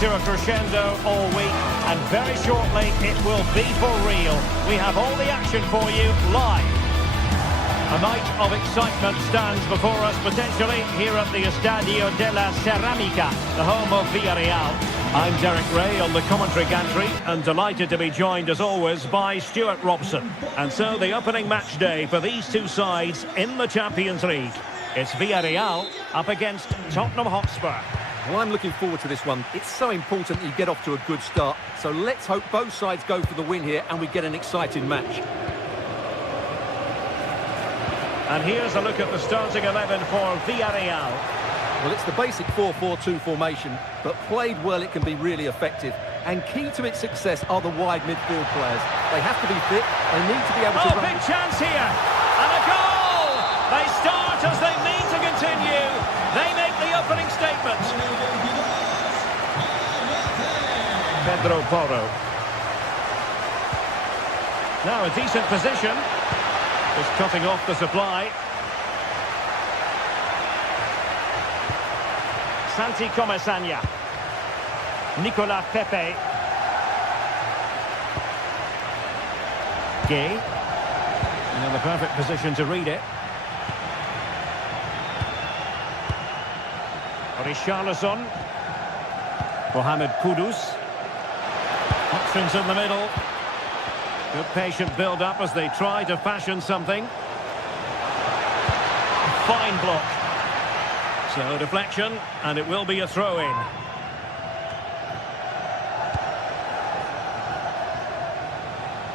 to a crescendo all week, and very shortly it will be for real. We have all the action for you live. A night of excitement stands before us potentially here at the Estadio de la Ceramica, the home of Villarreal. I'm Derek Ray on the commentary gantry, and delighted to be joined as always by Stuart Robson. And so the opening match day for these two sides in the Champions League. It's Villarreal up against Tottenham Hotspur. Well, I'm looking forward to this one. It's so important that you get off to a good start. So let's hope both sides go for the win here and we get an exciting match. And here's a look at the starting 11 for Villarreal. Well, it's the basic 4-4-2 formation, but played well it can be really effective. And key to its success are the wide midfield players. They have to be fit, they need to be able to run. Big chance here! And a goal! They start as they mean to continue. They make the opening statement. Pedro Porro. Now a decent position. Just cutting off the supply. Santi Comesaña. Nicolas Pepe. Gay. In the perfect position to read it. Richarlison. Mohamed Kudus. Options in the middle. Good patient build-up as they try to fashion something. Fine block. So deflection, and it will be a throw-in.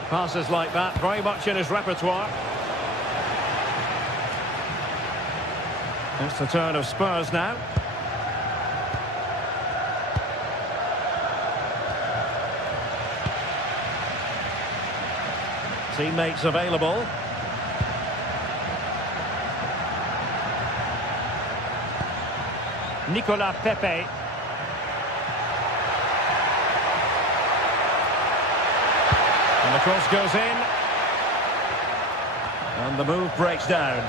Passes like that, very much in his repertoire. It's the turn of Spurs now. Teammates available. Nicolas Pepe. And the cross goes in. And the move breaks down.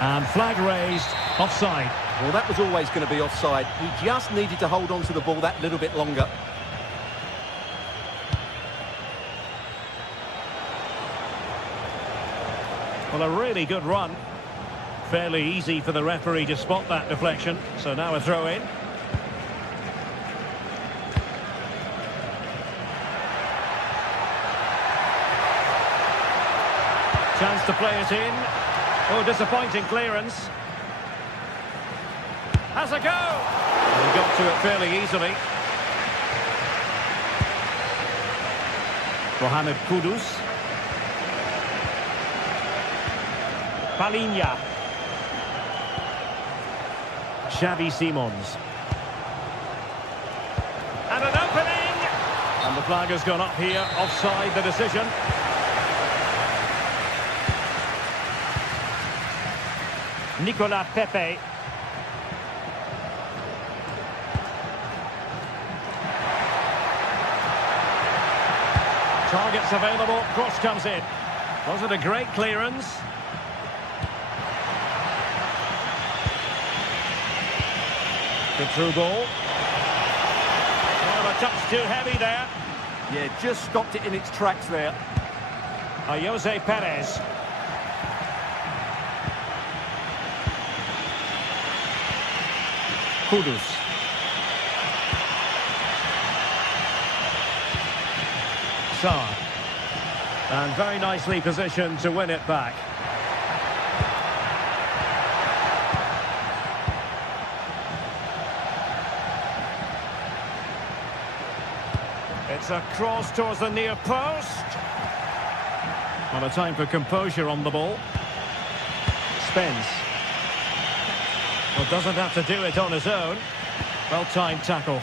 And flag raised, offside. Well, that was always going to be offside. He just needed to hold on to the ball that little bit longer. Well, a really good run. Fairly easy for the referee to spot that deflection. So now a throw-in. Chance to play it in. Oh, disappointing clearance. Has a go! He got to it fairly easily. Mohamed Kudus. Palinha. Xavi Simons. And an opening! And the flag has gone up here, offside the decision. Nicolas Pepe. Targets available, cross comes in. Was it a great clearance? Good through ball. Oh, a touch too heavy there. Yeah, just stopped it in its tracks there. Jose Perez. Kudus. Sarr. And very nicely positioned to win it back. It's a cross towards the near post. Well, a time for composure on the ball. Spence. Well, doesn't have to do it on his own. Well-timed tackle.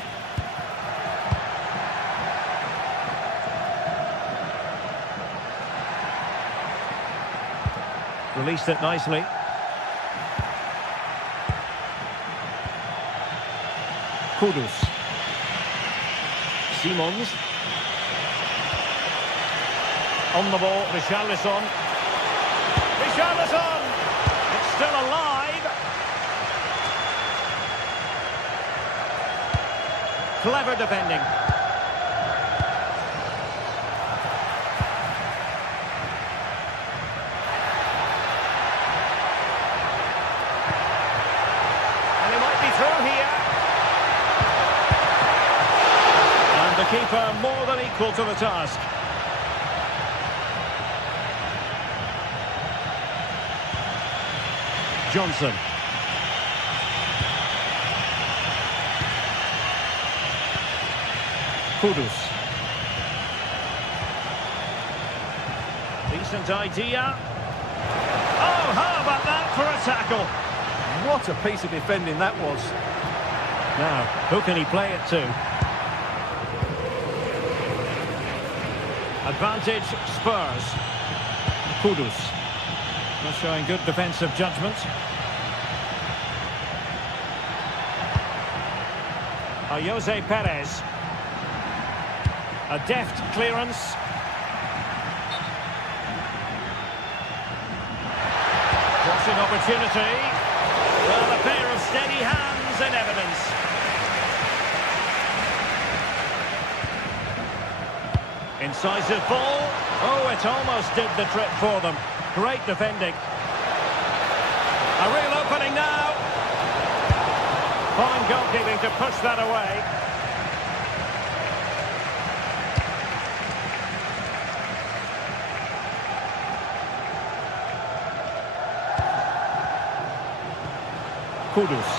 Released it nicely. Kudus. Simons. On the ball, Richarlison. Richarlison! It's still alive. Clever defending. And he might be through here. And the keeper more than equal to the task. Johnson. Kudus. Decent idea. Oh, how about that for a tackle? What a piece of defending that was. Now, who can he play it to? Advantage Spurs. Kudus. Not showing good defensive judgment. Jose Perez. A deft clearance. Crossing opportunity. Well, a pair of steady hands in evidence. Incisive ball. Oh, it almost did the trick for them. Great defending. A real opening now. Fine goalkeeping to push that away. Kudus.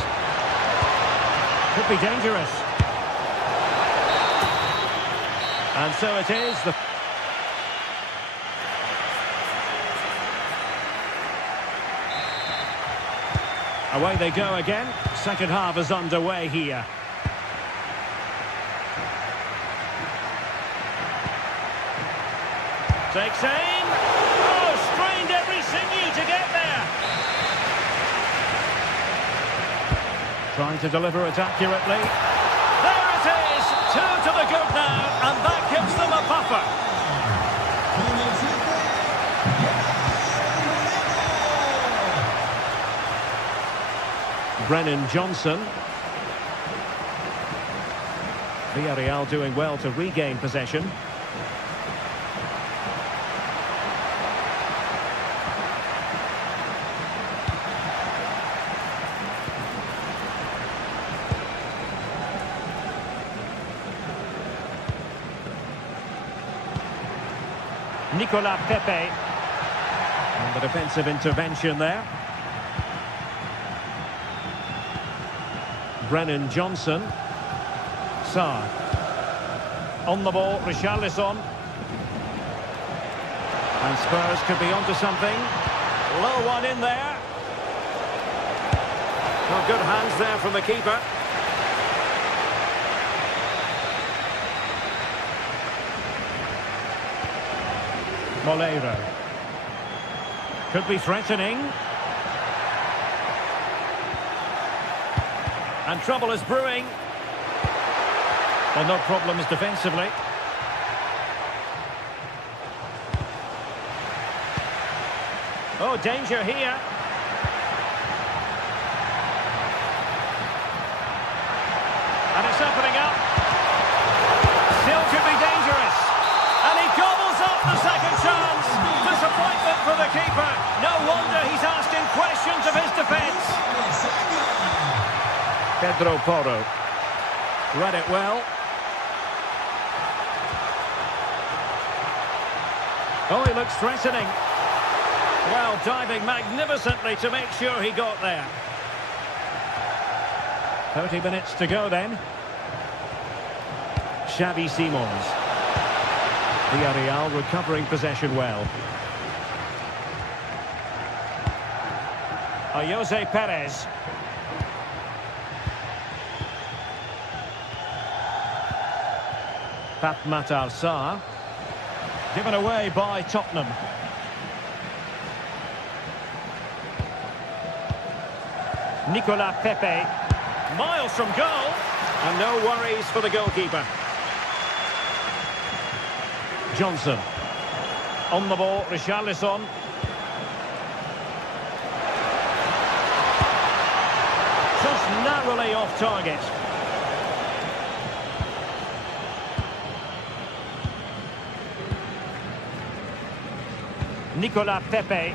Could be dangerous. And so it is. Away they go again. Second half is underway here. Takes aim. Oh, strained every sinew to get there. Trying to deliver it accurately. There it is. 2 to the good now, and that gives them a buffer. Brennan Johnson. Villarreal doing well to regain possession. Nicolas Pepe. And the defensive intervention there. Brennan Johnson. Sarr. On the ball, Richarlison. And Spurs could be onto something. Low one in there. Well, good hands there from the keeper. Moleiro. Could be threatening. And trouble is brewing. Well, no problems defensively. Oh, danger here. And it's opening up. Still could be dangerous. And he gobbles up the second chance. Disappointment for the keeper. No wonder he's asking questions of his defence. Pedro Porro. Read it well. Oh, he looks threatening. Well, diving magnificently to make sure he got there. 30 minutes to go then. Xavi Simons. Villarreal recovering possession well. Jose Perez. Pape Matar Sarr. Given away by Tottenham. Nicolas Pepe. Miles from goal. And no worries for the goalkeeper. Johnson. On the ball, Richarlison. Just narrowly off target. Nicolas Pepe.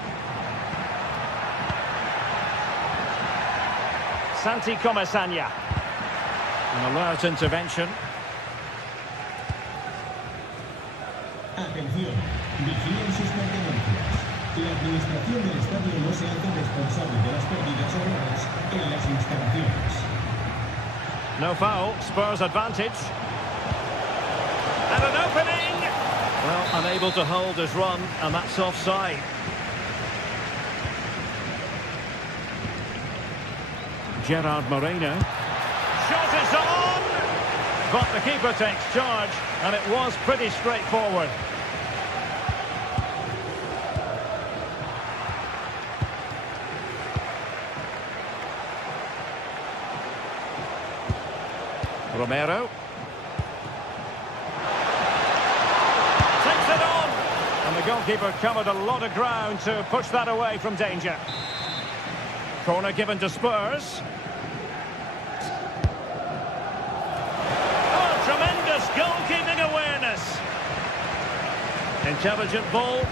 Santi Comesaña. An alert intervention. Atención, vigilen sus pertenencias. La administración del estadio no se hace responsable de las pérdidas o robos en las instalaciones. No foul, Spurs advantage. And an opening! Well, unable to hold his run, and that's offside. Gerard Moreno. Shot is on! But the keeper takes charge, and it was pretty straightforward. Romero. Takes it on! And the goalkeeper covered a lot of ground to push that away from danger. Corner given to Spurs. Oh, tremendous goalkeeping awareness. Intelligent ball.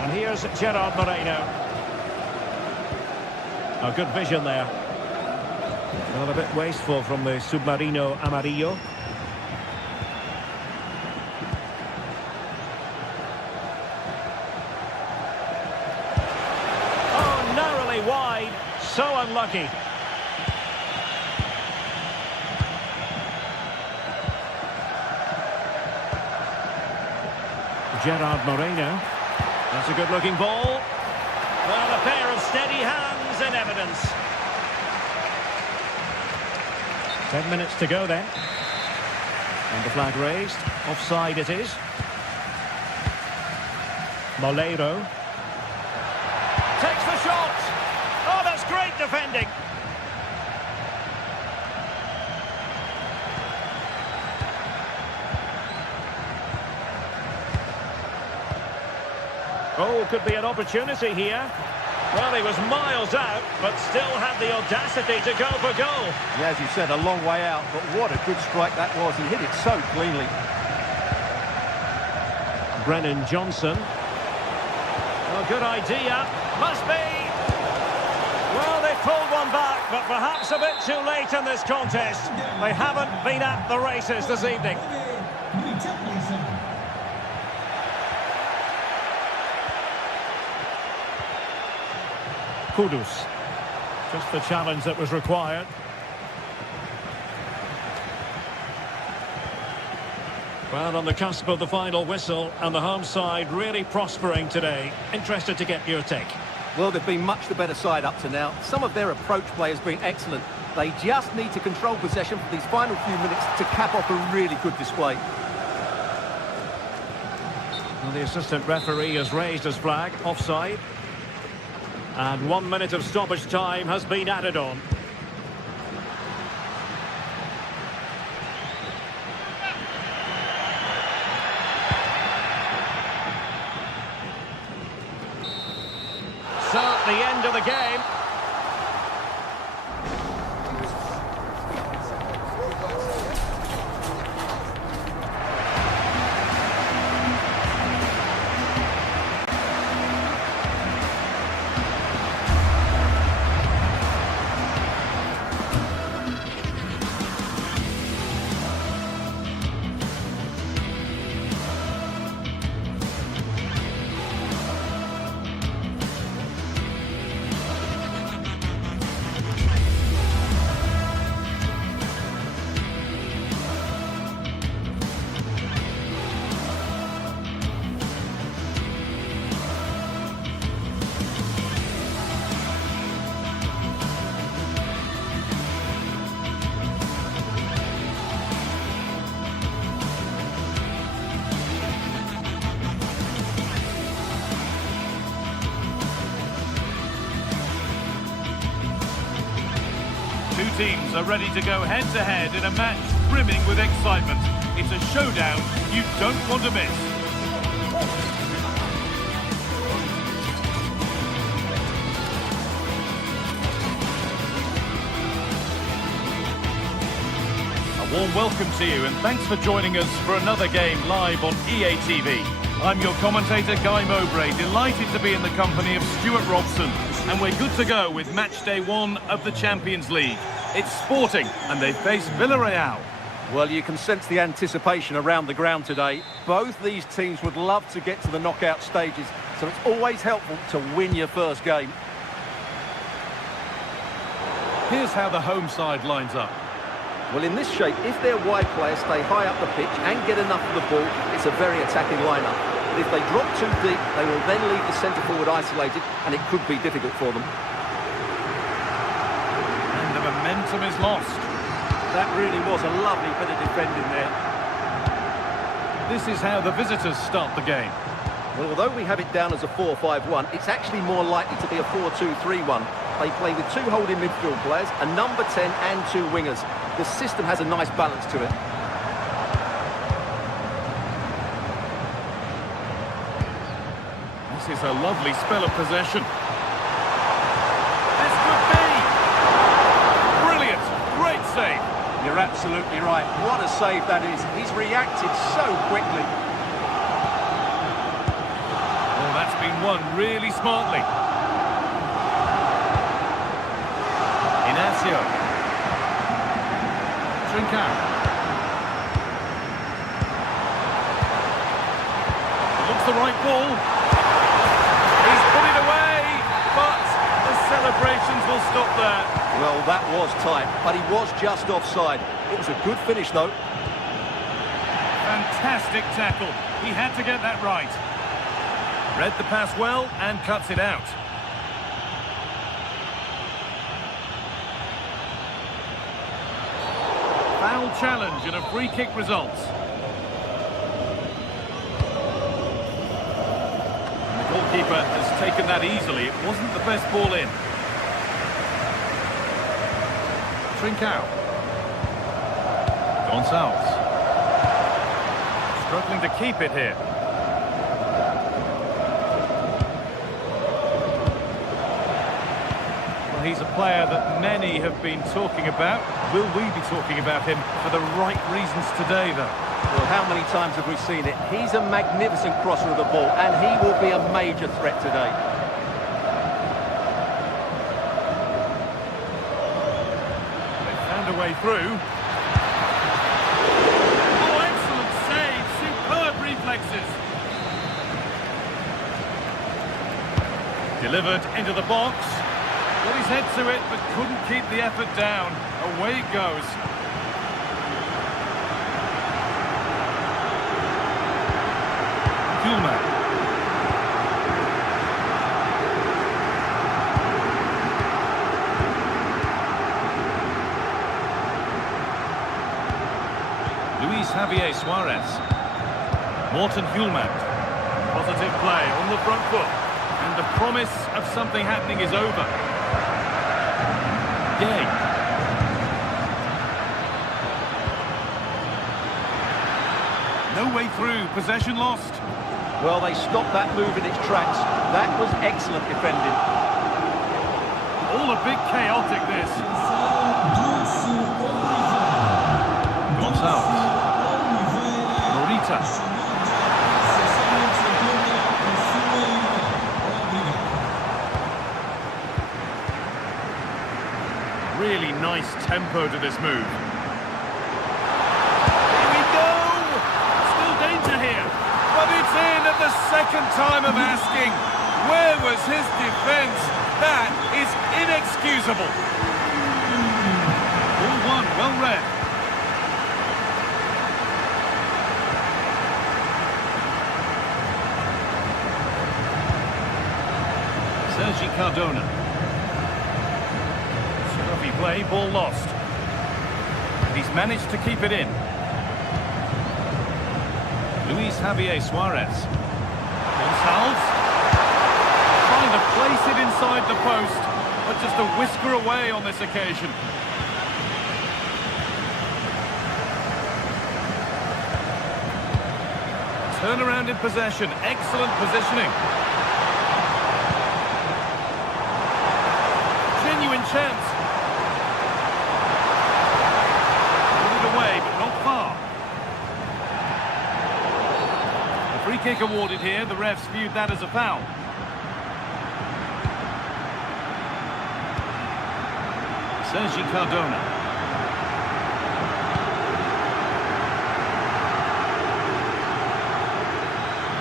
And here's Gerard Moreno. Oh, good vision there. Well, a bit wasteful from the Submarino Amarillo. Oh, narrowly wide. So unlucky. Gerard Moreno. That's a good-looking ball. Well, a pair of steady hands in evidence. 10 minutes to go then. And the flag raised. Offside it is. Molero. Takes the shot. Oh, that's great defending. Oh, could be an opportunity here. Well, he was miles out, but still had the audacity to go for goal. Yeah, as you said, a long way out, but what a good strike that was. He hit it so cleanly. Brennan Johnson. Oh, good idea. Must be. Well, they pulled one back, but perhaps a bit too late in this contest. They haven't been at the races this evening. Kudus. Just the challenge that was required. Well, on the cusp of the final whistle, and the home side really prospering today. Interested to get your take. Well, they've been much the better side up to now. Some of their approach play has been excellent. They just need to control possession for these final few minutes to cap off a really good display. Well, the assistant referee has raised his flag, offside. And 1 minute of stoppage time has been added on. So, at the end of the game. Two teams are ready to go head-to-head in a match brimming with excitement. It's a showdown you don't want to miss. Warm welcome to you and thanks for joining us for another game live on EA TV. I'm your commentator, Guy Mowbray, delighted to be in the company of Stuart Robson. And we're good to go with match day 1 of the Champions League. It's Sporting and they face Villarreal. Well, you can sense the anticipation around the ground today. Both these teams would love to get to the knockout stages, so it's always helpful to win your first game. Here's how the home side lines up. Well, in this shape, if their wide players stay high up the pitch and get enough of the ball, it's a very attacking lineup. But if they drop too deep, they will then leave the centre-forward isolated, and it could be difficult for them. And the momentum is lost. That really was a lovely bit of defending there. This is how the visitors start the game. Well, although we have it down as a 4-5-1, it's actually more likely to be a 4-2-3-1. They play with 2 holding midfield players, a number 10 and 2 wingers. The system has a nice balance to it. This is a lovely spell of possession. This could be! Brilliant! Great save! You're absolutely right. What a save that is. He's reacted so quickly. Oh, that's been won really smartly. Inacio. Trincao. Looks the right ball. He's put it away, but the celebrations will stop there. Well, that was tight, but he was just offside. It was a good finish, though. Fantastic tackle. He had to get that right. Read the pass well and cuts it out. Foul challenge and a free kick results. The goalkeeper has taken that easily. It wasn't the best ball in. Trincao. Gonçalves. Struggling to keep it here. Well, he's a player that many have been talking about. Will we be talking about him for the right reasons today, though? Well, how many times have we seen it? He's a magnificent crosser of the ball, and he will be a major threat today. They found a way through. Oh, excellent save! Superb reflexes. Delivered into the box. Got his head to it, but couldn't keep the effort down. Away it goes. Hulman. Luis Javier Suarez. Morten Hulman. Positive play on the front foot. And the promise of something happening is over. Gay. No way through, possession lost. Well, they stopped that move in its tracks. That was excellent defending. All a bit chaotic, this. Gonçalves. Morita. Really nice tempo to this move. Here we go! Still danger here. But it's in at the second time of asking. Where was his defence? That is inexcusable. Ball one, well read. Sergi Cardona. Scruffy play, ball lost. He's managed to keep it in. Luis Javier Suarez. Gonçalves. Trying to place it inside the post, but just a whisker away on this occasion. Turnaround in possession, excellent positioning. Genuine chance. Put it away, but kick awarded here. The refs viewed that as a foul. Sergi Cardona.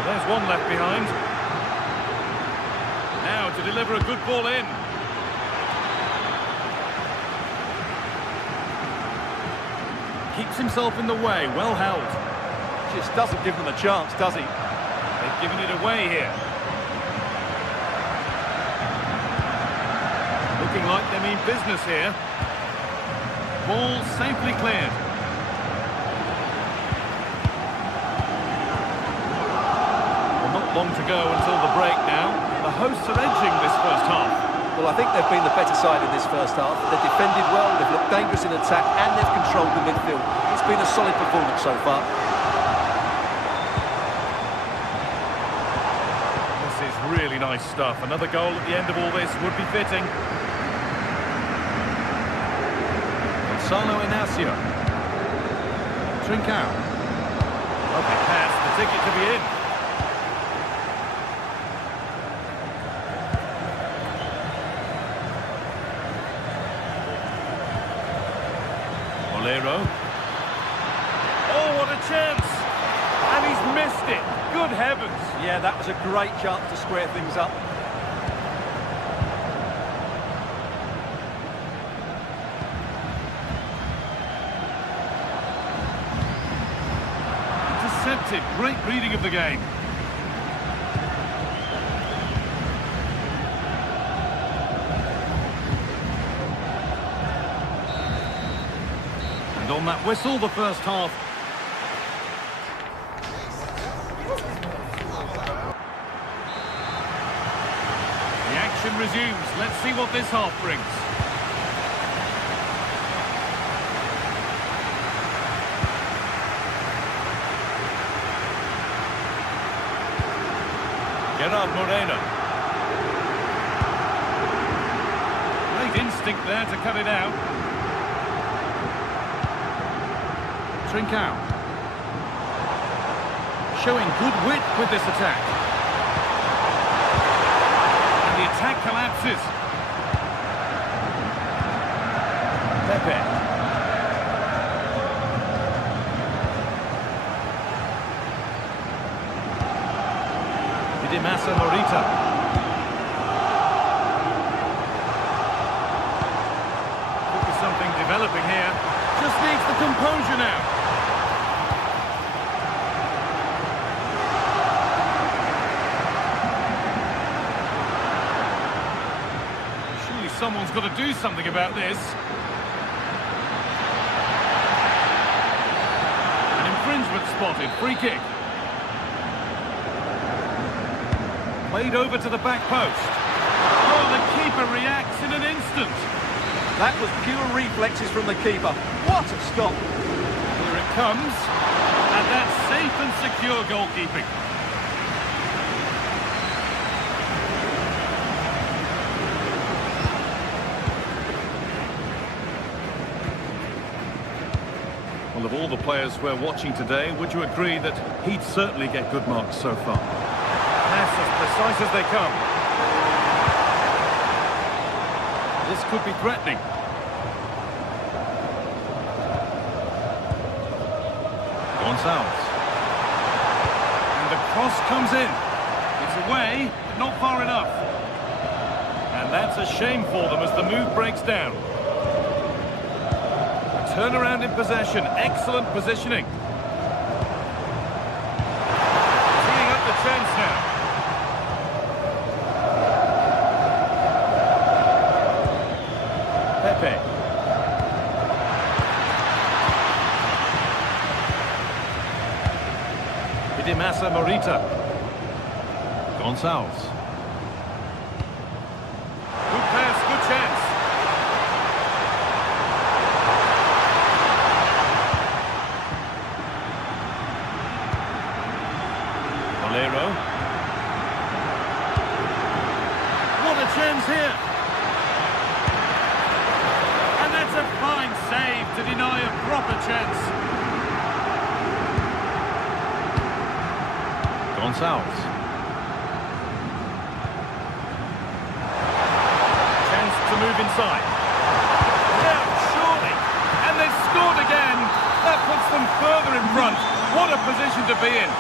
There's one left behind. Now to deliver a good ball in. Keeps himself in the way, well held. Just doesn't give them a chance, does he? They've given it away here. Looking like they mean business here. Ball safely cleared. Well, not long to go until the break now. The hosts are edging this first half. Well, I think they've been the better side in this first half. They've defended well, they've looked dangerous in attack, and they've controlled the midfield. It's been a solid performance so far. This is really nice stuff. Another goal at the end of all this would be fitting. Gonzalo Inacio. Trincao. Lovely pass, the ticket to be in. Olero. Oh, what a chance! And he's missed it. Good heavens. Yeah, that was a great chance to square things up. Intercepted. Great reading of the game. And on that whistle, the first half. The action resumes. Let's see what this half brings. Gerard Moreno. Great instinct there to cut it out. Trincao. Showing good wit with this attack. And the attack collapses. Pepe. Massa Morita. Could be something developing here. Just needs the composure now. Surely someone's got to do something about this. An infringement spotted. Free kick. Played over to the back post. Oh, the keeper reacts in an instant. That was pure reflexes from the keeper. What a stop. Here it comes. And that's safe and secure goalkeeping. Well, of all the players we're watching today, would you agree that he'd certainly get good marks so far? Pass as precise as they come. This could be threatening. Gonzalez. And the cross comes in. It's away, but not far enough. And that's a shame for them as the move breaks down. A turnaround in possession. Excellent positioning. Teeing up the chance now. Pepe. Massa Morita. Gonzalez. Good pass, good chance. Olero. What a chance here. That's a fine save to deny a proper chance. Gonzalez. themselves. Chance to move inside. Yeah, surely. And they've scored again. That puts them further in front. What a position to be in.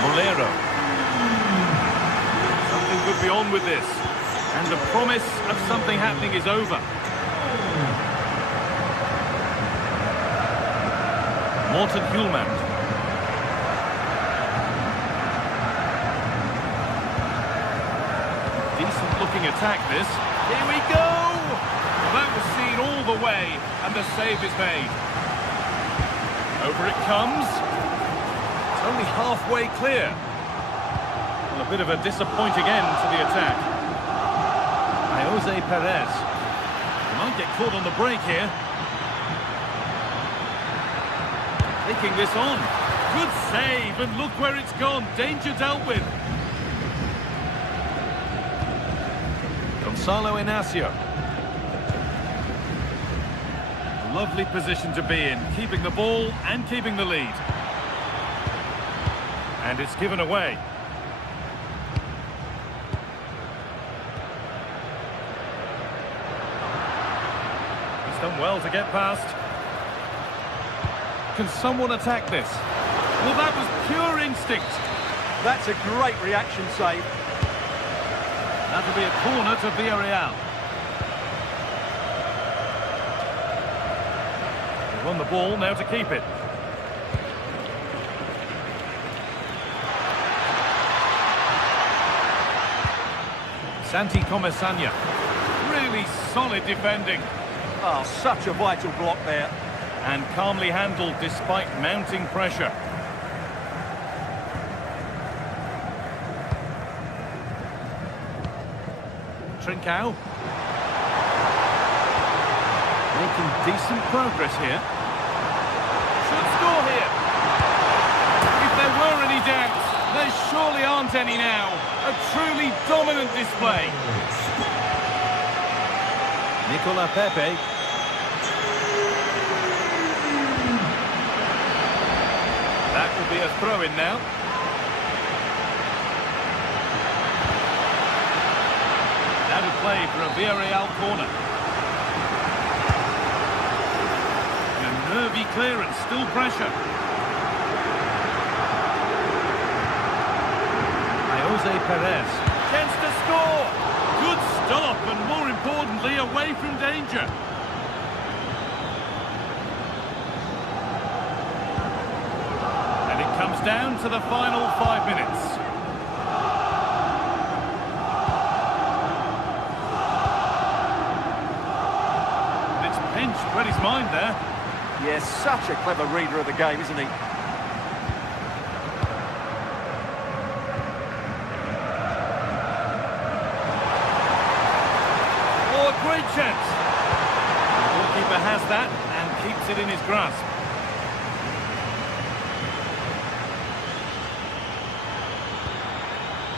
Molero. Something could be on with this. And the promise of something happening is over. Morten Hjulmand. Decent looking attack this. Here we go! Well, that was seen all the way, and the save is made. Over it comes. It's only halfway clear. Well, a bit of a disappointing end to the attack. Jose Perez. He might get caught on the break here. Taking this on. Good save, and look where it's gone. Danger dealt with. Gonzalo Inacio. Lovely position to be in, keeping the ball and keeping the lead. And it's given away. He's done well to get past. Can someone attack this? Well, that was pure instinct. That's a great reaction save. That'll be a corner to Villarreal. They won the ball, now to keep it. Santi Comesaña. Really solid defending. Oh, such a vital block there. And calmly handled despite mounting pressure. Trincao. Making decent progress here. Should score here. If there were any doubts, there surely aren't any now. A truly dominant display. Nicola Pepe. That will be a throw-in now. Out of play for a Villarreal corner. And a nervy clearance, still pressure. Jose Perez. Chance to score. Good stop, and more importantly, away from danger. And it comes down to the final 5 minutes. Read his mind there. Yes, such a clever reader of the game, isn't he? Oh, a great chance. The goalkeeper has that and keeps it in his grasp.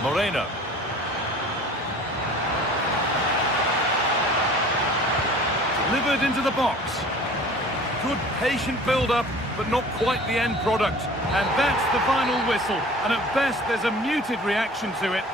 Moreno. Delivered into the box. Good patient build-up, but not quite the end product. And that's the final whistle. And at best, there's a muted reaction to it.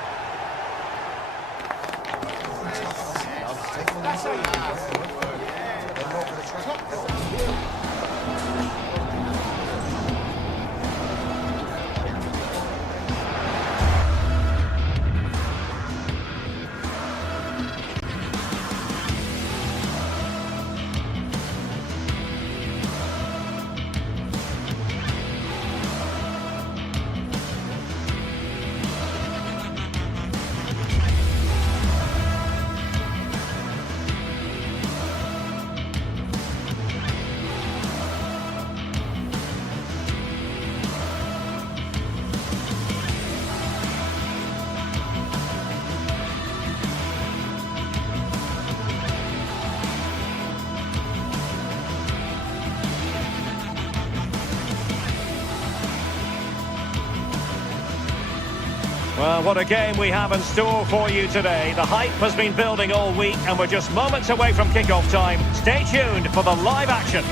Well, what a game we have in store for you today. The hype has been building all week and we're just moments away from kickoff time. Stay tuned for the live action.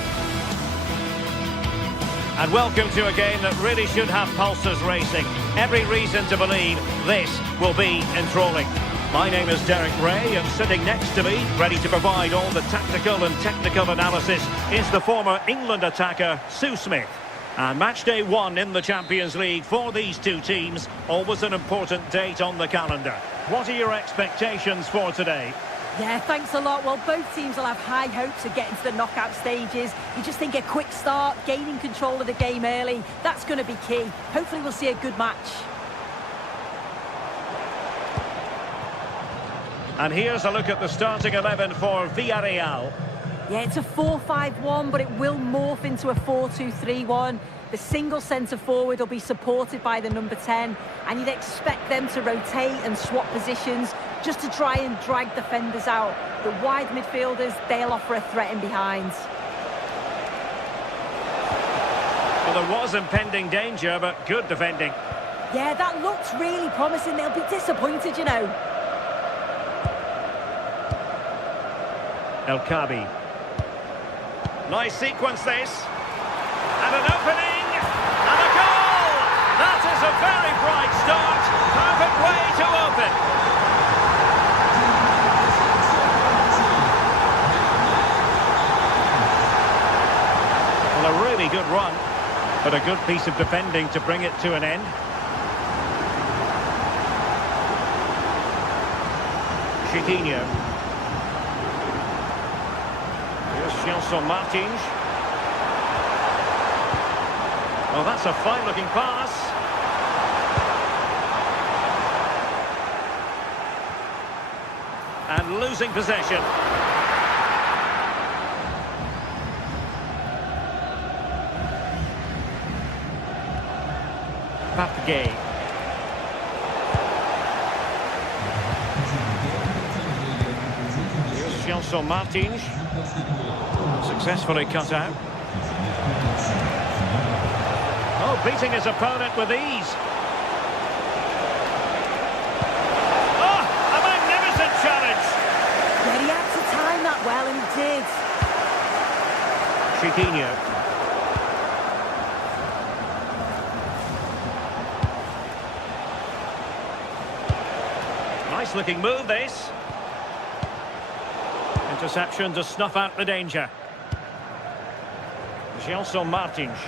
And welcome to a game that really should have pulses racing. Every reason to believe this will be enthralling. My name is Derek Ray, and sitting next to me, ready to provide all the tactical and technical analysis, is the former England attacker, Sue Smith. And match day 1 in the Champions League for these two teams, always an important date on the calendar. What are your expectations for today? Yeah, thanks a lot. Well, both teams will have high hopes of getting to the knockout stages. You just think a quick start, gaining control of the game early, that's going to be key. Hopefully we'll see a good match. And here's a look at the starting 11 for Villarreal. Yeah, it's a 4-5-1, but it will morph into a 4-2-3-1. The single centre-forward will be supported by the number 10, and you'd expect them to rotate and swap positions just to try and drag defenders out. The wide midfielders, they'll offer a threat in behind. Well, there was impending danger, but good defending. Yeah, that looks really promising. They'll be disappointed, you know. El Kabi. Nice sequence this. And an opening. And a goal! That is a very bright start. Perfect way to open. Well, a really good run, but a good piece of defending to bring it to an end. Chiquinho. Here's Martins. Oh, that's a fine-looking pass. And losing possession. Papgay. Here's Martins. Successfully cut out. Oh, beating his opponent with ease. Oh, a magnificent challenge. Yeah, he had to time that well, and he did. Chiquinho. Nice looking move, this. Interception to snuff out the danger. Gelson Martins.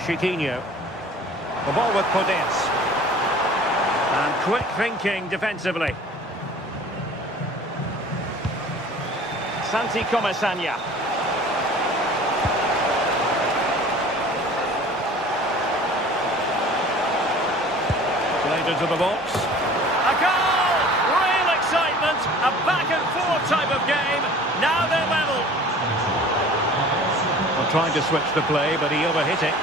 Chiquinho. The ball with Podence. And quick thinking defensively. Santi Comesaña. Played into the box. A goal! Real excitement. A back and forth type of game. Now they're level. Well, trying to switch the play, but he overhit it.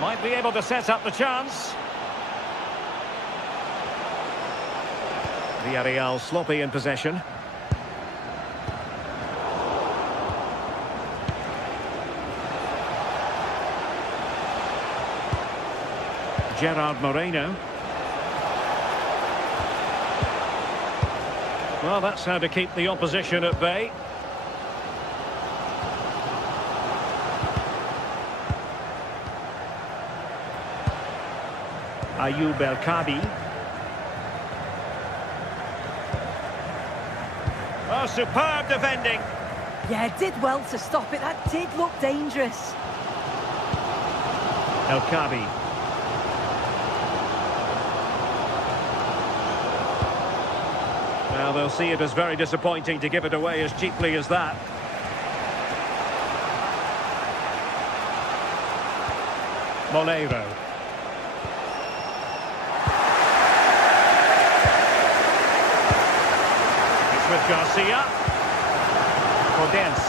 Might be able to set up the chance. Villarreal sloppy in possession. Gerard Moreno. Well, that's how to keep the opposition at bay. Ayoub El Kabi. Oh, superb defending. Yeah, did well to stop it. That did look dangerous. El Kabi. Well, they'll see it as very disappointing to give it away as cheaply as that. Molero. It's with Garcia. Podence.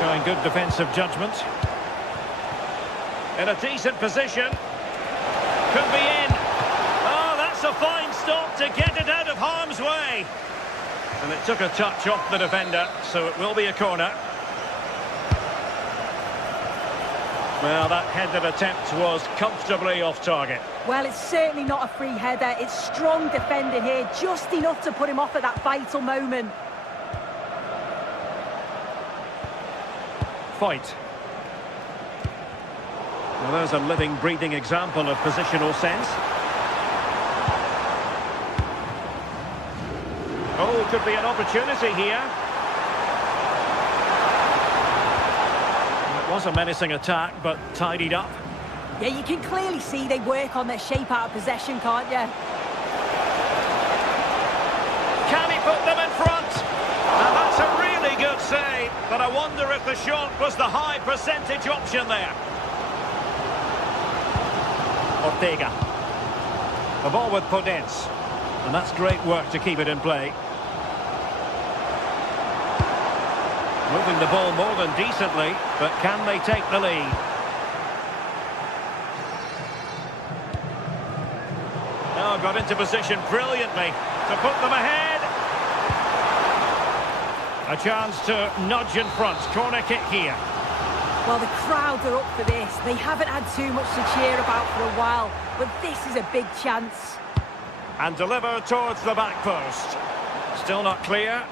Showing good defensive judgment. In a decent position. Could be in. Oh, that's a fine stop to get it out of harm's way. And it took a touch off the defender, so it will be a corner. Well, that headed attempt was comfortably off target. Well, it's certainly not a free header. It's strong defending here, just enough to put him off at that vital moment. Fight. Well, there's a living, breathing example of positional sense. Oh, could be an opportunity here. It was a menacing attack, but tidied up. Yeah, you can clearly see they work on their shape out of possession, can't you? Can he put them in front? And that's a really good save, but I wonder if the shot was the high percentage option there. Ortega. The ball with Podence. And that's great work to keep it in play. Moving the ball more than decently, but can they take the lead? Oh, got into position brilliantly to put them ahead. A chance to nudge in front. Corner kick here. Well, the crowd are up for this. They haven't had too much to cheer about for a while, but this is a big chance. And deliver towards the back post. Still not clear.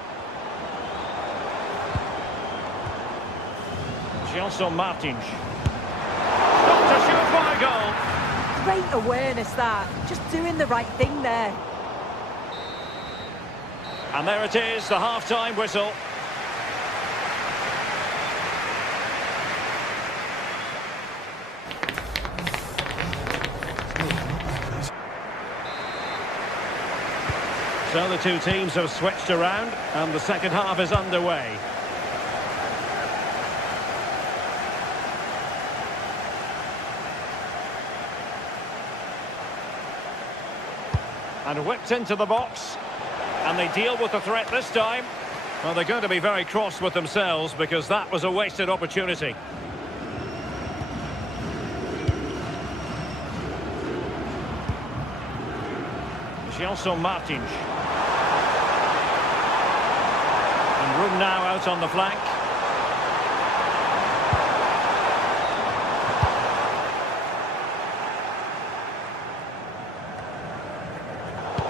Gelson Martins. Not to shoot for a goal. Great awareness, that. Just doing the right thing there. And there it is, the half-time whistle. So the two teams have switched around, and the second half is underway. And whipped into the box. And they deal with the threat this time. Well, they're going to be very cross with themselves because that was a wasted opportunity. Gelson Martins. And room now out on the flank.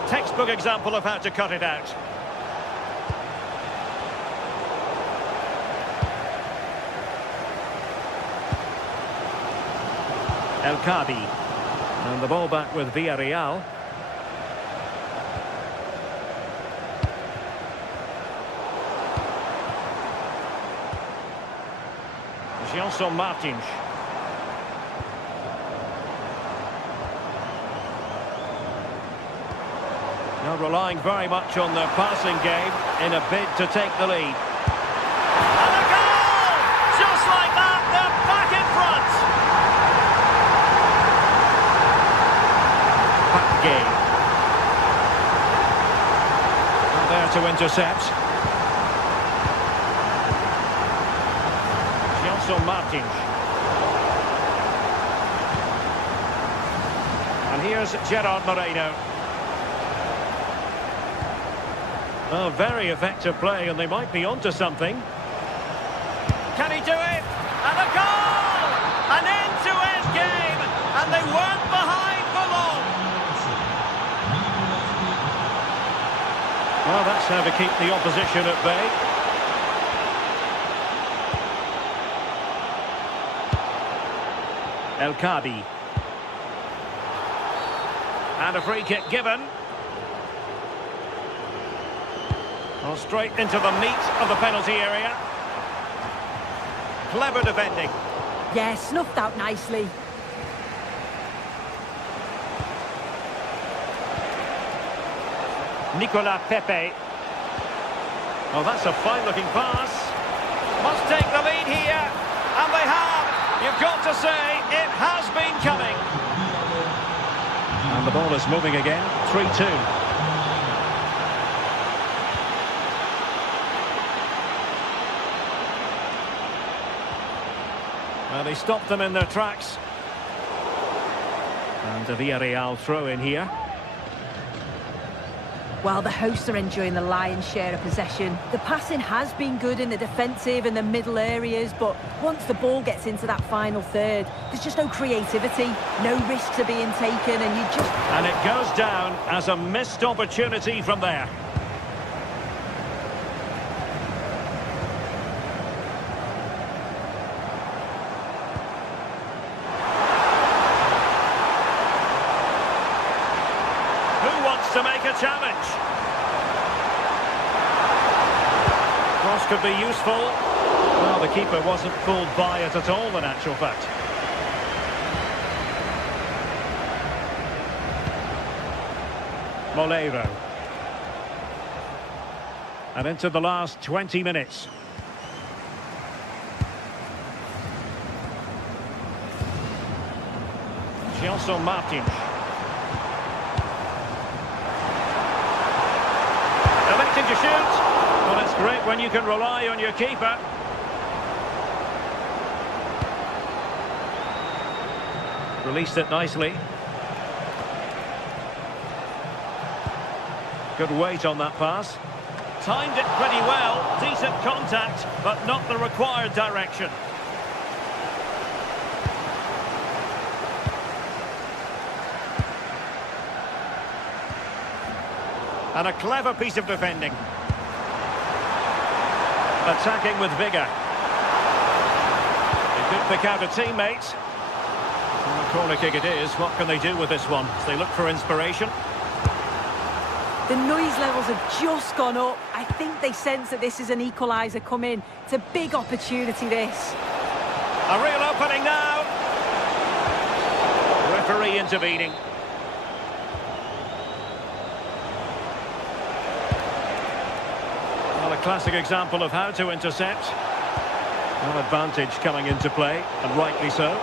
Textbook example of how to cut it out. El Kabi. And the ball back with Villarreal. Gelson Martins. Now relying very much on their passing game in a bid to take the lead. And a goal! Just like that, they're back in front. Back game. Not there to intercept. Gelson Martins. And here's Gerard Moreno. Oh, very effective play, and they might be onto something. Can he do it? And a goal! An end-to-end game, and they weren't behind for long. Well, that's how to keep the opposition at bay. El Kabi. And a free kick given. Well, straight into the meat of the penalty area. Clever defending. Yeah, snuffed out nicely. Nicolas Pepe. Oh, that's a fine-looking pass. Must take the lead here. And they have. You've got to say, it has been coming. And the ball is moving again. 3-2. Well, they stopped them in their tracks. And a Villarreal throw in here. Well, the hosts are enjoying the lion's share of possession. The passing has been good in the defensive and the middle areas, but once the ball gets into that final third, there's just no creativity, no risks are being taken, and you just... And it goes down as a missed opportunity from there. To make a challenge. Cross could be useful. Well, the keeper wasn't fooled by it at all, in actual fact. Moleiro. And into the last 20 minutes. Gelson Martins. Electing to shoot. Well, it's great when you can rely on your keeper. Released it nicely. Good weight on that pass. Timed it pretty well. Decent contact, but not the required direction. And a clever piece of defending. Attacking with vigour. They could pick out a teammate. Well, a corner kick it is. What can they do with this one? As they look for inspiration. The noise levels have just gone up. I think they sense that this is an equaliser coming. It's a big opportunity, this. A real opening now. Referee intervening. Well, a classic example of how to intercept. An advantage coming into play, and rightly so.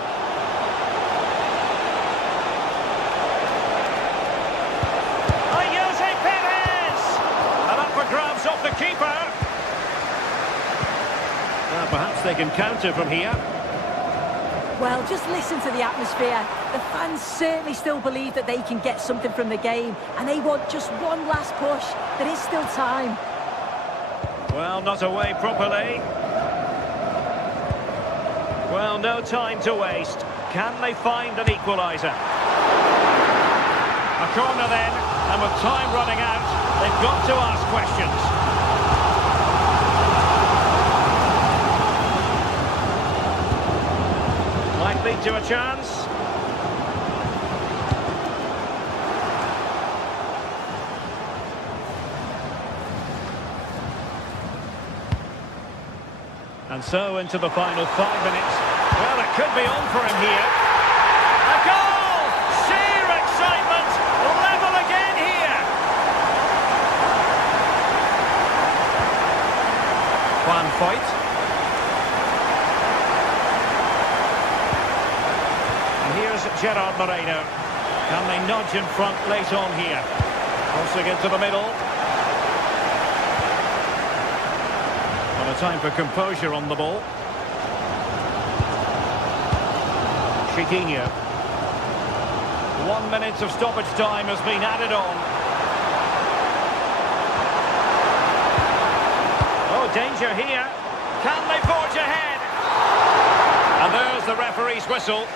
Off the keeper. Perhaps they can counter from here. Well, just listen to the atmosphere. The fans certainly still believe that they can get something from the game, and they want just one last push. There is still time. Well, not away properly. Well, no time to waste. Can they find an equaliser? A corner then, and with time running out, they've got to ask questions. Might lead to a chance. And so into the final 5 minutes. Well, it could be on for him here. A goal! Sheer excitement! Level again here! Juan Foyt. And here's Gerard Moreno. Can they nudge in front late on here? Crossing into the middle. Well, a time for composure on the ball. Chiquinho. 1 minute of stoppage time has been added on. Oh, danger here. Can they forge ahead? And there's the referee's whistle.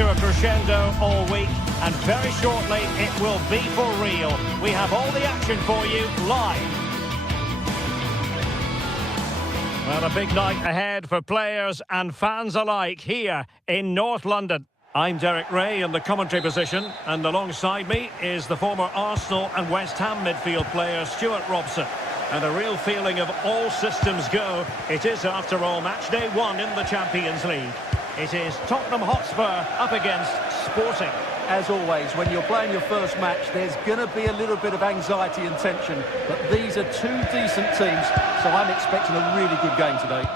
to a crescendo all week, and very shortly it will be for real. We have all the action for you live. Well, a big night ahead for players and fans alike here in North London. I'm Derek Ray in the commentary position, and alongside me is the former Arsenal and West Ham midfield player Stuart Robson. And a real feeling of all systems go. It is, after all, match day 1 in the Champions League. It is Tottenham Hotspur up against Sporting. As always, when you're playing your first match, there's going to be a little bit of anxiety and tension. But these are two decent teams, so I'm expecting a really good game today.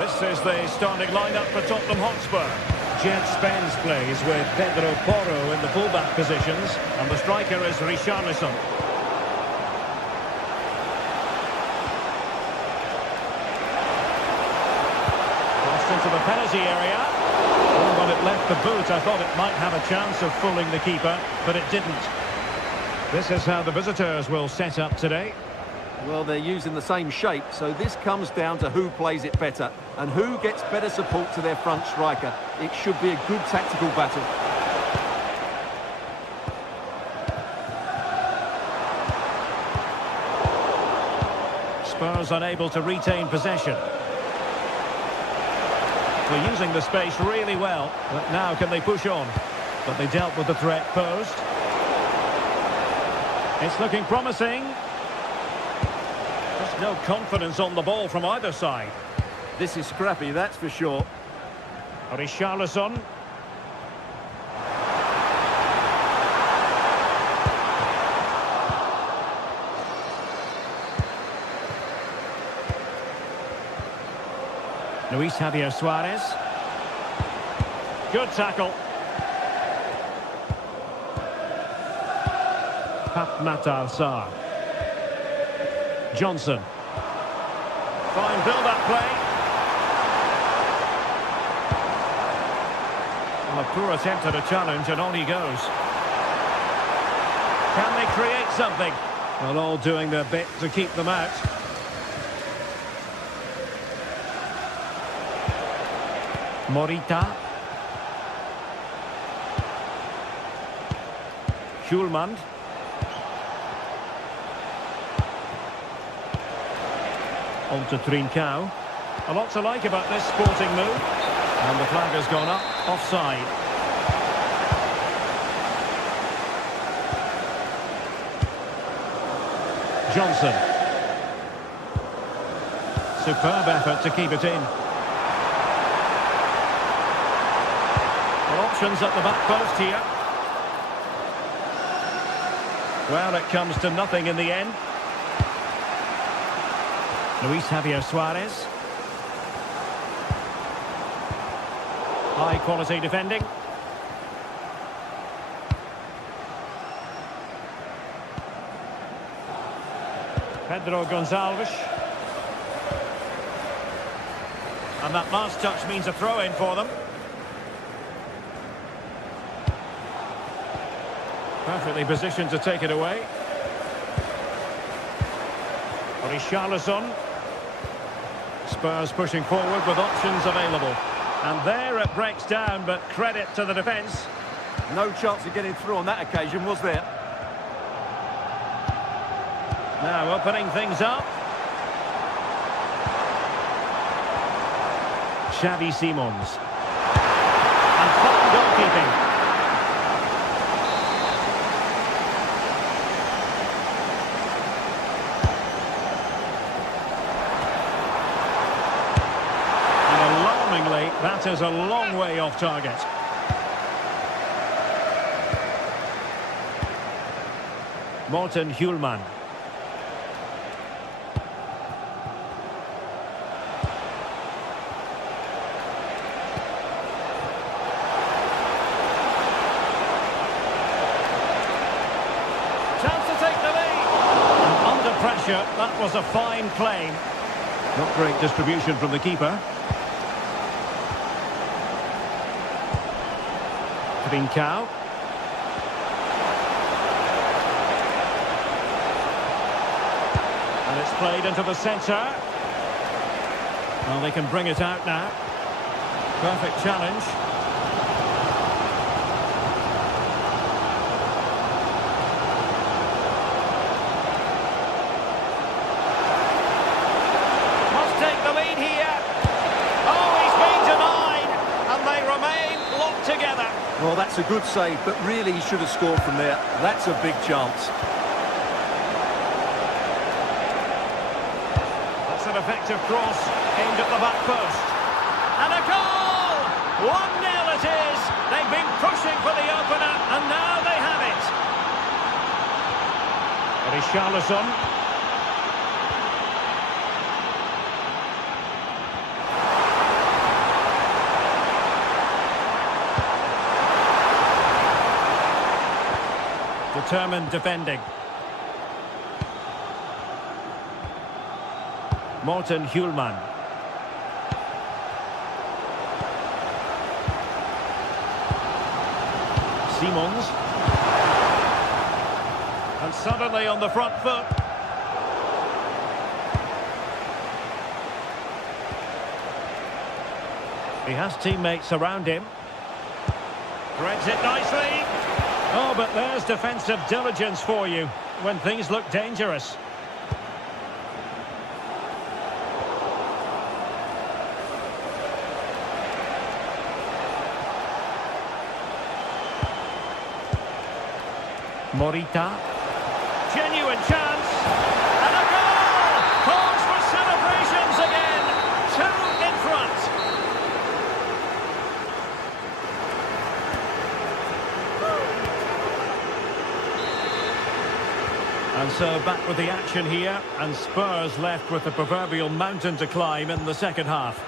This is the starting lineup for Tottenham Hotspur. Jet Spence plays with Pedro Porro in the fullback positions, and the striker is Richarlison. Into the penalty area. Oh, when it left the boot, I thought it might have a chance of fooling the keeper, but it didn't. This is how the visitors will set up today. Well, they're using the same shape, so this comes down to who plays it better and who gets better support to their front striker. It should be a good tactical battle. Spurs unable to retain possession. They're using the space really well, but now can they push on? But they dealt with the threat posed. It's looking promising. Just no confidence on the ball from either side. This is scrappy, that's for sure. Richarlison. Luis Javier Suarez. Good tackle. Pap Matar Sarr. Johnson. Fine build-up play. Well, a poor attempt at a challenge, and on he goes. Can they create something? Well, all doing their bit to keep them out. Morita. Schulman. On to Trincao. A lot to like about this Sporting move. And the flag has gone up, offside. Johnson. Superb effort to keep it in. Options at the back post here. Well, it comes to nothing in the end. Luis Javier Suarez. High quality defending. Pedro Gonçalves. And that last touch means a throw-in for them. Perfectly positioned to take it away. Richarlison. Spurs pushing forward with options available. And there it breaks down, but credit to the defence. No chance of getting through on that occasion, was there? Now opening things up. Xavi Simons. And fine goalkeeping. That is a long way off target. Morten Hjulman. Chance to take the lead. And under pressure, that was a fine claim. Not great distribution from the keeper. Trincao. And it's played into the centre. Well, they can bring it out now. Perfect challenge. Must take the lead here. Oh, he's been denied, and they remain locked together. Well, that's a good save, but really he should have scored from there. That's a big chance. That's an effective cross aimed at the back post. And a goal! 1-0 it is. They've been pushing for the opener, and now they have it. It is Charleston. Determined defending. Morten Hjulman. Simons. And suddenly on the front foot. He has teammates around him. Threads it nicely. Oh, but there's defensive diligence for you when things look dangerous. Morita. Genuine chance. And a goal! Calls for celebrations again. 2 in front. And so back with the action here, and Spurs left with the proverbial mountain to climb in the second half.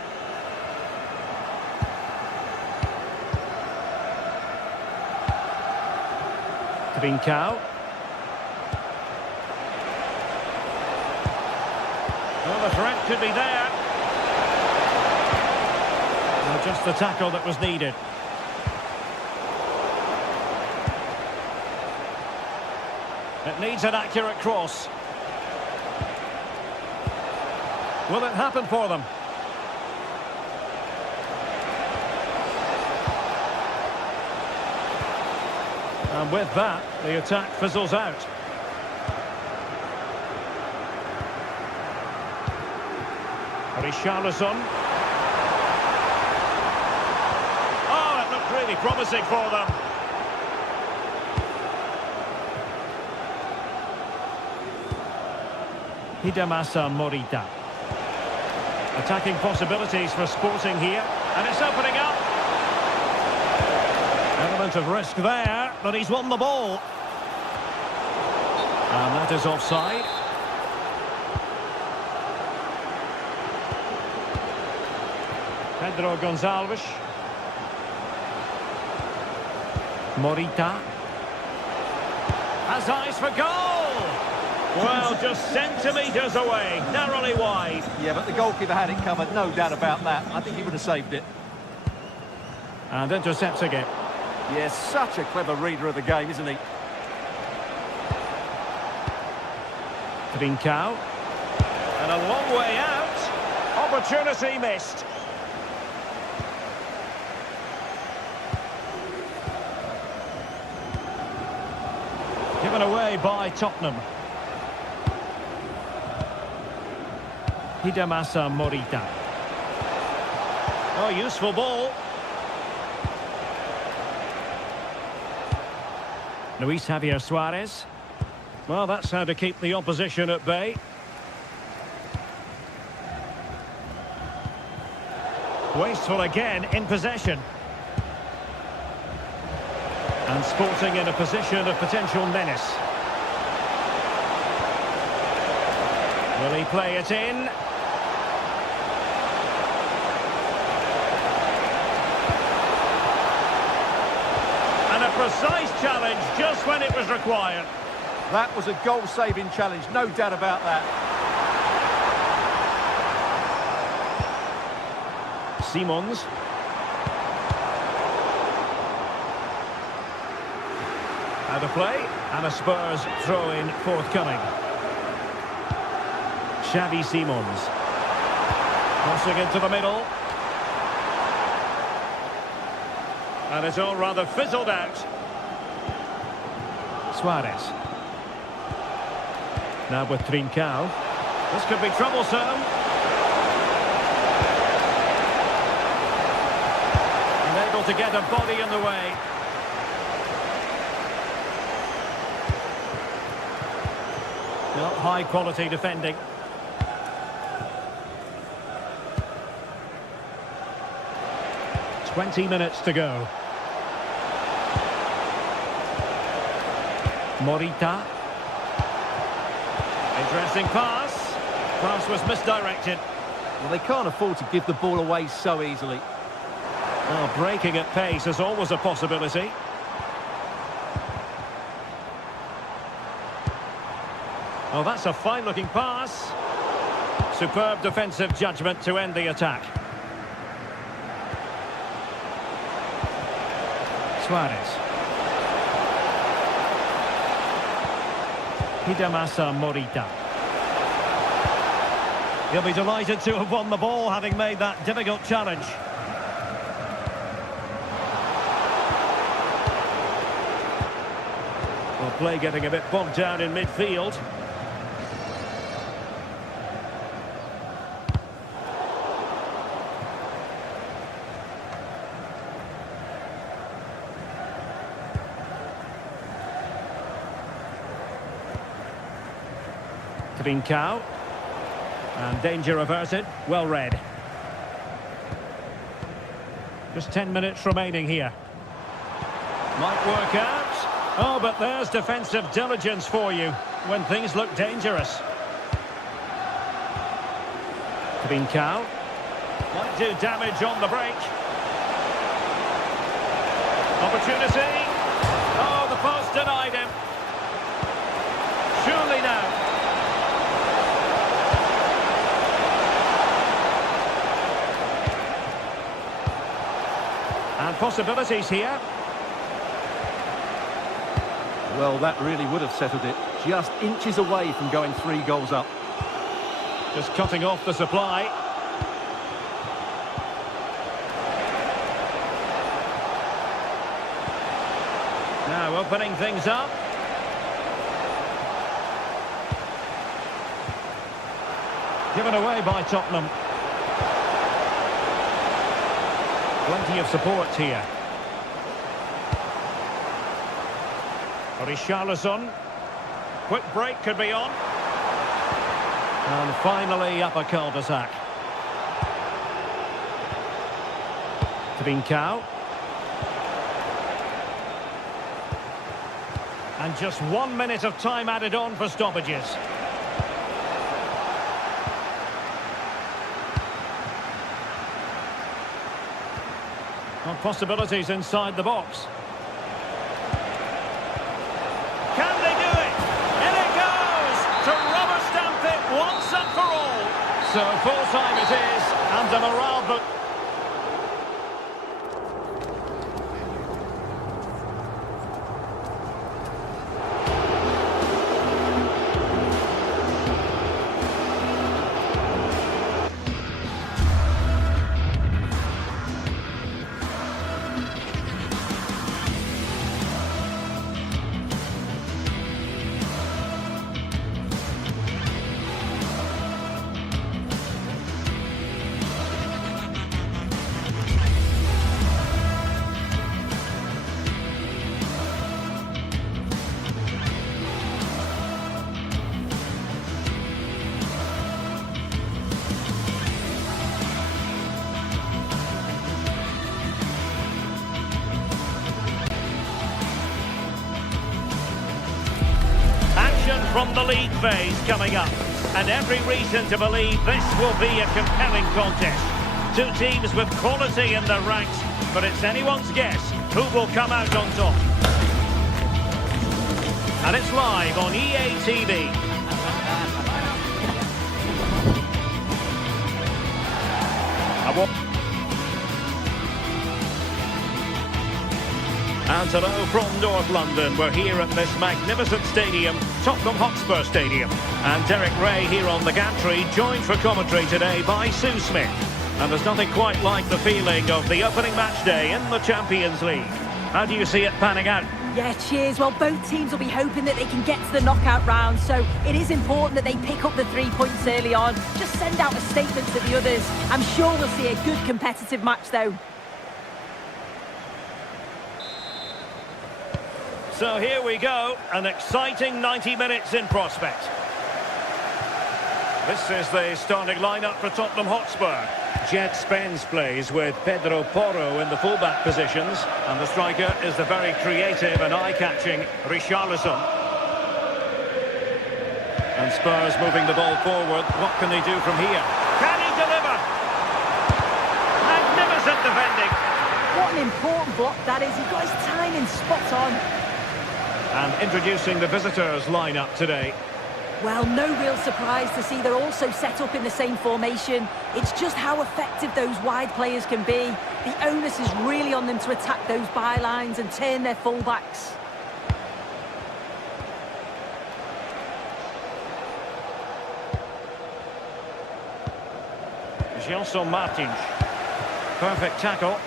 Trincao. Well, the threat could be there. Well, just the tackle that was needed. It needs an accurate cross. Will it happen for them? And with that, the attack fizzles out. Richarlison. Oh, it looked really promising for them. Hidemasa Morita. Attacking possibilities for Sporting here. And it's opening up. Element of risk there, but he's won the ball. And that is offside. Pedro Gonçalves. Morita. Has eyes for goal! Well, just centimetres away, narrowly wide. Yeah, but the goalkeeper had it covered, no doubt about that. I think he would have saved it. And intercepts again. Yes, such a clever reader of the game, isn't he? Trincao. And a long way out. Opportunity missed. Given away by Tottenham. Hidemasa Morita. Oh, useful ball. Luis Javier Suarez. Well, that's how to keep the opposition at bay. Wasteful again in possession. And Sporting in a position of potential menace. Will he play it in? And a precise challenge just when it was required. That was a goal-saving challenge, no doubt about that. Simons. Out of play, and a Spurs throw-in forthcoming. Xavi Simons. Crossing into the middle. And it's all rather fizzled out. Suarez. Now with Trincao. This could be troublesome. Unable to get a body in the way. Not high quality defending. "20 minutes to go. Morita. Interesting pass. Pass was misdirected. Well, they can't afford to give the ball away so easily. Well, breaking at pace is always a possibility. Oh, that's a fine-looking pass. Superb defensive judgment to end the attack. Suarez. Hidemasa Morita. He'll be delighted to have won the ball, having made that difficult challenge. Well, play getting a bit bogged down in midfield. Trincao. And danger averted. Well read. Just 10 minutes remaining here. Might work out. Oh, but there's defensive diligence for you when things look dangerous. Trincao. Might do damage on the break. Opportunity. Oh, the post denied him. Surely now. And possibilities here. Well, that really would have settled it. Just inches away from going 3 goals up. Just cutting off the supply. Now opening things up. Given away by Tottenham. Plenty of support here. Richarlison. Quick break could be on. And finally up a cul-de-sac. Trincao. And just 1 minute of time added on for stoppages. Well, possibilities inside the box. Can they do it? In it goes! To rubber stamp it once and for all. So full time it is, and a morale book. From the league phase coming up, and every reason to believe this will be a compelling contest. Two teams with quality in their ranks, but it's anyone's guess who will come out on top. And it's live on EA TV. And hello from North London. We're here at this magnificent stadium, Tottenham Hotspur Stadium. And Derek Ray here on the gantry, joined for commentary today by Sue Smith. And there's nothing quite like the feeling of the opening match day in the Champions League. How do you see it panning out? Yeah, cheers. Well, both teams will be hoping that they can get to the knockout round, so it is important that they pick up the 3 points early on. Just send out a statement to the others. I'm sure we'll see a good competitive match, though. So here we go, an exciting 90 minutes in prospect. This is the starting lineup for Tottenham Hotspur. Jet Spence plays with Pedro Porro in the fullback positions, and the striker is the very creative and eye-catching Richarlison. And Spurs moving the ball forward. What can they do from here? Can he deliver? Magnificent defending. What an important block that is. He got his timing spot on. And introducing the visitors lineup today. Well, no real surprise to see they're also set up in the same formation. It's just how effective those wide players can be. The onus is really on them to attack those bylines and turn their fullbacks. Gelson Martins. Perfect tackle.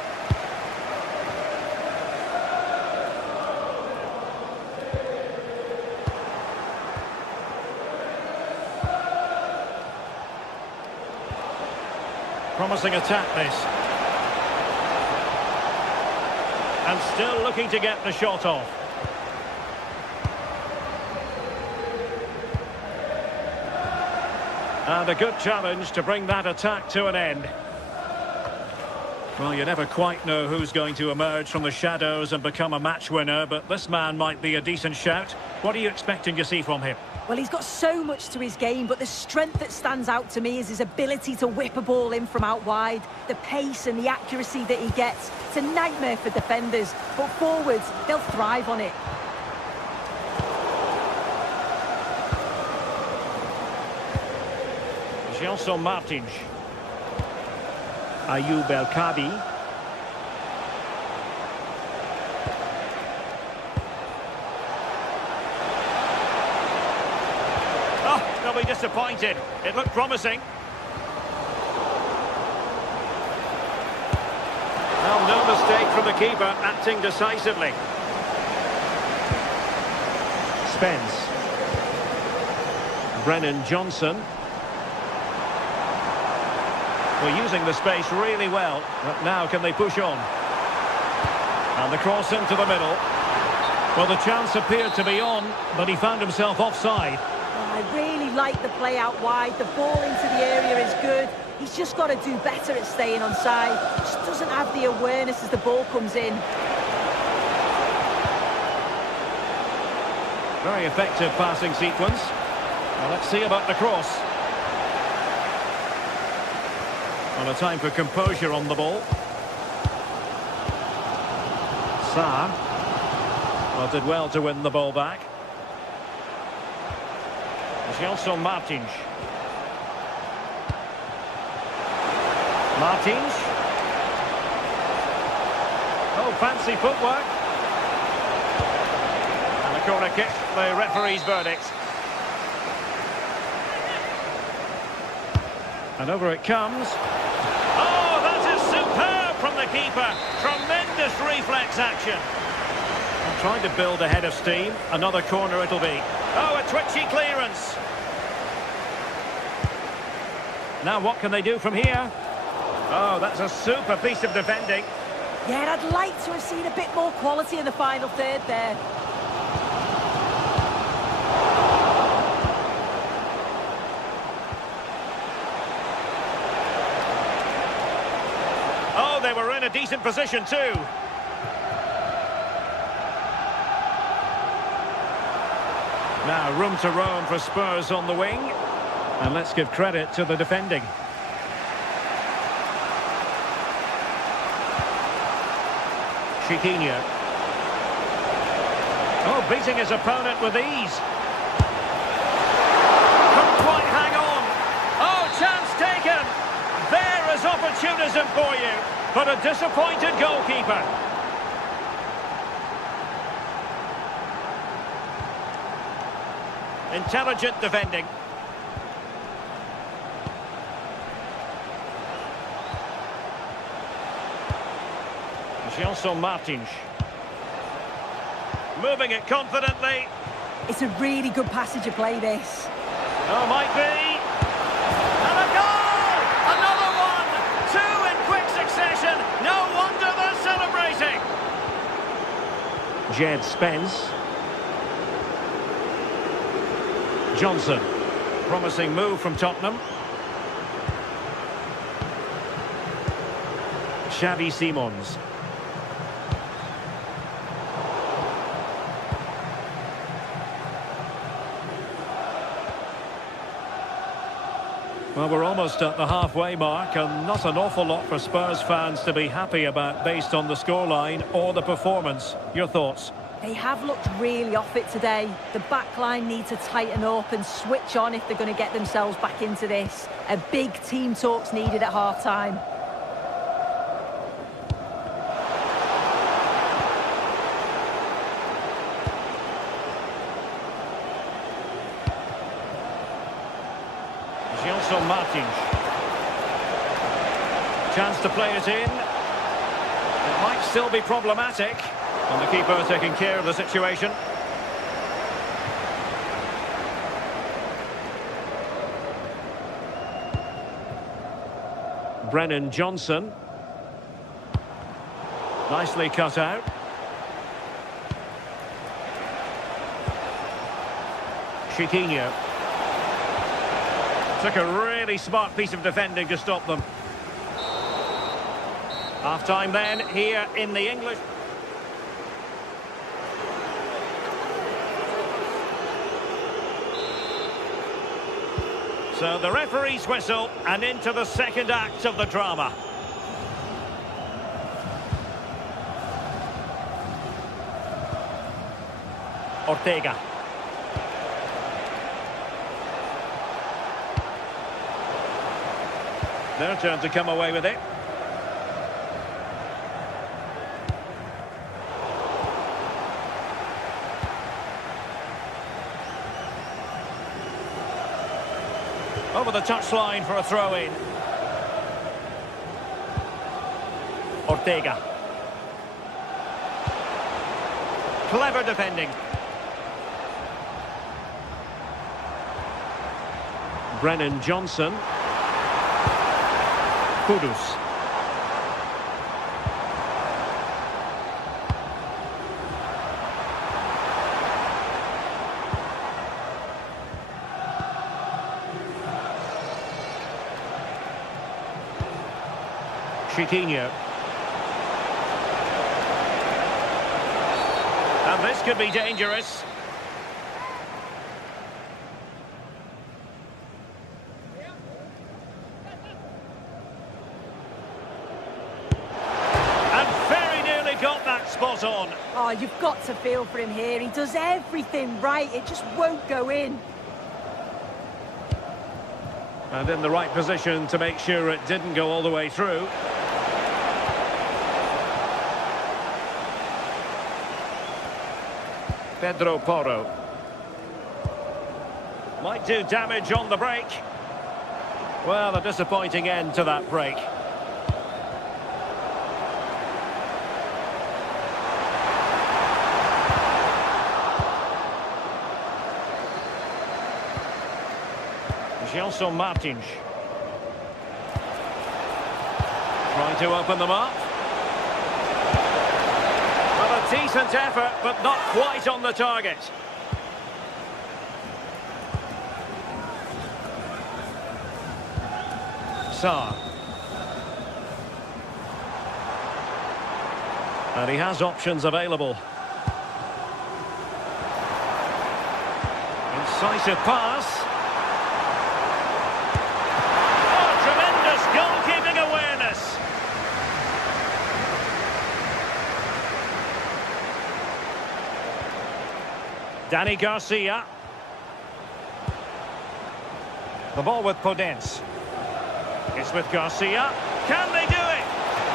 Promising attack, this. And still looking to get the shot off. And a good challenge to bring that attack to an end. Well, you never quite know who's going to emerge from the shadows and become a match winner, but this man might be a decent shout. What are you expecting to see from him? Well, he's got so much to his game, but the strength that stands out to me is his ability to whip a ball in from out wide. The pace and the accuracy that he gets. It's a nightmare for defenders, but forwards, they'll thrive on it. Gelson Martins. Ayoub El Kadi. Oh, they'll be disappointed. It looked promising. Well, no mistake from the keeper, acting decisively. Spence. Brennan Johnson. We're using the space really well, but now can they push on? And the cross into the middle. Well, the chance appeared to be on, but he found himself offside. Oh, I really like the play out wide. The ball into the area is good. He's just got to do better at staying on side. Just doesn't have the awareness as the ball comes in. Very effective passing sequence. Well, let's see about the cross. On a time for composure on the ball. Sarr. Well, did well to win the ball back. Gelson Martins. Martins. Oh, fancy footwork. And a corner kick, the referee's verdict. And over it comes. Oh, that is superb from the keeper. Tremendous reflex action. And trying to build a head of steam. Another corner it'll be. Oh, a twitchy clearance. Now what can they do from here? Oh, that's a super piece of defending. Yeah, I'd like to have seen a bit more quality in the final third there. Oh, they were in a decent position too. Now room to roam for Spurs on the wing. And let's give credit to the defending. Chiquinho. Oh, beating his opponent with ease. Couldn't quite hang on. Oh, chance taken. There is opportunism for you. But a disappointed goalkeeper. Intelligent defending. Gelson Martins. Moving it confidently. It's a really good passage of play, this. Oh, might be. And a goal! Another one! Two in quick succession. No wonder they're celebrating. Jed Spence. Johnson. Promising move from Tottenham. Xavi Simons. Well, we're almost at the halfway mark, and not an awful lot for Spurs fans to be happy about based on the scoreline or the performance. Your thoughts? They have looked really off it today. The back line need to tighten up and switch on if they're going to get themselves back into this. A big team talk's needed at half-time. Gelson Martins. Chance to play it in. It might still be problematic. And the keeper taking care of the situation. Brennan Johnson. Nicely cut out. Chiquinho. Took a really smart piece of defending to stop them. Half-time then, here in the English... So the referee's whistle, and into the second act of the drama. Ortega. Their turn to come away with it. Over the touchline for a throw-in. Ortega. Clever defending. Brennan Johnson. Kudus. Chiquinho. And this could be dangerous. And very nearly got that spot on. Oh, you've got to feel for him here. He does everything right. It just won't go in. And in the right position to make sure it didn't go all the way through. Pedro Porro. Might do damage on the break. Well, a disappointing end to that break. Gelson Martins. Trying to open them up. Well, a decent effort, but not quite on the target. Sarr. And he has options available. Incisive pass. Danny Garcia. The ball with Podence. It's with Garcia. Can they do it?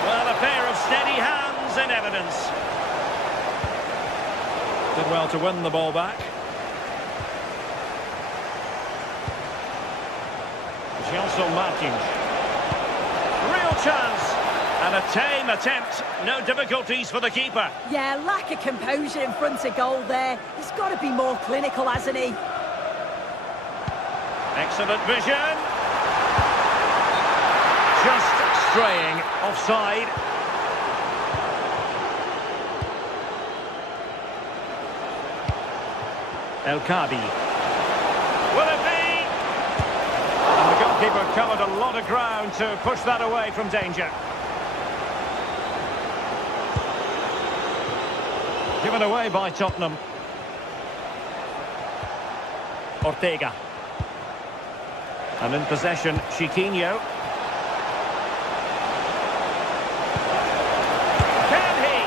Well, a pair of steady hands in evidence. Did well to win the ball back. Gelson Martins. Real chance. And a tame attempt, no difficulties for the keeper. Yeah, lack of composure in front of goal there. He's got to be more clinical, hasn't he? Excellent vision. Just straying offside. El Kadi. Will it be? And the goalkeeper covered a lot of ground to push that away from danger. Given away by Tottenham. Ortega. And in possession, Chiquinho. Can he?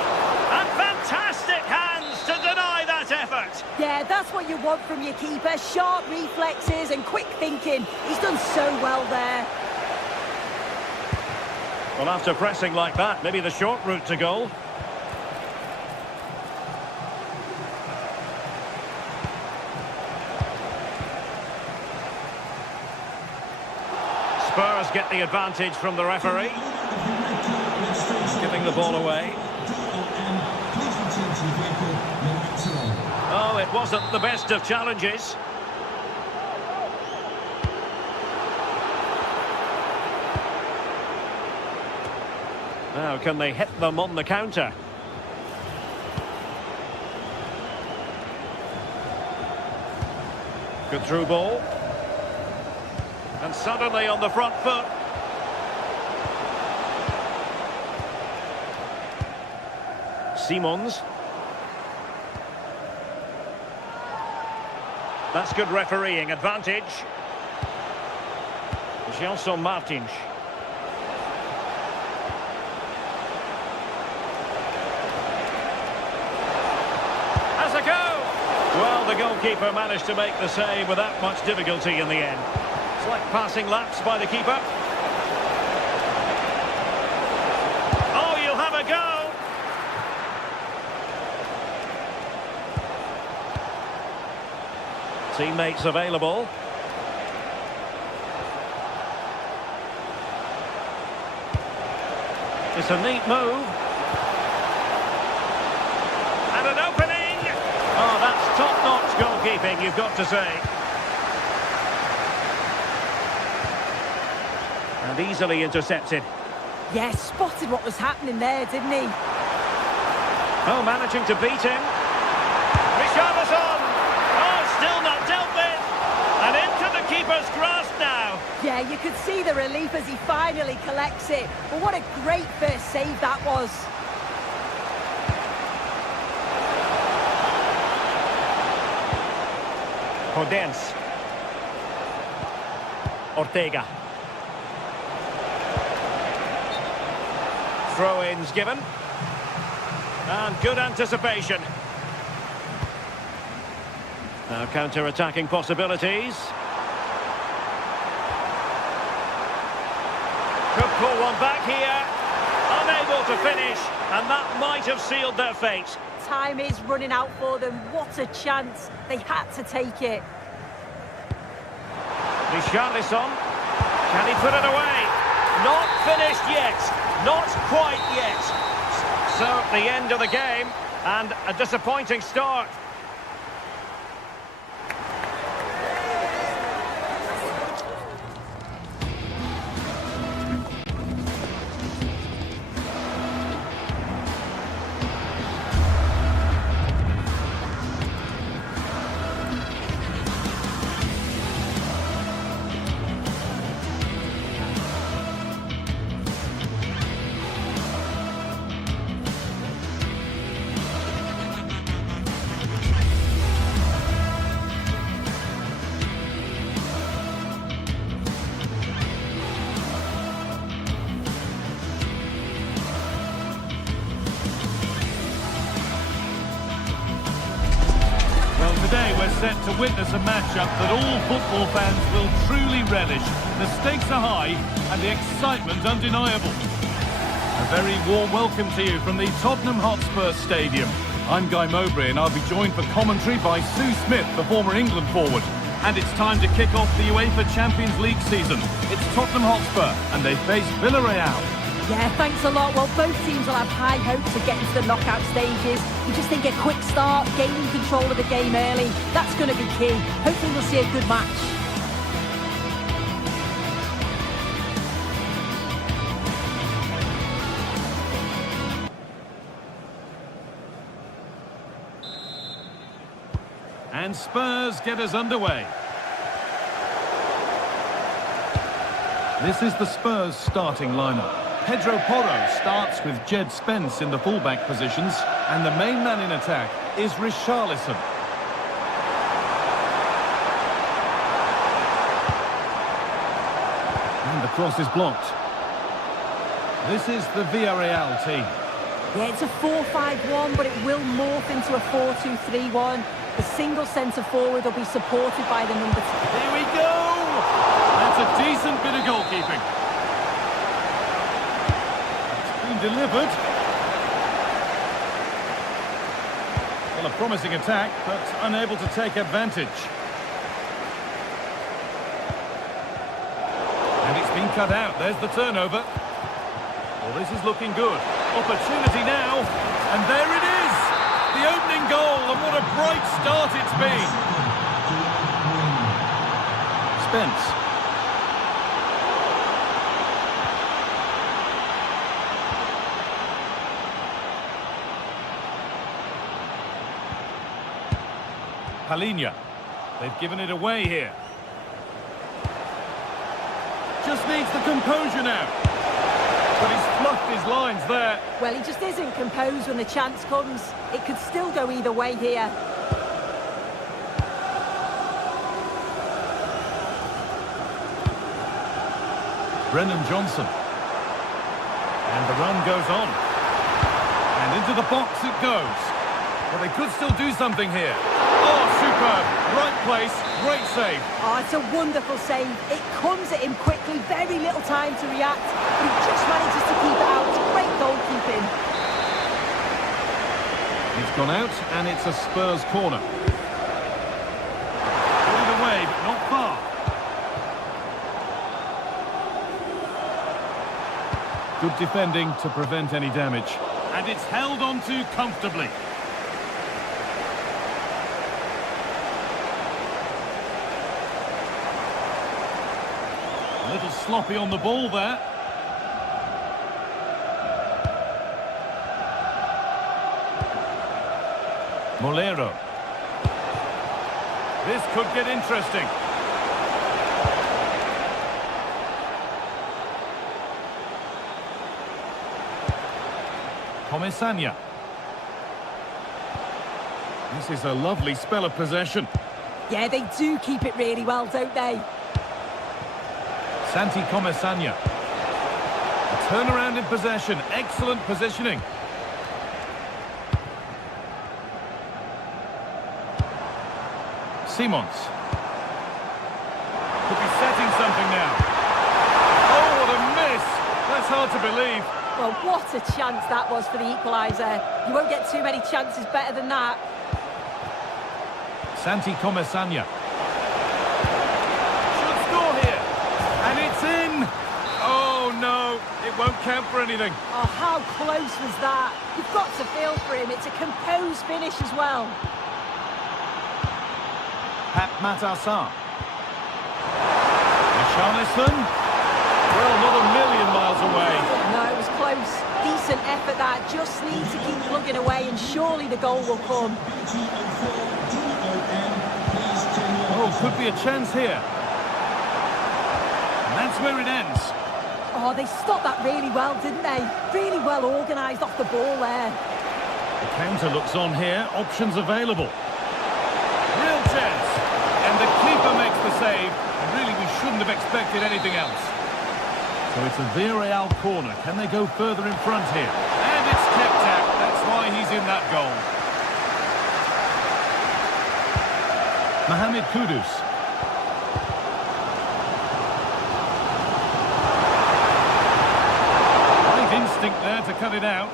And fantastic hands to deny that effort. Yeah, that's what you want from your keeper. Sharp reflexes and quick thinking. He's done so well there. Well, after pressing like that, maybe the short route to goal. Spurs get the advantage from the referee. Giving the ball away. Oh, it wasn't the best of challenges. Now, can they hit them on the counter? Good through ball. And suddenly on the front foot. Simons. That's good refereeing. Advantage. Gelson Martins. Has a go! Well, the goalkeeper managed to make the save without much difficulty in the end. It's like passing laps by the keeper. Oh, you'll have a go! Teammates available. It's a neat move. And an opening! Oh, that's top-notch goalkeeping, you've got to say. And easily intercepted. Yeah, spotted what was happening there, didn't he? Oh, managing to beat him. Richarlison! Oh, still not dealt with! And into the keeper's grasp now. Yeah, you could see the relief as he finally collects it. But what a great first save that was. Podence. Ortega. Throw-ins given. And good anticipation. Now counter-attacking possibilities. Could pull one back here. Unable to finish. And that might have sealed their fate. Time is running out for them. What a chance. They had to take it. Richarlison. Can he put it away? Not finished yet. Not quite yet. So, the end of the game, and a disappointing start. Today we're set to witness a matchup that all football fans will truly relish. The stakes are high and the excitement undeniable. A very warm welcome to you from the Tottenham Hotspur Stadium. I'm Guy Mowbray and I'll be joined for commentary by Sue Smith, the former England forward. And it's time to kick off the UEFA Champions League season. It's Tottenham Hotspur and they face Villarreal. Yeah, thanks a lot. Well, both teams will have high hopes of getting to the knockout stages. You just think a quick start, gaining control of the game early, that's going to be key. Hopefully we'll see a good match. And Spurs get us underway. This is the Spurs starting lineup. Pedro Porro starts with Jed Spence in the fullback positions, and the main man in attack is Richarlison. And the cross is blocked. This is the Villarreal team. Yeah, it's a 4-5-1, but it will morph into a 4-2-3-1. The single centre-forward will be supported by the number 10. Here we go! That's a decent bit of goalkeeping. It's been delivered. Well, a promising attack, but unable to take advantage. And it's been cut out. There's the turnover. Well, this is looking good. Opportunity now, and there it is! The opening goal, and what a bright start it's been. Spence. Palhinha. They've given it away here. Just needs the composure now. But he's fluffed his lines there. Well, he just isn't composed when the chance comes. It could still go either way here. Brennan Johnson. And the run goes on. And into the box it goes. Well, they could still do something here. Oh, superb. Right place, great save. Oh, it's a wonderful save. It comes at him quickly, very little time to react. But he just manages to keep it out. It's great goalkeeping. It's gone out, and it's a Spurs corner. Pulled away, but not far. Good defending to prevent any damage. And it's held on to comfortably. A little sloppy on the ball there. Molero. This could get interesting. Comesaña. This is a lovely spell of possession. Yeah, they do keep it really well, don't they? Santi Comesaña. A turnaround in possession. Excellent positioning. Simons. Could be setting something now. Oh, what a miss! That's hard to believe. Well, what a chance that was for the equaliser. You won't get too many chances better than that. Santi Comesaña. Should score here. And it's in. Oh, no. It won't count for anything. Oh, how close was that? You've got to feel for him. It's a composed finish as well. Pat Matassar. Richarlison. Well, not a million miles away. No, it was close. Decent effort that. Just need to keep plugging away and surely the goal will come. Oh, could be a chance here. And that's where it ends. Oh, they stopped that really well, didn't they? Really well organised off the ball there. The counter looks on here. Options available. Real chance. And the keeper makes the save. And really, we shouldn't have expected anything else. So it's a Villarreal corner. Can they go further in front here? And it's kept out. That's why he's in that goal. Mohamed Kudus. Right instinct there to cut it out.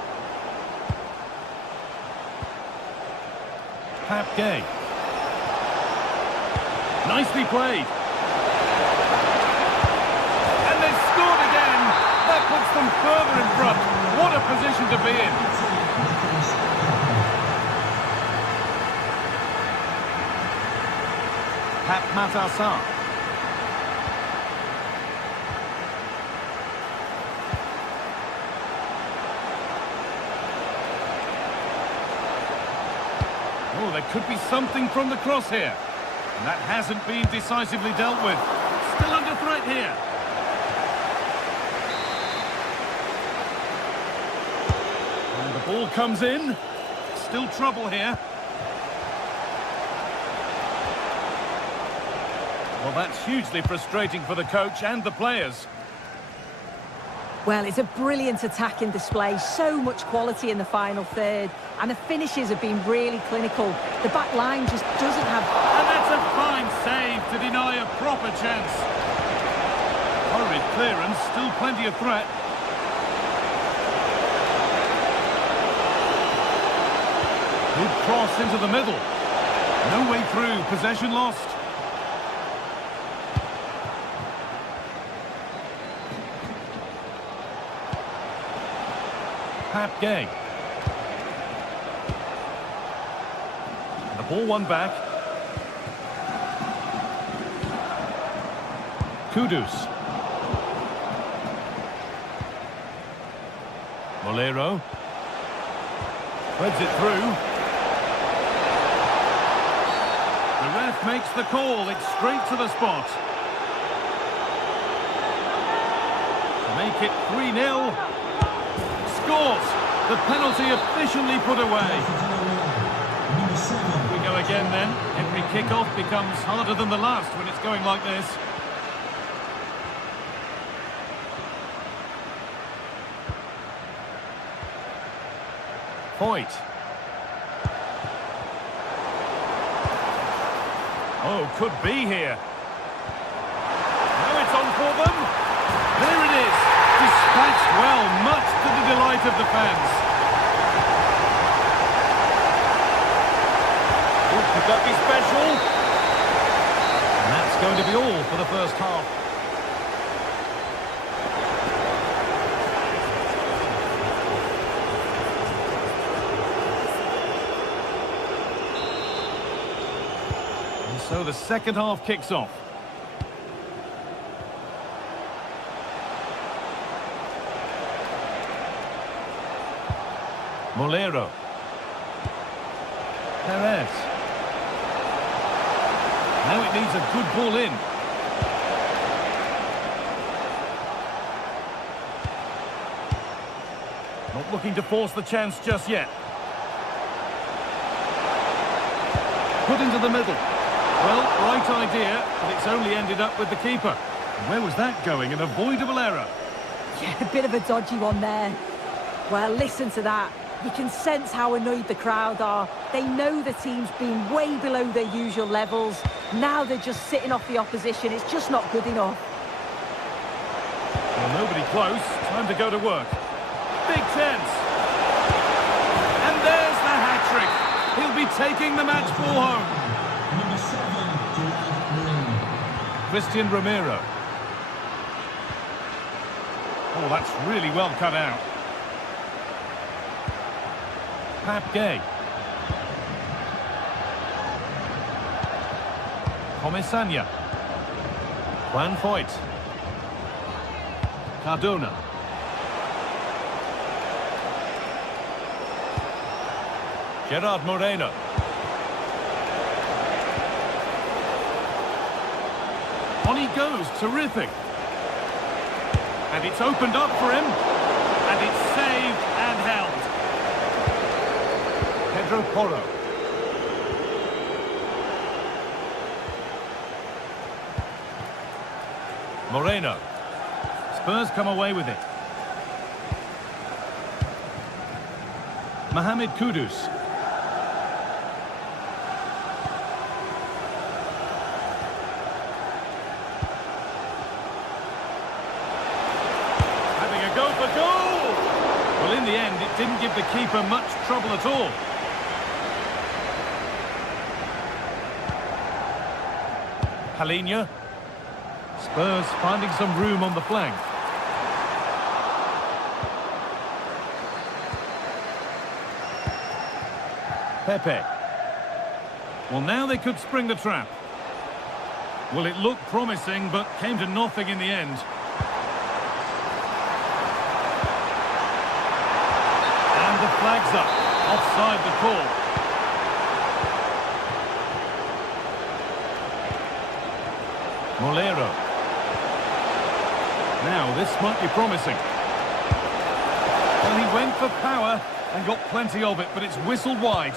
Pap Gay. Nicely played. And they've scored again. That puts them further in position to be in. Pat Matassa. Oh, there could be something from the cross here. And that hasn't been decisively dealt with. Still under threat here. And the ball comes in. Still trouble here. Well, that's hugely frustrating for the coach and the players. Well, it's a brilliant attacking display. So much quality in the final third. And the finishes have been really clinical. The back line just doesn't have... And that's a fine save to deny a proper chance. Hurried clearance, still plenty of threat. Good cross into the middle. No way through, possession lost. Pap Gay. The ball won back. Kudus. Molero. Threads it through. The ref makes the call. It's straight to the spot. To make it 3-0. Scores! The penalty efficiently put away. We go again then. Every kick-off becomes harder than the last when it's going like this. Foyt. Oh, could be here. Now it's on for them. There it is. Dispatched well, much to the delight of the fans. Oh, could that be special? And that's going to be all for the first half. And so the second half kicks off. Molero. Perez. Now it needs a good ball in. Not looking to force the chance just yet. Put into the middle. Well, right idea, but it's only ended up with the keeper. Where was that going? An avoidable error. Yeah, a bit of a dodgy one there. Well, listen to that. You can sense how annoyed the crowd are. They know the team's been way below their usual levels. Now they're just sitting off the opposition. It's just not good enough. Well, nobody close. Time to go to work. Big chance. And there's the hat-trick. He'll be taking the match ball home. Christian Romero. Oh, that's really well cut out. Pap Gay. Comesaña. Juan Foyt. Cardona. Gerard Moreno. On he goes, terrific. And it's opened up for him. And it's saved and held. Pedro Porro. Moreno. Spurs come away with it. Mohamed Kudus. Having a go for goal! Well, in the end, it didn't give the keeper much trouble at all. Palinha. Spurs finding some room on the flank. Pepe. Well, now they could spring the trap. Well, it looked promising, but came to nothing in the end. And the flag's up. Offside the call. Molero. Now, this might be promising. Well, he went for power and got plenty of it, but it's whistled wide.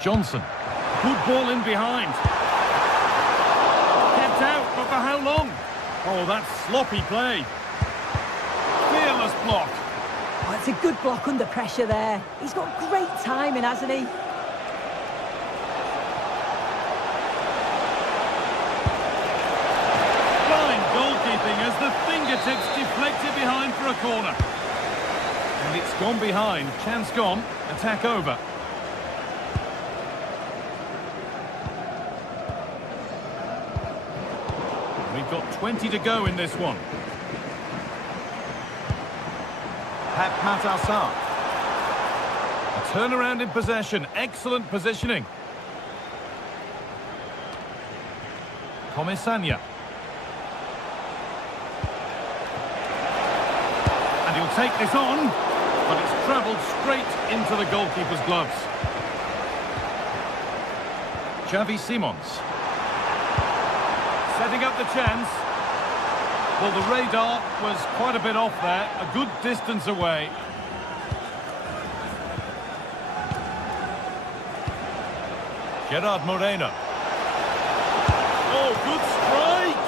Johnson. Good ball in behind. Kept out, but for how long? Oh, that's sloppy play. Fearless block. Oh, it's a good block under pressure there. He's got great timing, hasn't he? Fine goalkeeping as the fingertips deflected behind for a corner. And it's gone behind. Chance gone. Attack over. We've got 20 to go in this one. Matasar. A turnaround in possession. Excellent positioning. Comisania. And he'll take this on, but it's travelled straight into the goalkeeper's gloves. Xavi Simons. Setting up the chance. Well, the radar was quite a bit off there, a good distance away. Gerard Moreno. Oh, good strike!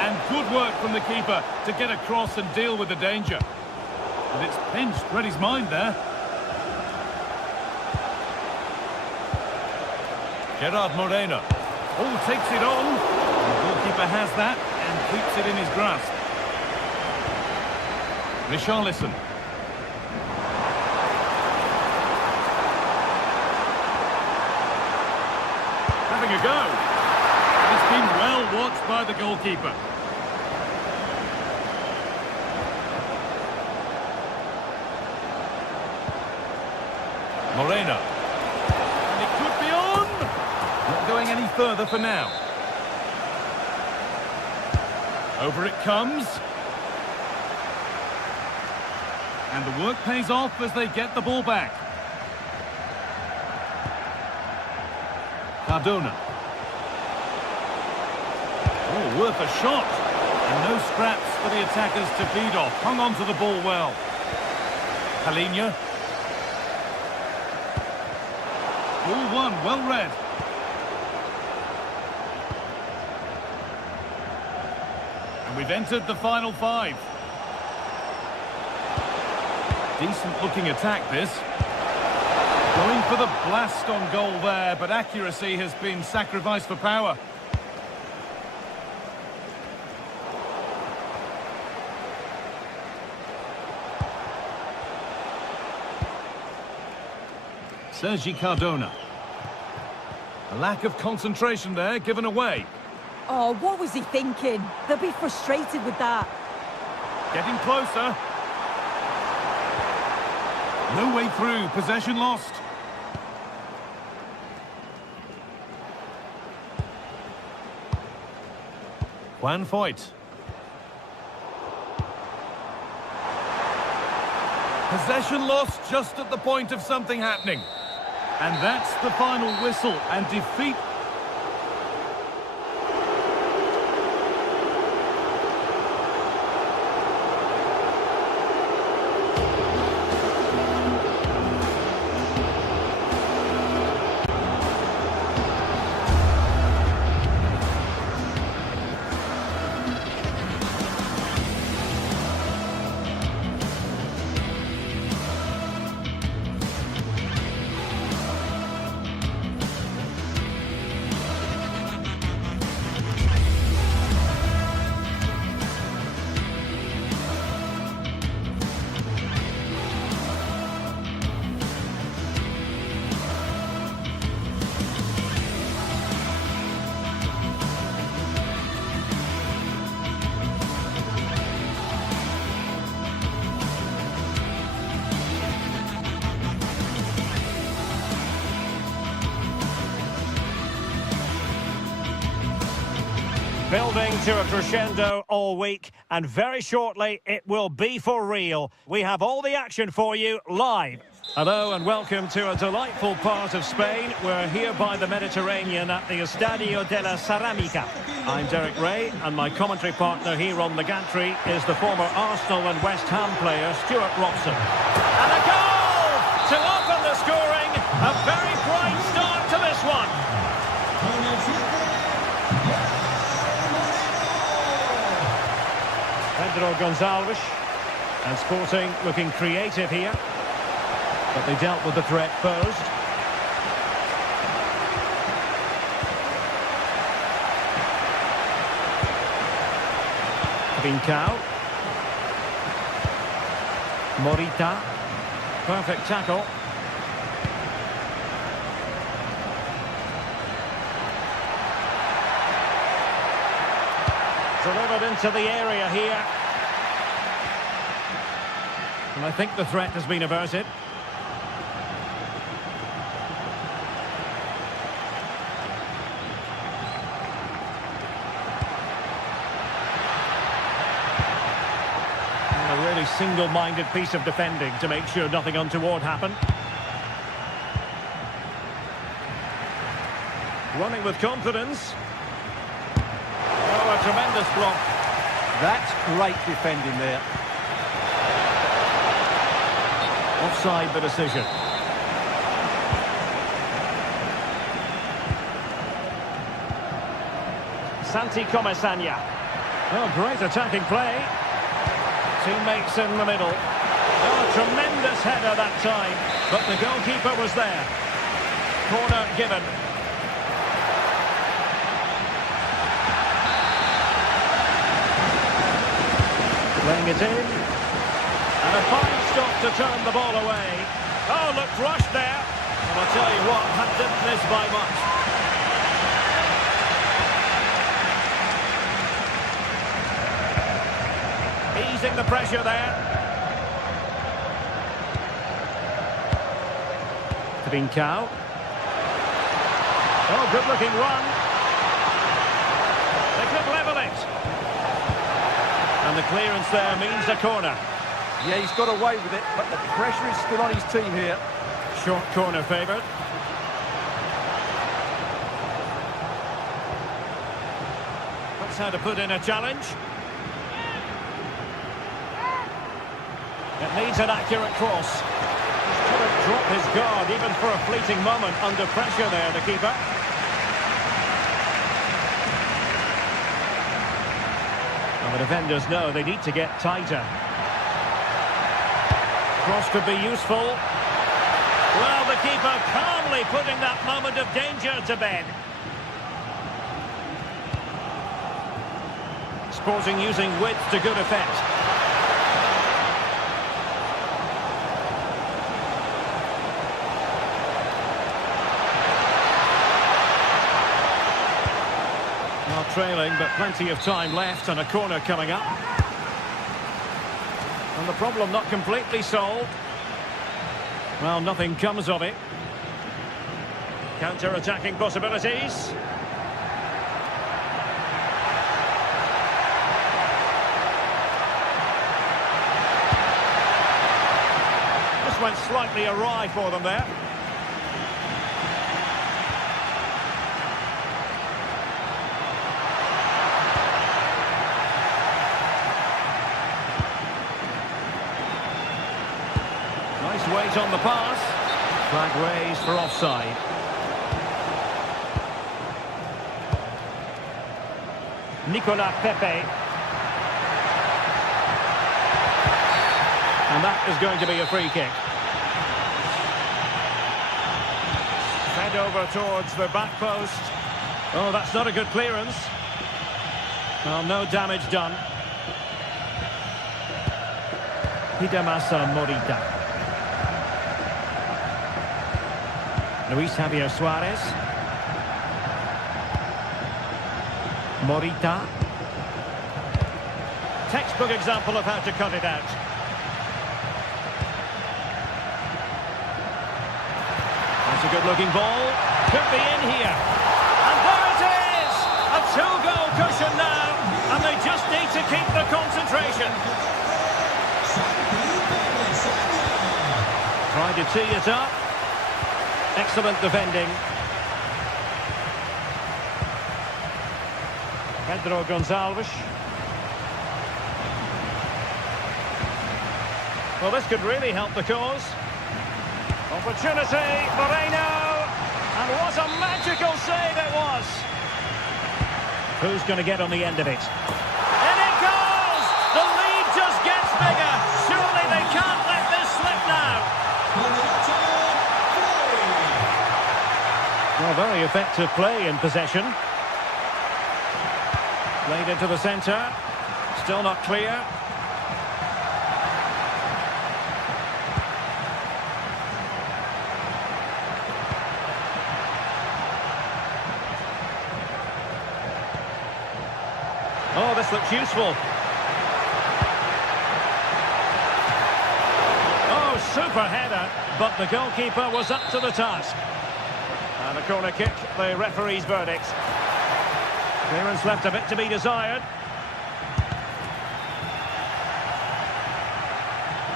And good work from the keeper to get across and deal with the danger. And it's pinched Reddy's mind there. Gerard Moreno. Oh, takes it on. The goalkeeper has that and keeps it in his grasp. Richarlison. Having a go. It's been well watched by the goalkeeper. Moreno. And it could be on. Not going any further for now. Over it comes. And the work pays off as they get the ball back. Cardona. Oh, worth a shot. And no scraps for the attackers to feed off. Hung on to the ball well. Palinha. Ball one, well read. And we've entered the final five. Decent looking attack this. Going for the blast on goal there, but accuracy has been sacrificed for power. Sergi Cardona. A lack of concentration there, given away. Oh, what was he thinking? They'll be frustrated with that. Getting closer. No way through, possession lost. Juan Foyt. Possession lost just at the point of something happening. And that's the final whistle and defeat. Building to a crescendo all week, and very shortly it will be for real. We have all the action for you live. Hello and welcome to a delightful part of Spain. We're here by the Mediterranean at the Estadio de la Ceramica. I'm Derek Ray, and my commentary partner here on the gantry is the former Arsenal and West Ham player Stuart Robson. And a goal to open the scoring. A very bright start to this one. Pedro Gonzalez, and Sporting looking creative here, but they dealt with the threat posed. Vincao, Morita, perfect tackle. Delivered into the area here. And I think the threat has been averted. And a really single-minded piece of defending to make sure nothing untoward happened. Running with confidence. Oh, a tremendous block. That's great defending there. Offside the decision. Santi Comesaña. Oh, great attacking play. Teammates in the middle. Oh, tremendous header that time. But the goalkeeper was there. Corner given. Playing it in. And a fine stop to turn the ball away. Oh, looked rushed there. And I'll tell you what, that didn't miss by much. Easing the pressure there. Vincao. Oh, good-looking run. They could level it. And the clearance there means a corner. Yeah, he's got away with it, but the pressure is still on his team here. Short corner favoured. That's how to put in a challenge. It needs an accurate cross. Couldn't drop his guard even for a fleeting moment under pressure there, the keeper. And the defenders know they need to get tighter. Cross could be useful. Well, the keeper calmly putting that moment of danger to bed. Sporting using width to good effect. Well, trailing, but plenty of time left and a corner coming up. And the problem not completely solved. Well, nothing comes of it. Counter-attacking possibilities. This went slightly awry for them there. Nice weight on the pass. Flag raised for offside. Nicolas Pepe. And that is going to be a free kick. Fed over towards the back post. Oh, that's not a good clearance. Well, no damage done. Hidemasa Morita. Luis Javier Suarez. Morita. Textbook example of how to cut it out. That's a good-looking ball. Could be in here. And there it is! A two-goal cushion now. keep the concentration. Tried to tee it up. Excellent defending. Pedro Gonçalves. Well, this could really help the cause. Opportunity, Moreno. And what a magical save it was. Who's going to get on the end of it? And it goes! The lead just gets bigger. Surely they can't let this slip now. Well, very effective play in possession. Played into the centre. Still not clear. Oh, this looks useful. Oh, super header, but the goalkeeper was up to the task. And a corner kick, the referee's verdict. Clearance left a bit to be desired.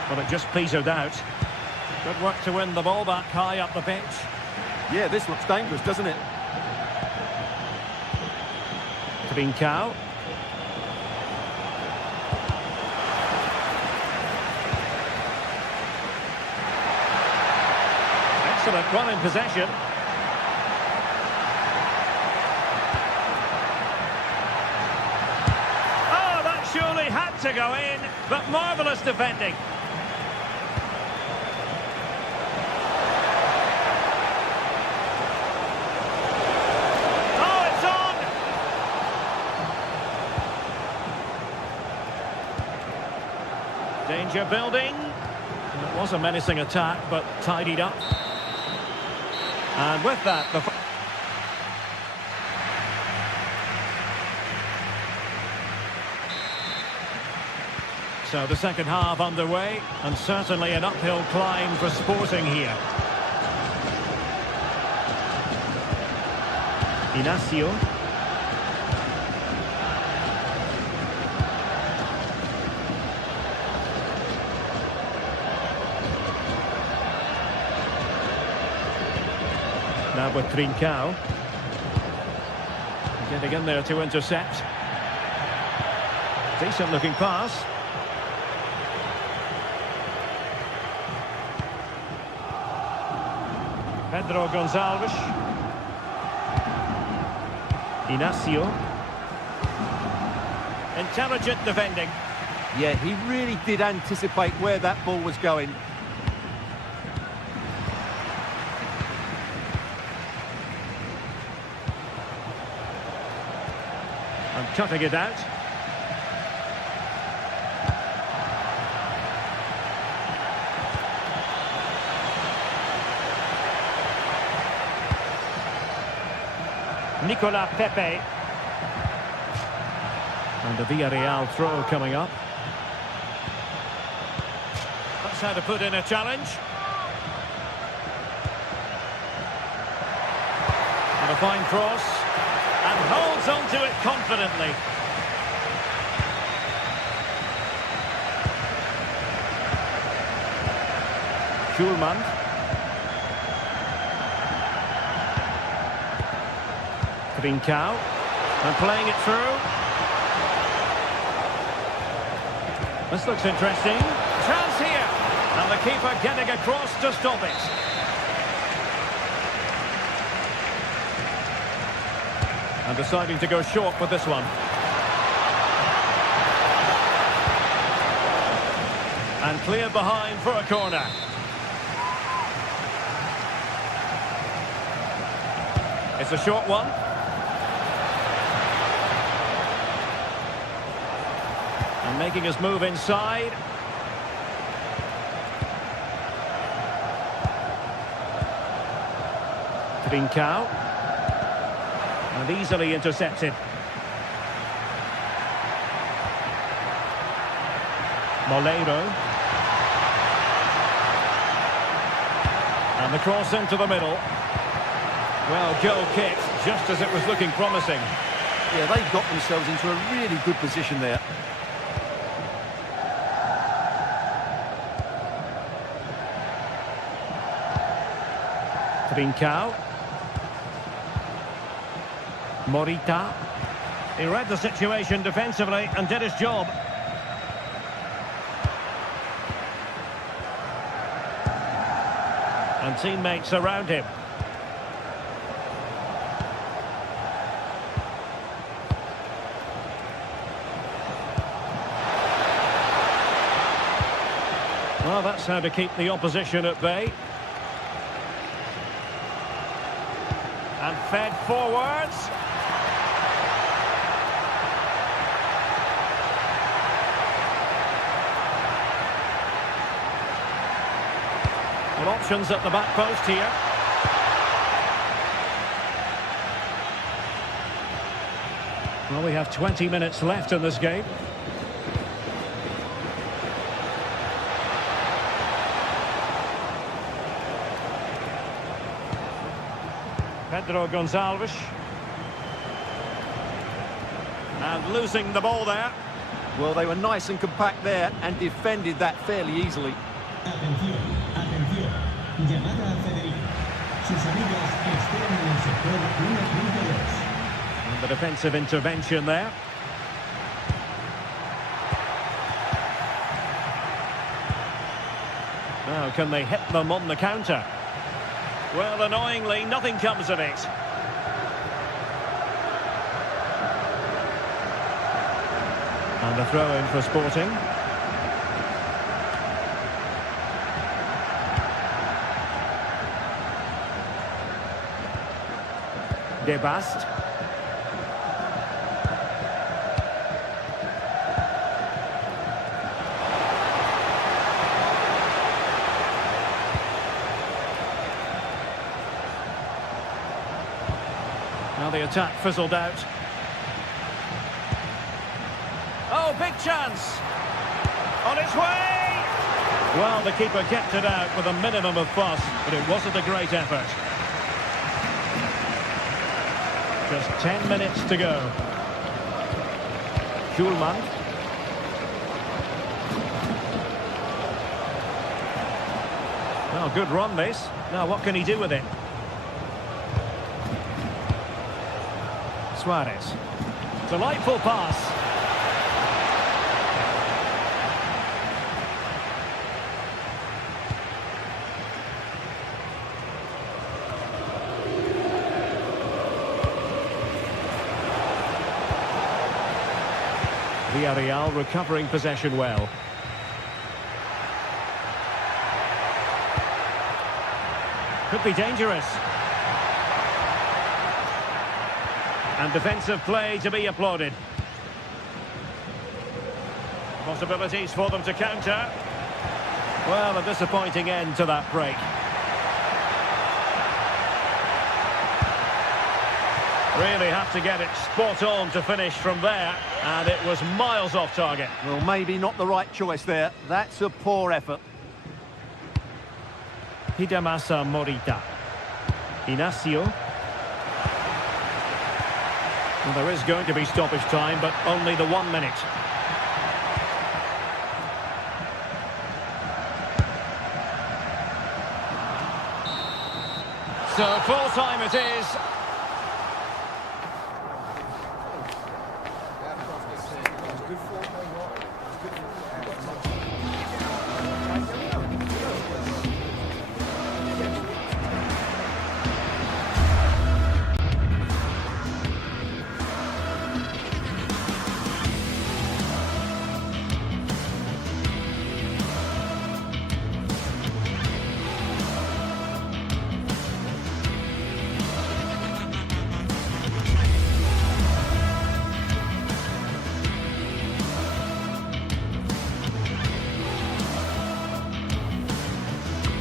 Well, it just petered out. Good work to win the ball back high up the pitch. Yeah, this looks dangerous, doesn't it? Trincao. Excellent one in possession. Oh, that surely had to go in, but marvellous defending. Oh, it's on! Danger building. It was a menacing attack, but tidied up. And with that, so the second half underway, and certainly an uphill climb for Sporting here. Inacio. Now with Trincao. Getting in there to intercept. Decent looking pass. Pedro Gonçalves. Inacio. Intelligent defending. Yeah, he really did anticipate where that ball was going. And cutting it out. Nicolas Pepe. And the Villarreal throw coming up. That's how to put in a challenge. And a fine cross. And holds on to it confidently. Schulman. Trincao. And playing it through. This looks interesting. Chance here. And the keeper getting across to stop it. And deciding to go short with this one. And cleared behind for a corner. It's a short one. And making his move inside. Trincao. And easily intercepted. Moleiro. And the cross into the middle. Well, goal kicked, just as it was looking promising. Yeah, they got themselves into a really good position there. Trincao. Morita. He read the situation defensively and did his job. And teammates around him. Well, that's how to keep the opposition at bay. And fed forwards. Well, options at the back post here. Well, we have 20 minutes left in this game. Pedro Gonçalves. And losing the ball there. Well, they were nice and compact there and defended that fairly easily. Atención, atención. Llamada a Federico. Sus amigas esperan en el sector 1.2. And the defensive intervention there. Now, can they hit them on the counter? Well, annoyingly, nothing comes of it. And a throw-in for Sporting. De Bast. Now the attack fizzled out. Oh, big chance! On its way! Well, the keeper kept it out with a minimum of fuss, but it wasn't a great effort. Just 10 minutes to go. Schulman. Well, good run this. Now what can he do with it? Suarez. Delightful pass. Villarreal recovering possession well. Could be dangerous. And defensive play to be applauded. Possibilities for them to counter. Well, a disappointing end to that break. Really have to get it spot on to finish from there, and it was miles off target. Well, maybe not the right choice there. That's a poor effort. Hidemasa Morita. Inacio. Well, there is going to be stoppage time, but only the 1 minute. So full time it is.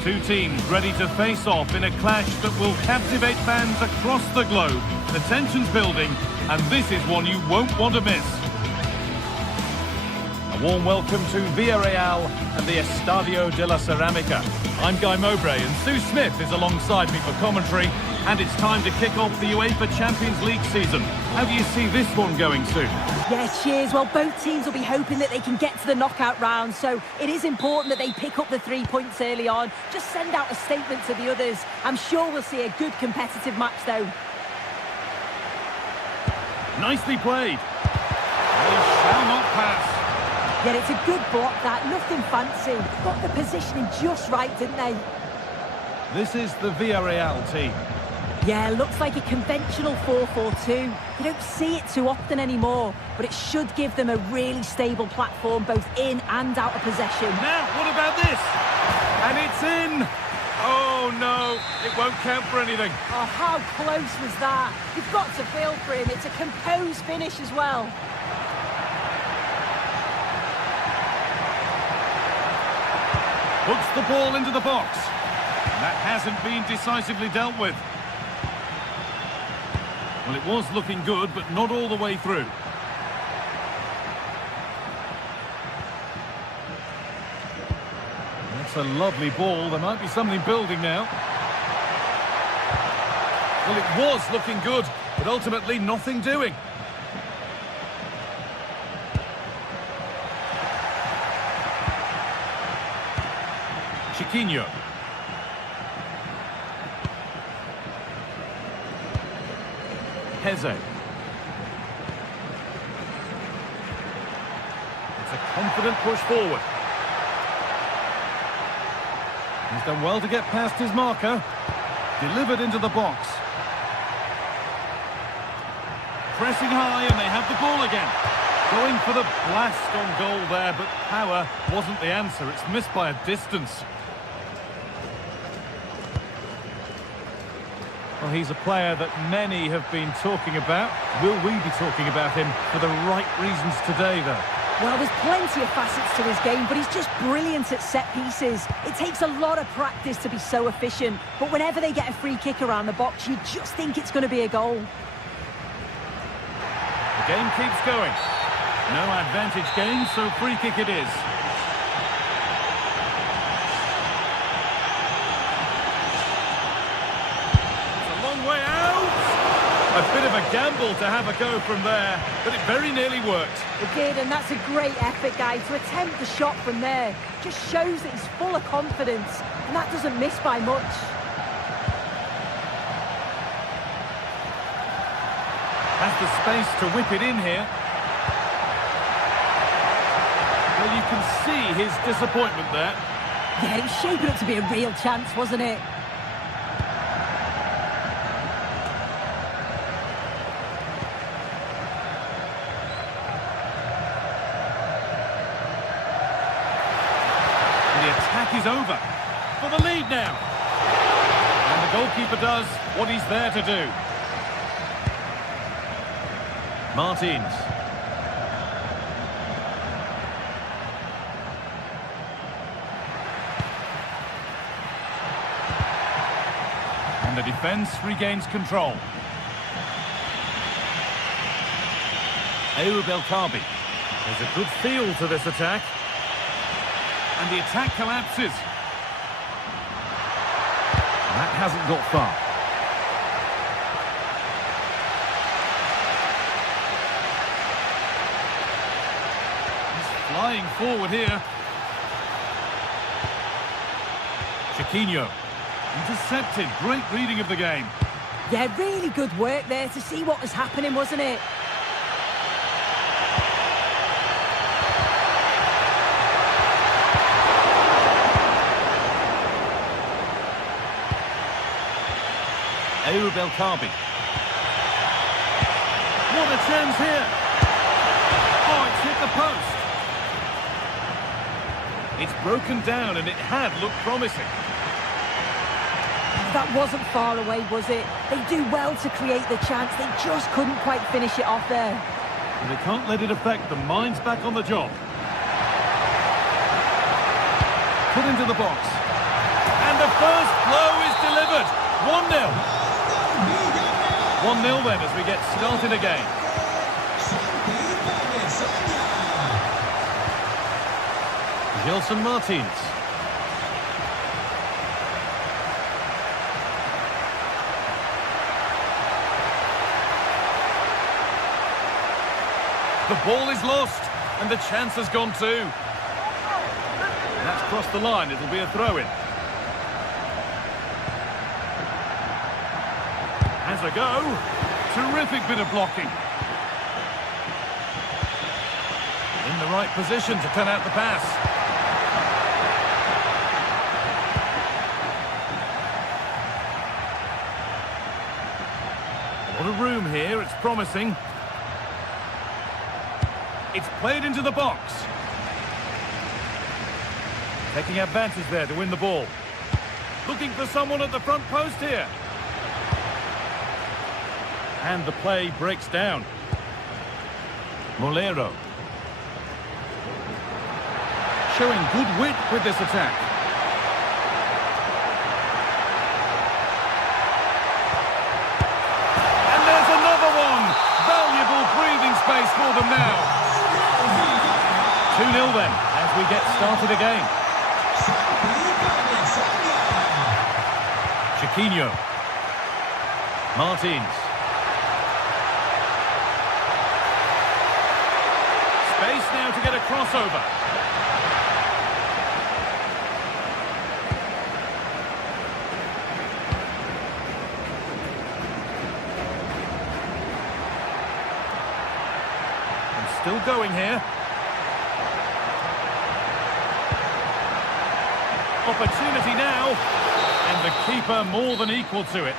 Two teams ready to face off in a clash that will captivate fans across the globe. The tension's building, and this is one you won't want to miss. A warm welcome to Villarreal and the Estadio de la Ceramica. I'm Guy Mowbray, and Sue Smith is alongside me for commentary. And it's time to kick off the UEFA Champions League season. How do you see this one going soon? Yes, cheers. Well, both teams will be hoping that they can get to the knockout round, so it is important that they pick up the 3 points early on. Just send out a statement to the others. I'm sure we'll see a good competitive match, though. Nicely played. They shall not pass. Yeah, it's a good block, that. Nothing fancy. Got the positioning just right, didn't they? This is the Villarreal team. Yeah, looks like a conventional 4-4-2. You don't see it too often anymore, but it should give them a really stable platform, both in and out of possession. Now, what about this? And it's in! Oh, no, it won't count for anything. Oh, how close was that? You've got to feel for him. It's a composed finish as well. Puts the ball into the box. That hasn't been decisively dealt with. Well, it was looking good, but not all the way through. That's a lovely ball. There might be something building now. Well, it was looking good, but ultimately nothing doing. Chiquinho. Heze. It's a confident push forward. He's done well to get past his marker. Delivered into the box. Pressing high and they have the ball again. Going for the blast on goal there, but power wasn't the answer. It's missed by a distance. Well, he's a player that many have been talking about. Will we be talking about him for the right reasons today, though? Well, there's plenty of facets to his game, but he's just brilliant at set pieces. It takes a lot of practice to be so efficient, but whenever they get a free kick around the box, you just think it's going to be a goal. The game keeps going. No advantage gained, so free kick it is. Way out! A bit of a gamble to have a go from there, but it very nearly worked. It did, and that's a great effort, guys. To attempt the shot from there just shows that he's full of confidence, and that doesn't miss by much. Has the space to whip it in here. Well, you can see his disappointment there. Yeah, it was shaping up to be a real chance, wasn't it? Is over for the lead now, and the goalkeeper does what he's there to do. Martins. And the defence regains control. Ayub El Kabi. There's a good feel to this attack. And the attack collapses. That hasn't got far. He's flying forward here. Chiquinho. Intercepted. Great reading of the game. Yeah, really good work there to see what was happening, wasn't it? Ayub El Kabi. What a chance here. Oh, it's hit the post. It's broken down and it had looked promising. That wasn't far away, was it? They do well to create the chance. They just couldn't quite finish it off there. And they can't let it affect them. Mind's back on the job. Put into the box. And the first blow is delivered. 1-0. 1-0 then as we get started again. Gelson Martins. The ball is lost, and the chance has gone too. That's crossed the line. It'll be a throw-in. Has a go. Terrific bit of blocking. In the right position to cut out the pass. A lot of room here. It's promising. It's played into the box. Taking advantage there to win the ball. Looking for someone at the front post here. And the play breaks down. Molero. Showing good wit with this attack. And there's another one. Valuable breathing space for them now. 2-0 then, as we get started again. Chiquinho. Martins. Space now to get a crossover. And still going here. Opportunity now, and the keeper more than equal to it.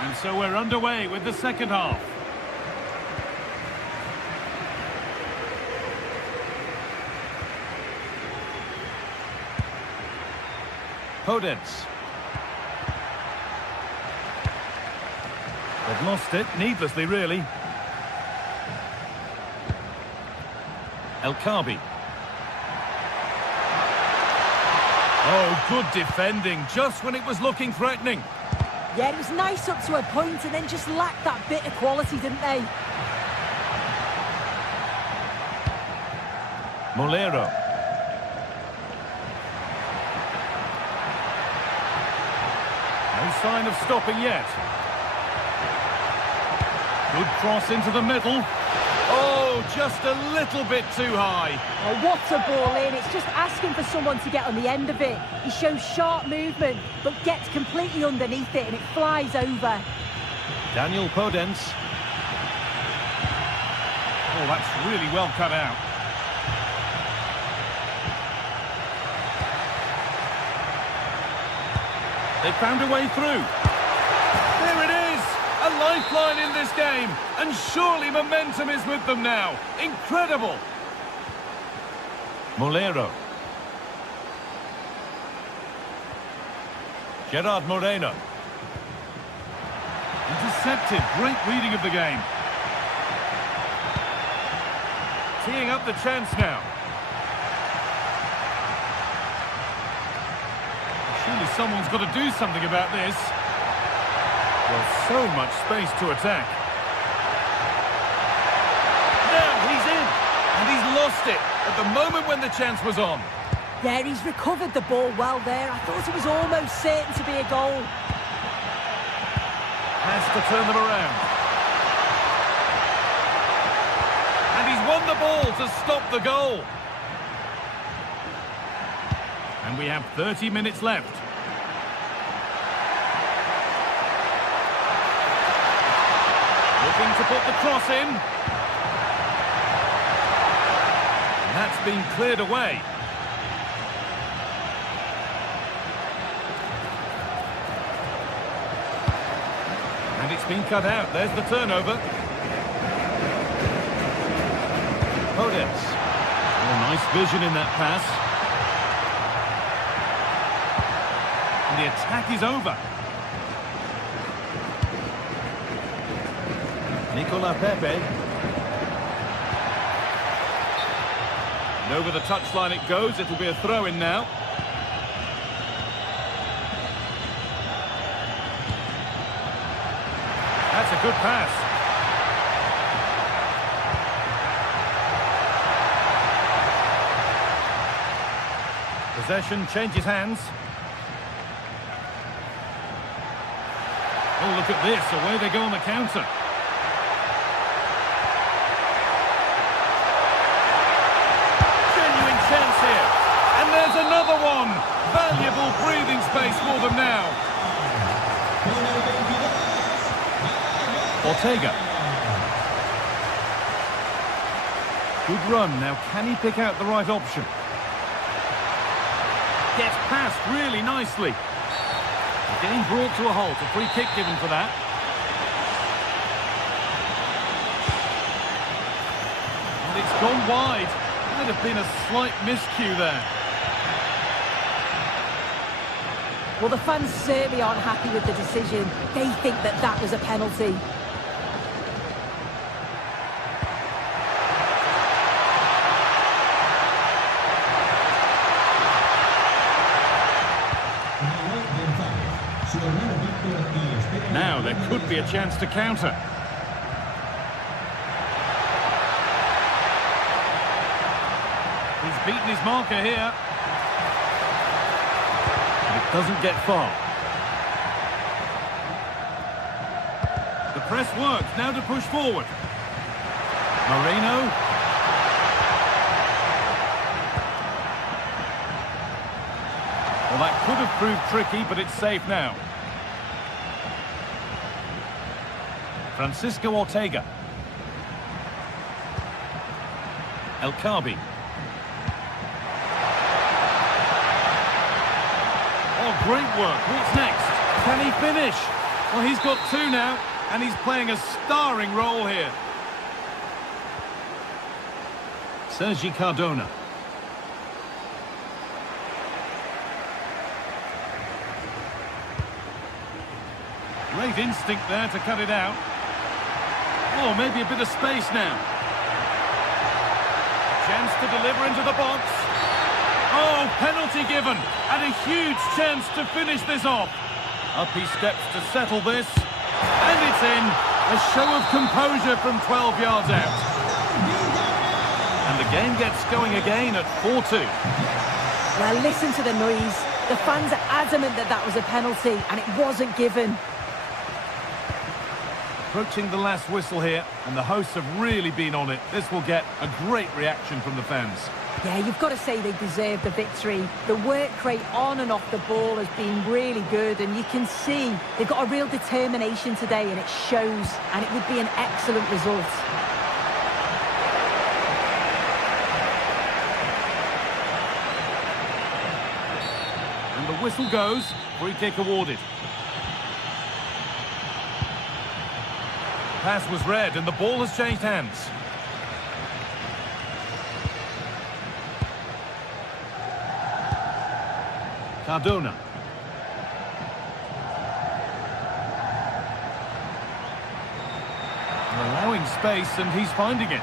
And so we're underway with the second half. Podence. They've lost it, needlessly really. El Khabi. Oh, good defending, just when it was looking threatening. Yeah, it was nice up to a point and then just lacked that bit of quality, didn't they? Molero. No sign of stopping yet. Good cross into the middle. Oh, just a little bit too high. Oh, what a ball in. It's just asking for someone to get on the end of it. He shows sharp movement, but gets completely underneath it and it flies over. Daniel Podence. Oh, that's really well cut out. They found a way through. There it is! A lifeline in this game, and surely momentum is with them now. Incredible! Molero. Gerard Moreno. Intercepted, great reading of the game. Teeing up the chance now. Surely someone's got to do something about this. Well, so much space to attack. Now he's in, and he's lost it at the moment when the chance was on. Yeah, he's recovered the ball well there. I thought it was almost certain to be a goal. Has to turn them around. And he's won the ball to stop the goal. And we have 30 minutes left. Looking to put the cross in. And that's been cleared away. And it's been cut out. There's the turnover. Podence. Oh, nice vision in that pass. And the attack is over. Nicola Pepe. And over the touchline it goes. It'll be a throw-in now. That's a good pass. Possession changes hands. Oh, look at this. Away they go on the counter. Genuine chance here. And there's another one. Valuable breathing space for them now. Ortega. Good run. Now, can he pick out the right option? Gets past really nicely. Getting brought to a halt. A free kick given for that. And it's gone wide. Might have been a slight miscue there. Well, the fans certainly aren't happy with the decision. They think that that was a penalty. Now there could be a chance to counter. He's beaten his marker here. But it doesn't get far. The press works. Now to push forward. Moreno. Well, that could have proved tricky, but it's safe now. Francisco Ortega. El Khabi. Oh, great work. What's next? Can he finish? Well, he's got two now, and he's playing a starring role here. Sergi Cardona. Great instinct there to cut it out. Oh, maybe a bit of space now. Chance to deliver into the box. Oh, penalty given. And a huge chance to finish this off. Up he steps to settle this. And it's in. A show of composure from 12 yards out. And the game gets going again at 4-2. Well, listen to the noise. The fans are adamant that that was a penalty, and it wasn't given. Approaching the last whistle here, and the hosts have really been on it. This will get a great reaction from the fans. Yeah, you've got to say they deserve the victory. The work rate on and off the ball has been really good, and you can see they've got a real determination today, and it shows, and it would be an excellent result. And the whistle goes, free kick awarded. Pass was read and the ball has changed hands. Cardona. Allowing space and he's finding it.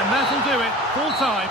And that'll do it, full time.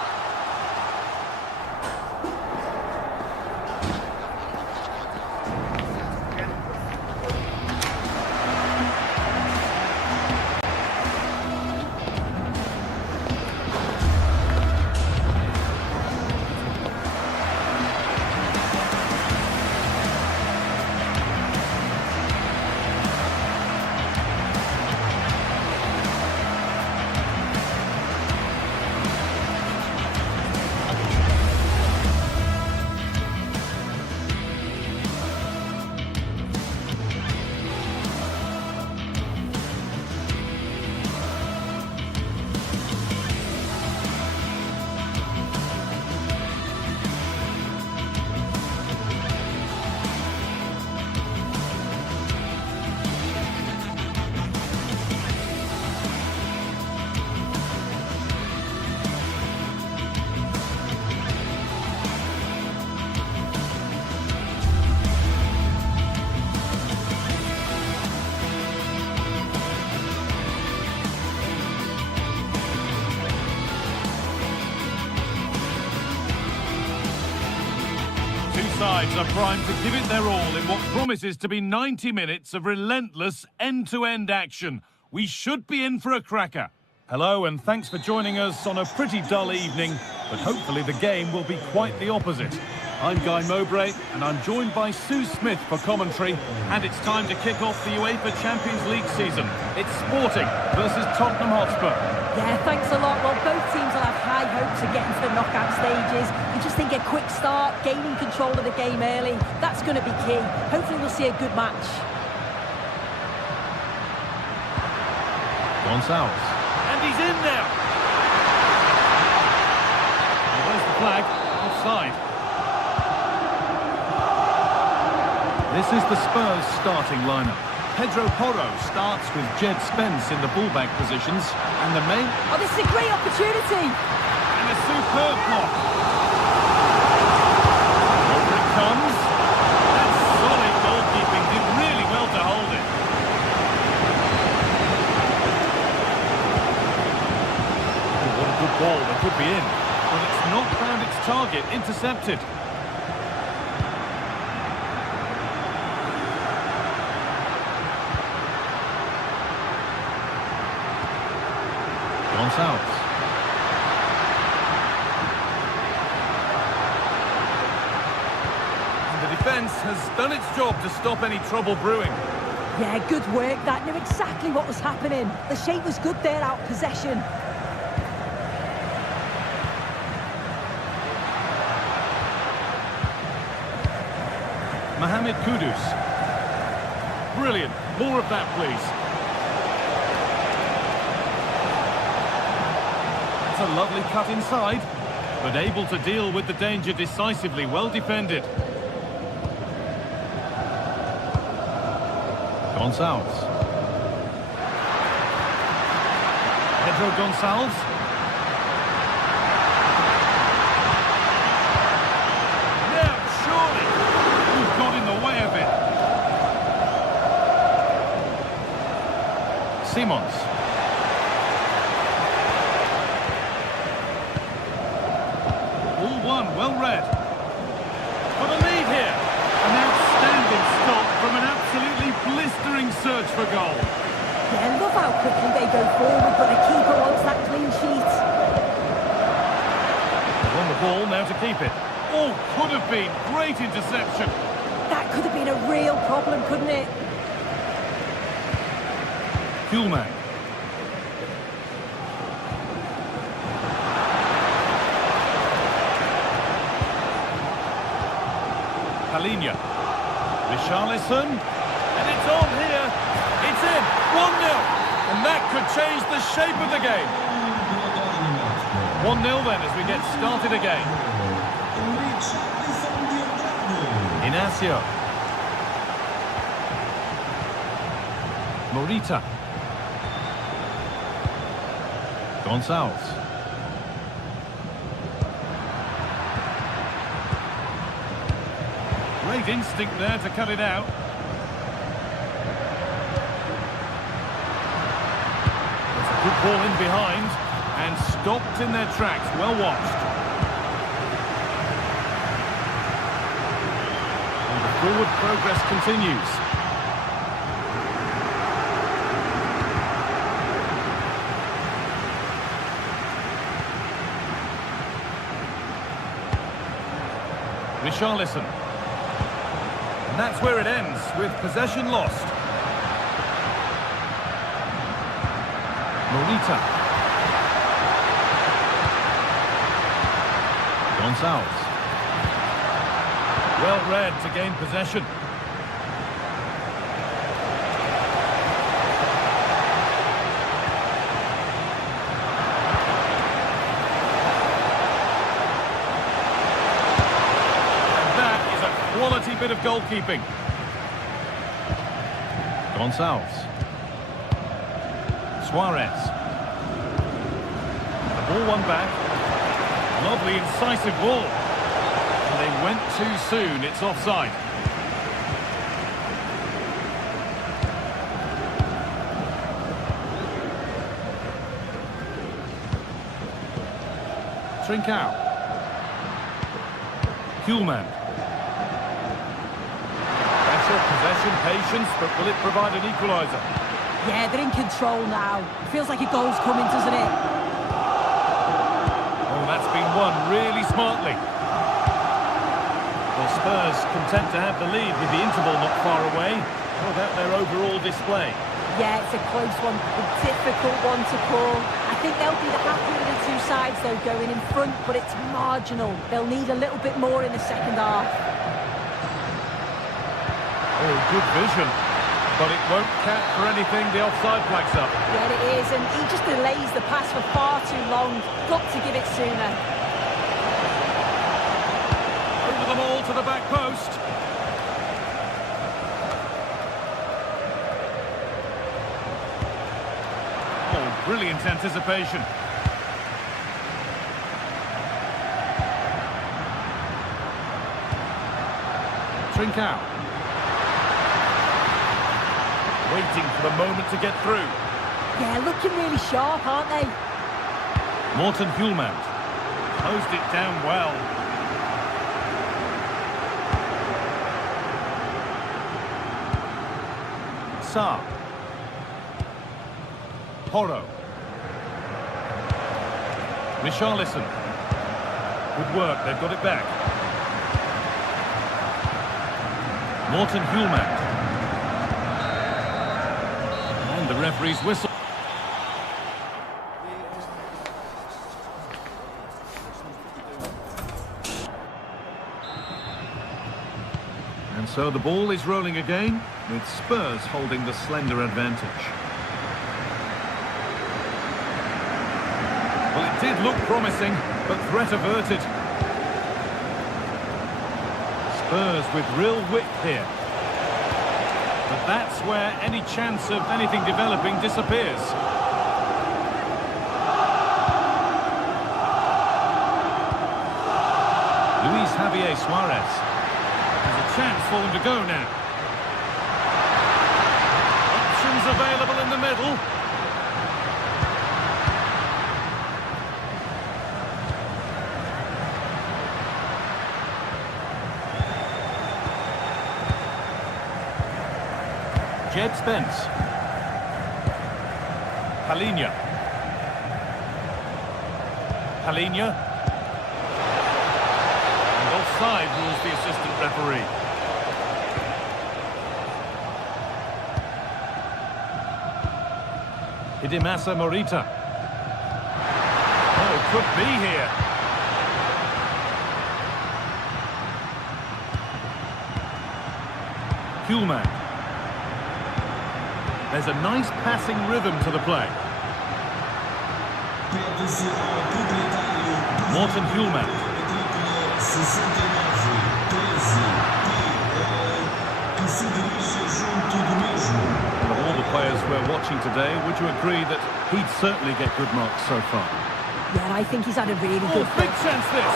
sides are primed to give it their all in what promises to be 90 minutes of relentless end-to-end action. We should be in for a cracker. Hello and thanks for joining us on a pretty dull evening, but hopefully the game will be quite the opposite. I'm Guy Mowbray and I'm joined by Sue Smith for commentary, and it's time to kick off the UEFA Champions League season. It's Sporting versus Tottenham Hotspur. Yeah, thanks a lot. Well, both teams will have high hopes of getting to the knockout stages. You just think a quick start, gaining control of the game early, that's going to be key. Hopefully we'll see a good match. Gonçalves. And he's in now. Well, there's the flag. Offside. This is the Spurs starting lineup. Pedro Porro starts with Jed Spence in the fullback positions, and the main... Oh, this is a great opportunity! And a superb block. Over it comes. That's solid goalkeeping. Did really well to hold it. Oh, what a good ball. That could be in. But it's not found its target. Intercepted. Gonçalves. And the defence has done its job to stop any trouble brewing. Yeah, good work. That knew exactly what was happening. The shape was good there, out possession. Mohamed Kudus. Brilliant. More of that, please. A lovely cut inside, but able to deal with the danger decisively. Well defended. Gonçalves. Pedro Gonçalves. Now, surely. Who's got in the way of it? Simons. Well read. Got a lead here. An outstanding stop from an absolutely blistering search for goal. Yeah, love how quickly they go forward, but the keeper wants that clean sheet. They're on the ball now to keep it. Oh, could have been. Great interception. That could have been a real problem, couldn't it? Kuhlmann. Palinha. Richarlison. And it's on here. It's in. 1-0. And that could change the shape of the game. 1-0 then as we get started again. Inacio. Morita. Gonçalves. Great instinct there to cut it out. There's a good ball in behind and stopped in their tracks. Well watched. And the forward progress continues. Richarlison. And that's where it ends, with possession lost. Morita. Gonçalves. Well read to gain possession. Quality bit of goalkeeping. Gonçalves. Suarez. The ball won back. Lovely incisive ball. And they went too soon. It's offside. Trincao. Kuhlmann. pressure, possession, patience, but will it provide an equaliser? Yeah, they're in control now. Feels like a goal's coming, doesn't it? Oh, that's been won really smartly. Well, Spurs content to have the lead with the interval not far away. How about their overall display? Yeah, it's a close one, a difficult one to call. I think they'll be the happier of the two sides, though, going in front, but it's marginal. They'll need a little bit more in the second half. Oh, good vision. But it won't count for anything, the offside flag's up. Yeah, it is, and he just delays the pass for far too long. Got to give it sooner. Over the ball to the back post. Oh, brilliant anticipation. Trincao. Waiting for the moment to get through. Yeah, looking really sharp, aren't they? Morten Hjulmand closed it down well. Saar. Porro. Richarlison. Good work, they've got it back. Morten Hjulmand. And the referee's whistle. And so the ball is rolling again, with Spurs holding the slender advantage. Well, it did look promising, but threat averted. Spurs with real width here. But that's where any chance of anything developing disappears. Luis Javier Suarez. There's a chance for them to go now. Options available in the middle. Jed Spence. Palhinha. Palhinha. And offside rules the assistant referee. Hidemasa Morita. Oh, could be here. Hjulmand. There's a nice passing rhythm to the play. Morten Hjulmand. Of all the players we're watching today, would you agree that he'd certainly get good marks so far? Yeah, I think he's had a really good... Big chance this!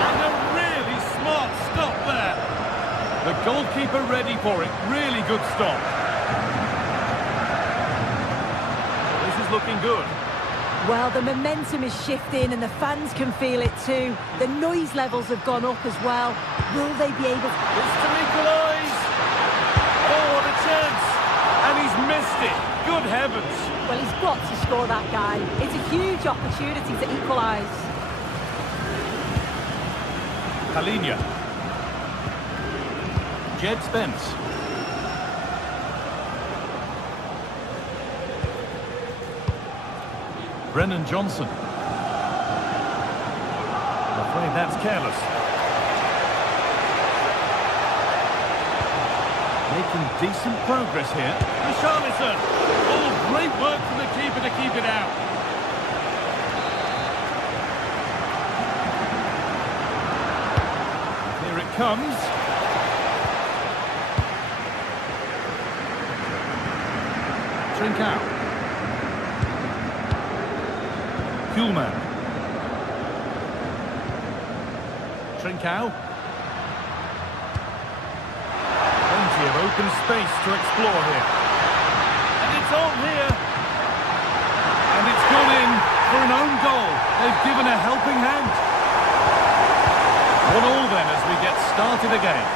And a really smart stop there. The goalkeeper ready for it. Really good stop. Looking good. Well, the momentum is shifting and the fans can feel it too. The noise levels have gone up as well. Will they be able to... It's to equalise! Oh, what a chance! And he's missed it. Good heavens. Well, he's got to score that guy. It's a huge opportunity to equalise. Palhinha. Jed Spence. Brennan Johnson. I'm afraid that's careless. Making decent progress here. Richarlison. Oh, great work from the keeper to keep it out. Here it comes. Trincao. Hjulmand. Trincao. Plenty of open space to explore here. And it's on here. And it's gone in for an own goal. They've given a helping hand. 1-1 then as we get started again.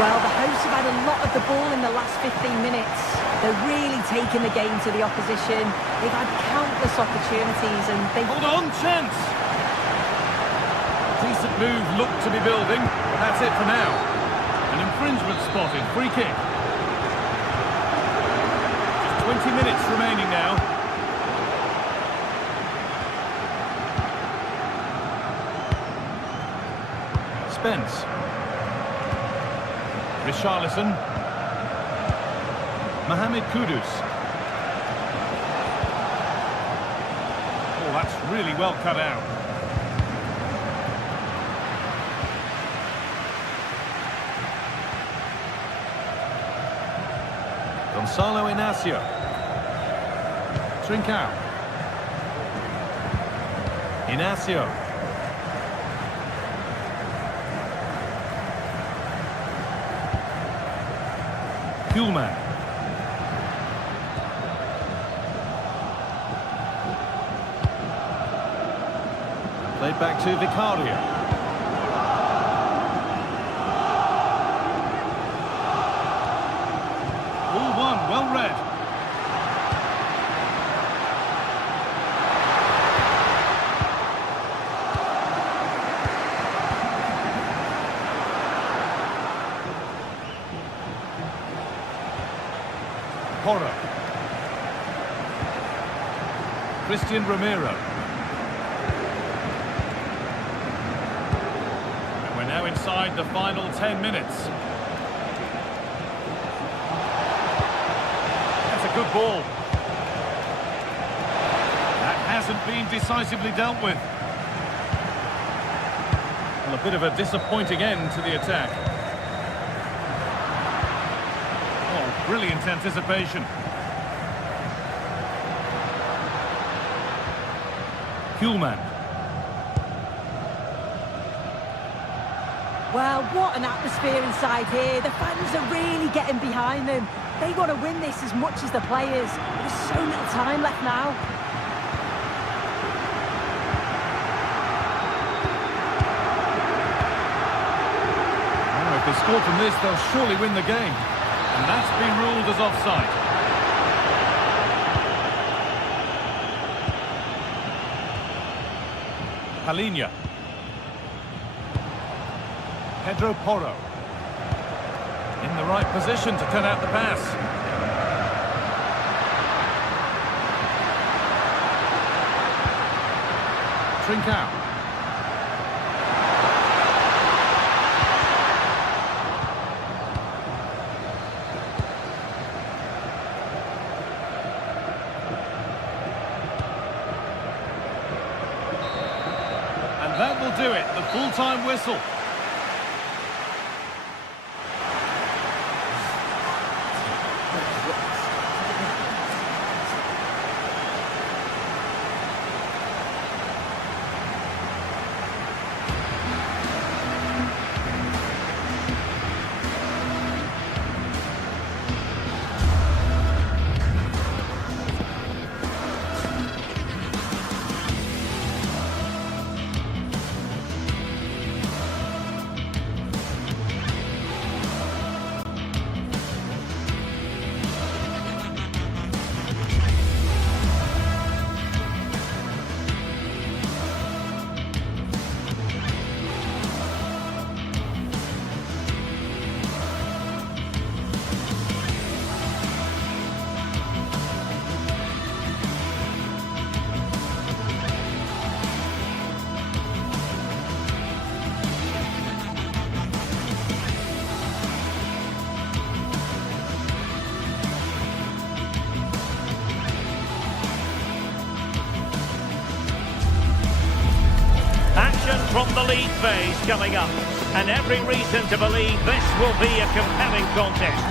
Well, the hosts have had a lot of the ball in the last 15 minutes. They're really taking the game to the opposition. They've had countless opportunities and they... Hold on, chance! Decent move looked to be building, but that's it for now. An infringement spotted, free kick. Just 20 minutes remaining now. Spence. Richarlison. Mohamed Kudus. Oh, that's really well cut out. Gonzalo Inacio. Trincao. Inacio. Kuhlman. Played back to Vicario. All one, well read. Porro. Christian Romero. And we're now inside the final 10 minutes. That's a good ball. That hasn't been decisively dealt with. Well, a bit of a disappointing end to the attack. Brilliant anticipation. Kuhlman. Well, what an atmosphere inside here. The fans are really getting behind them. They want to win this as much as the players. There's so little time left now. Oh, if they score from this, they'll surely win the game. And that's been ruled as offside. Palhinha. Pedro Porro. In the right position to cut out the pass. Trincao. That will do it, the full-time whistle. From the lead phase coming up, and every reason to believe this will be a compelling contest.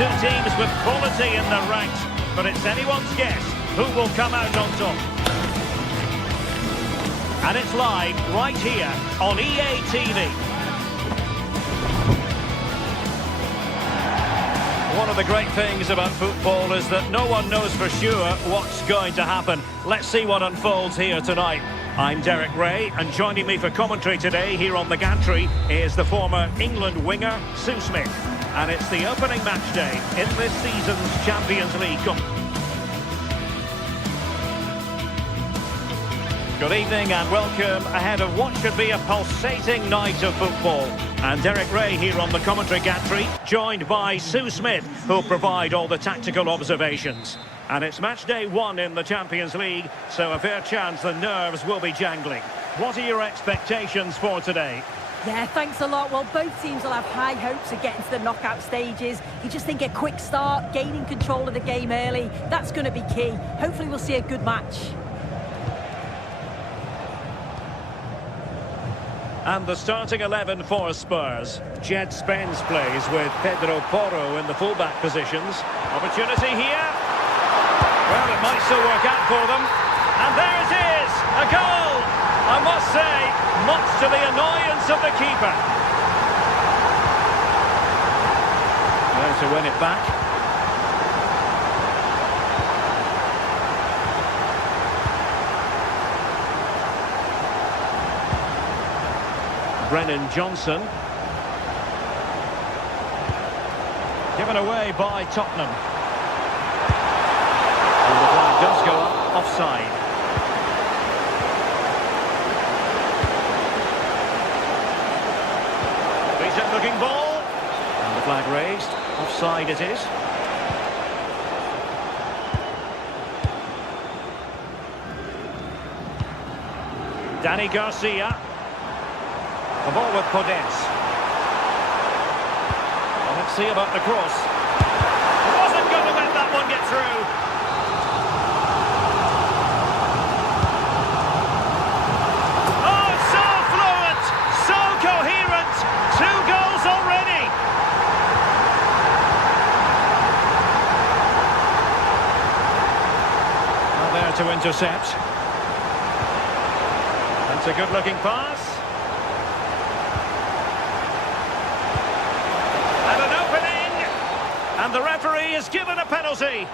Two teams with quality in their ranks, but it's anyone's guess who will come out on top. And it's live right here on EA TV. One of the great things about football is that no one knows for sure what's going to happen. Let's see what unfolds here tonight. I'm Derek Ray, and joining me for commentary today here on the gantry is the former England winger, Sue Smith. And it's the opening match day in this season's Champions League. Good evening and welcome ahead of what should be a pulsating night of football. And Derek Ray here on the commentary gantry, joined by Sue Smith, who'll provide all the tactical observations. And it's match day 1 in the Champions League, so a fair chance the nerves will be jangling. What are your expectations for today? Yeah, thanks a lot. Well, both teams will have high hopes of getting to the knockout stages. You just think a quick start, gaining control of the game early, that's going to be key. Hopefully we'll see a good match. And the starting 11 for Spurs. Jed Spence plays with Pedro Porro in the fullback positions. Opportunity here. Well, it might still work out for them. And there it is, a goal! I must say, much to the annoyance of the keeper. There to win it back. Brennan Johnson. Given away by Tottenham. And the flag does go up, offside. Decent looking ball. And the flag raised. Offside it is. Danny Garcia. The ball with Podence. Well, let's see about the cross. He wasn't going to let that one get through. Oh, so fluent, so coherent. 2 goals already. Well, there to intercept. That's a good-looking pass. And the referee is given a penalty.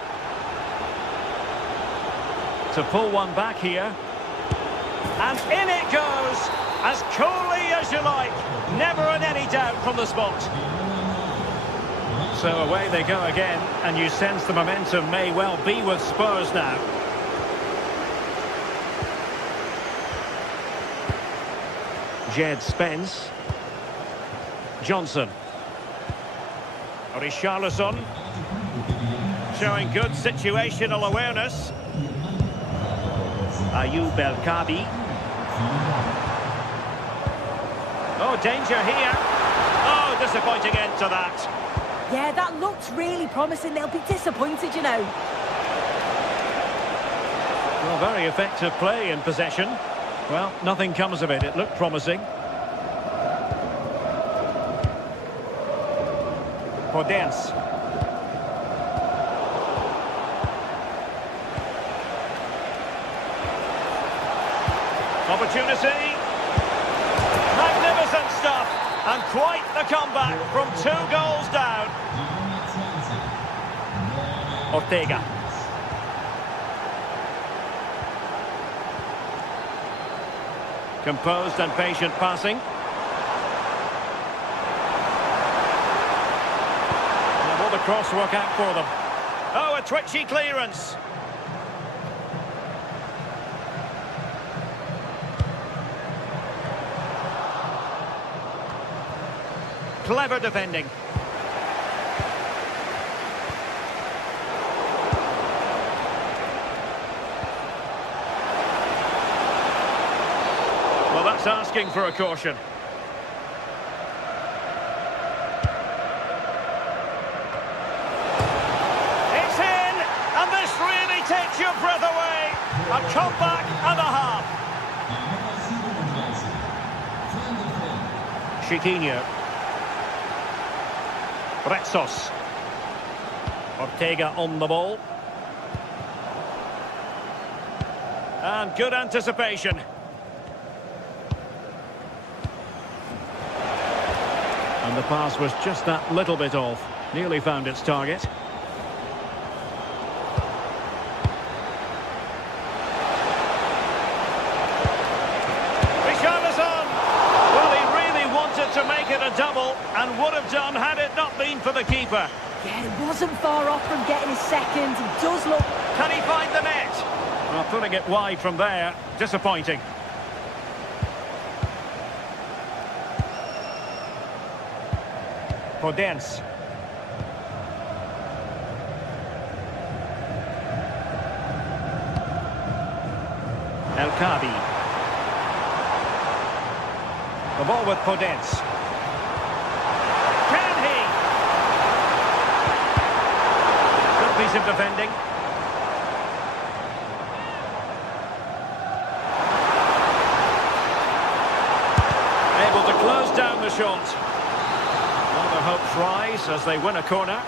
To pull one back here. And in it goes, as coolly as you like. Never in any doubt from the spot. So away they go again, and you sense the momentum may well be with Spurs now. Jed Spence. Johnson. Richarlison showing good situational awareness. Ayoub El Kabi. Oh, danger here. Oh, disappointing end to that. Yeah, that looked really promising. They'll be disappointed, you know. Well, very effective play in possession. Well, nothing comes of it. It looked promising. Podence. Opportunity. Magnificent stuff. And quite the comeback from 2 goals down. Ortega. Composed and patient passing. The cross work out for them. Oh, a twitchy clearance. Clever defending. Well, that's asking for a caution. Takes your breath away. A comeback and a half. Chiquinho. Retsos. Ortega on the ball. And good anticipation. And the pass was just that little bit off. Nearly found its target. would have done had it not been for the keeper. Yeah, it wasn't far off from getting his second. He does look... Can he find the net? Well, putting it wide from there, disappointing. Podence. El Kabi. The ball with Podence. Can he? Good piece of defending. Able to close down the shot. Well, their hopes rise as they win a corner.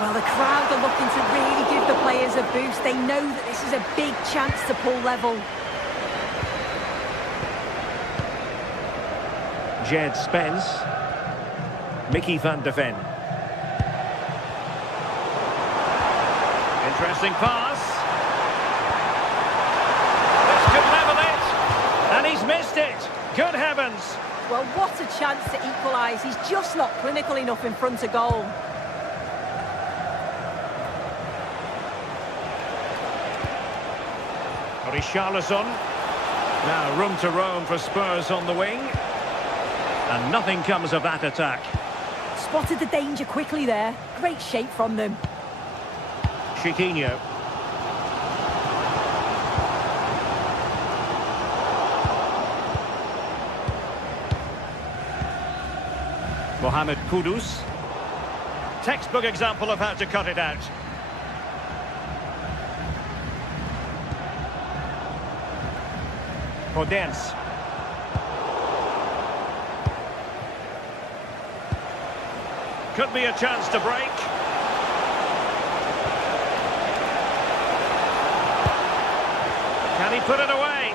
Well, the crowd are looking to really give the players a boost. They know that this is a big chance to pull level. Jed Spence. Mickey van de Ven. Interesting pass. This could level it. And he's missed it. Good heavens. Well, what a chance to equalise. He's just not clinical enough in front of goal. Richarlison. Now room to roam for Spurs on the wing. And nothing comes of that attack. Spotted the danger quickly there. Great shape from them. Chiquinho. Mohamed Kudus. Textbook example of how to cut it out. Podence. Could be a chance to break. Can he put it away?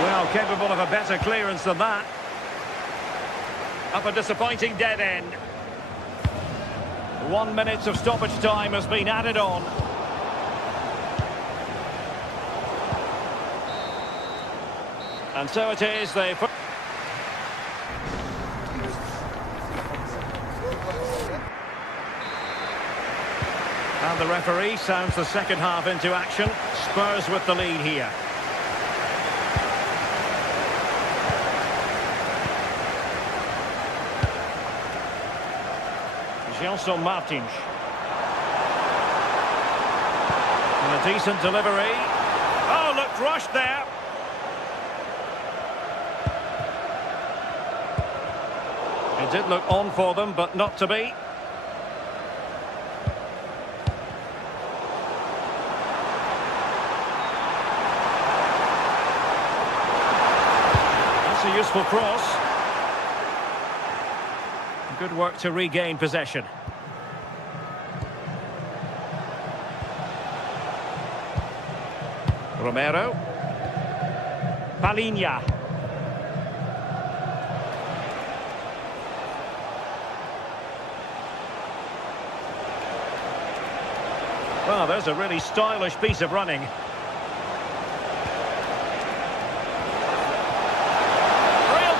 Well, capable of a better clearance than that. Up a disappointing dead end. 1 minute of stoppage time has been added on. And so it is, they put... And the referee sounds the second half into action. Spurs with the lead here. Gelson Martins. And a decent delivery. Oh, looked rushed there. It did look on for them, but not to be. That's a useful cross. Good work to regain possession. Romero. Palinha. Well, there's a really stylish piece of running. Real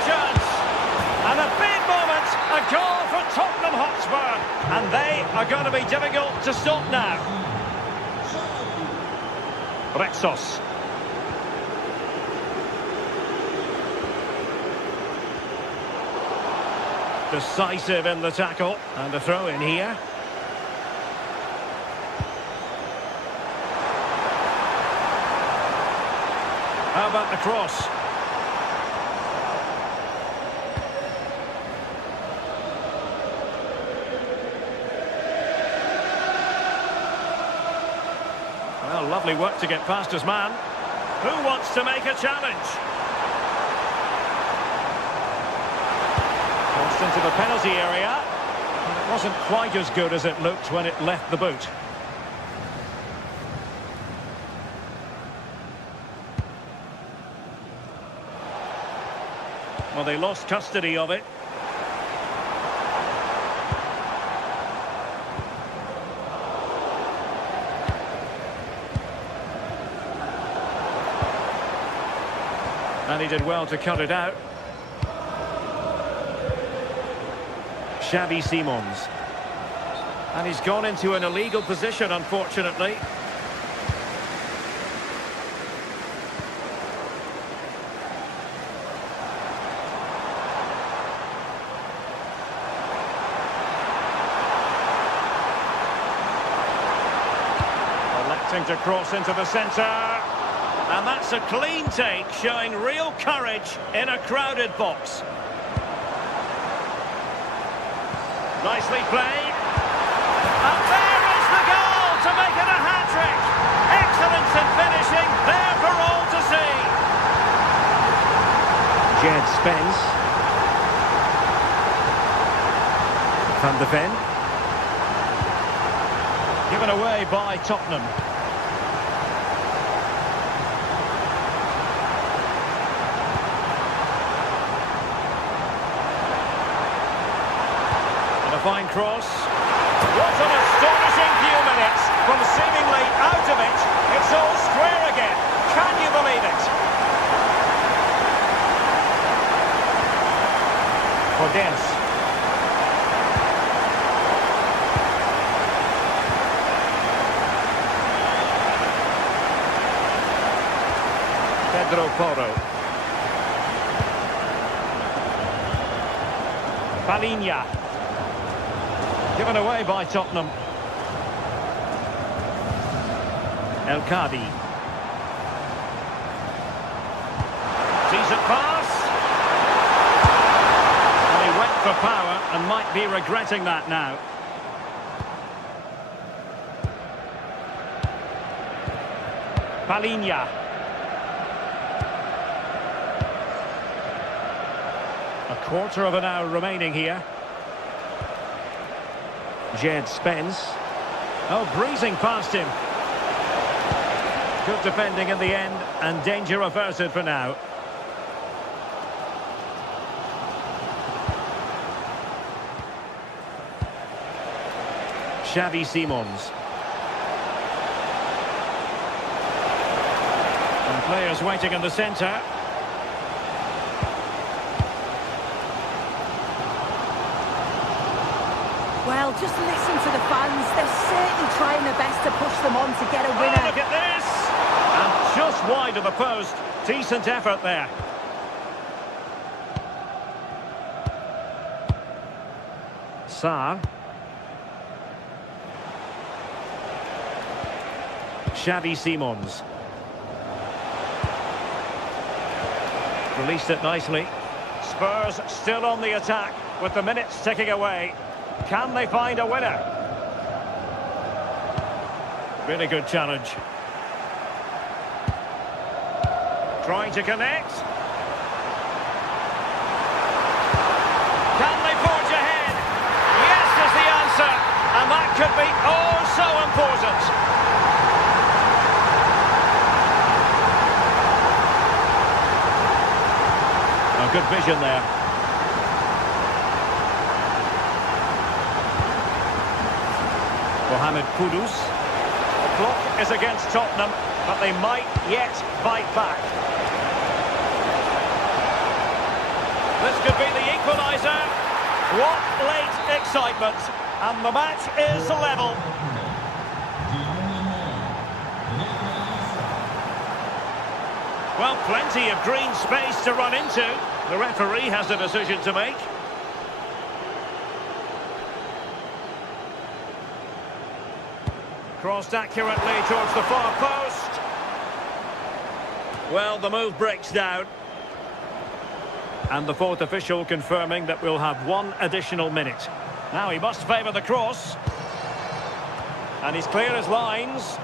chance. And a big moment. A goal for Tottenham Hotspur. And they are going to be difficult to stop now. Rexos. Decisive in the tackle. And a throw in here. How about the cross? Well, lovely work to get past his man. Who wants to make a challenge? Crossed into the penalty area. It wasn't quite as good as it looked when it left the boot. Well, they lost custody of it. And he did well to cut it out. Xavi Simons. And he's gone into an illegal position, unfortunately. Electing to cross into the centre. And that's a clean take, showing real courage in a crowded box. Nicely played. And there is the goal to make it a hat-trick. Excellence in finishing, there for all to see. Jed Spence. Van de Ven. Given away by Tottenham. Fine cross. What an astonishing few minutes. From seemingly out of it, it's all square again. Can you believe it? Podence. Pedro Porro. Palinha. Given away by Tottenham. El Khadi. Decent pass. And he went for power and might be regretting that now. Palinha. A quarter of an hour remaining here. Jed Spence. Oh, breezing past him. Good defending in the end, and danger averted for now. Xavi Simons. And players waiting in the centre. Well, just listen to the fans. They're certainly trying their best to push them on to get a winner. Oh, look at this! And just wide of the post. Decent effort there. Sarr. Xavi Simons. Released it nicely. Spurs still on the attack with the minutes ticking away. Can they find a winner? Really good challenge. Trying to connect. Can they forge ahead? Yes is the answer. And that could be oh so important. Oh, good vision there. Mohamed Kudus. The clock is against Tottenham, but they might yet fight back. This could be the equaliser. What late excitement. And the match is level. Well, plenty of green space to run into. The referee has a decision to make. Crossed accurately towards the far post. Well, the move breaks down. And the fourth official confirming that we'll have one additional minute. Now he must favour the cross. And he's clear as lines.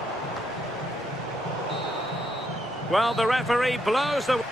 Well, the referee blows the...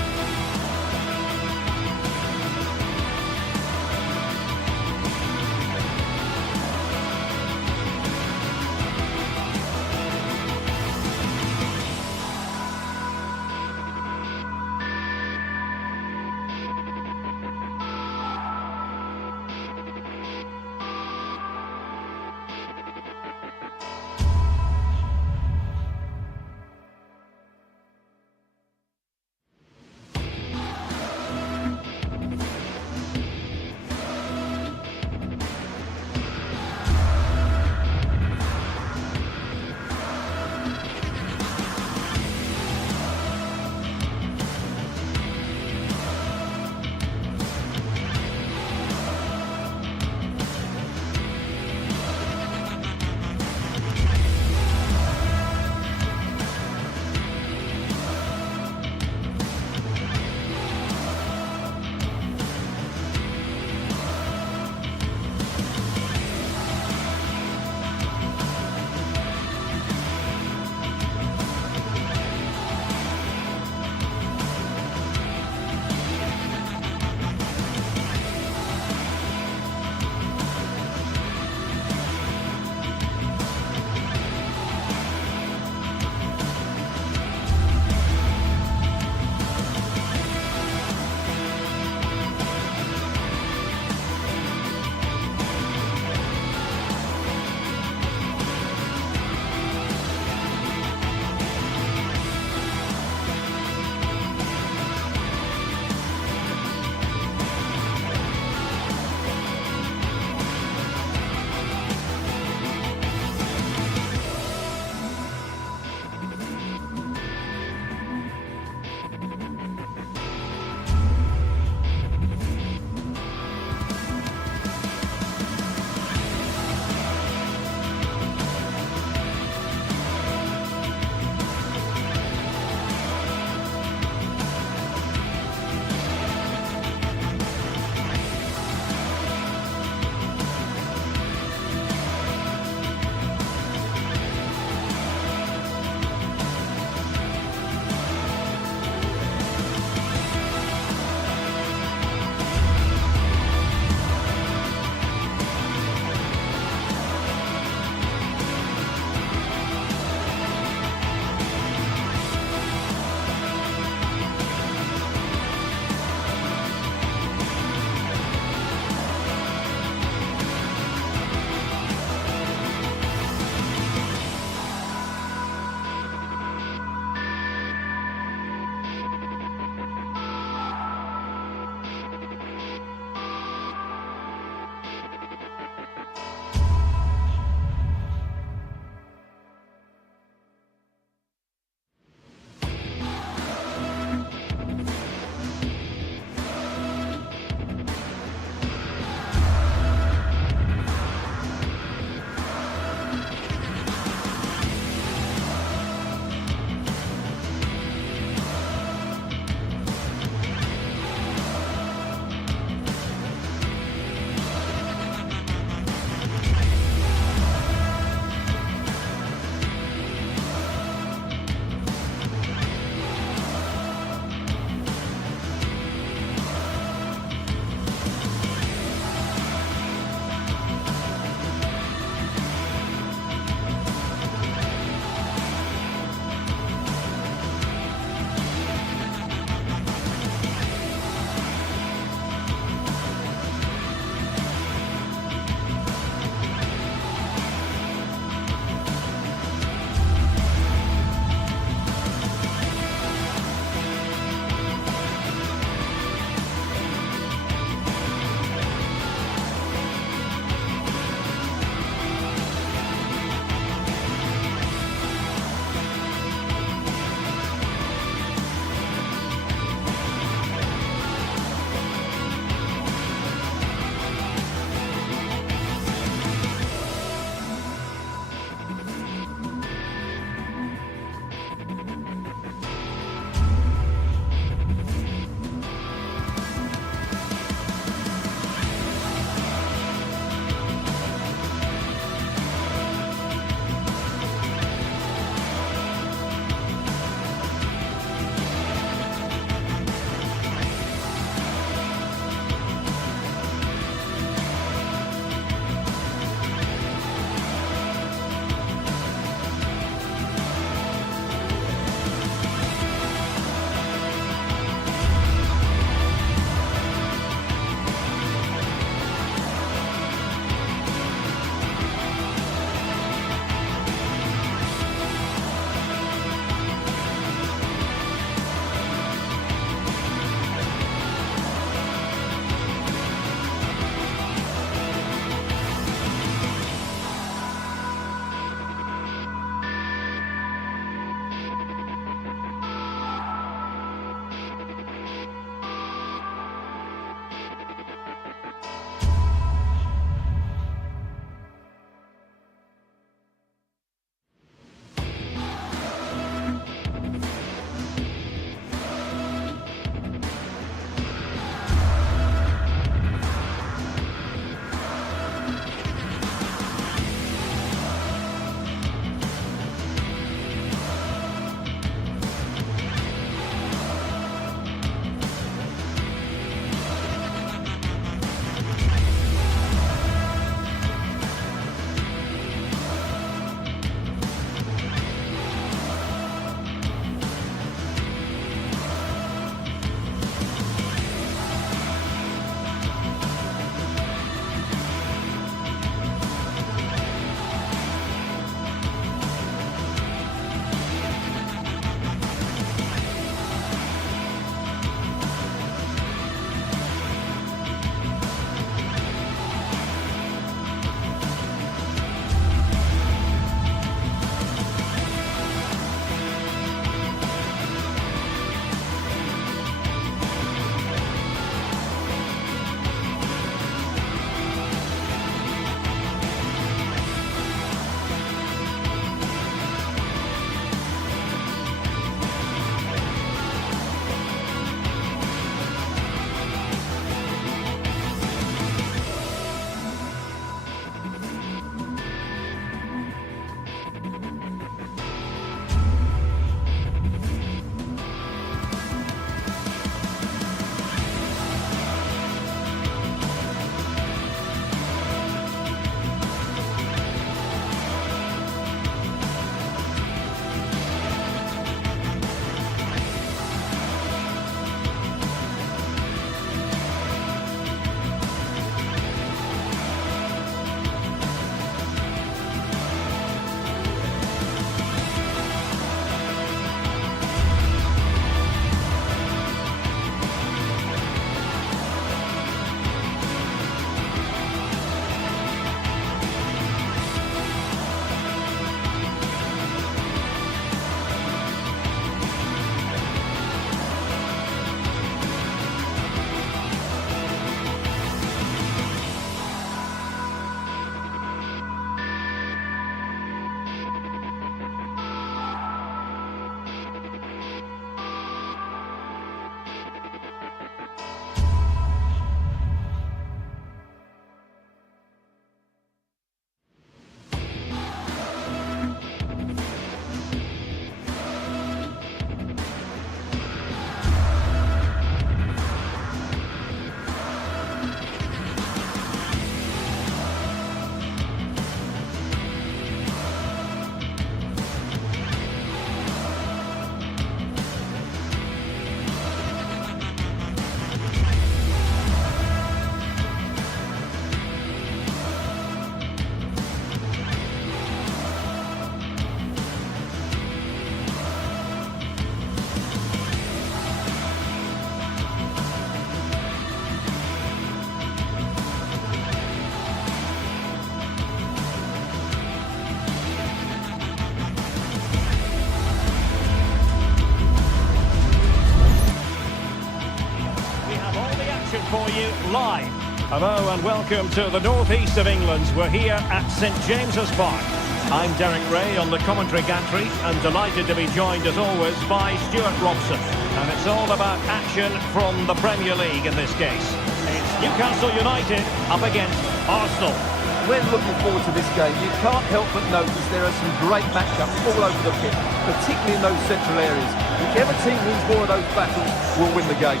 Hello and welcome to the northeast of England. We're here at St James's Park. I'm Derek Ray on the commentary gantry and delighted to be joined as always by Stuart Robson. And it's all about action from the Premier League in this case. It's Newcastle United up against Arsenal. When looking forward to this game, you can't help but notice there are some great matchups all over the pitch, particularly in those central areas. Whichever team wins more of those battles will win the game.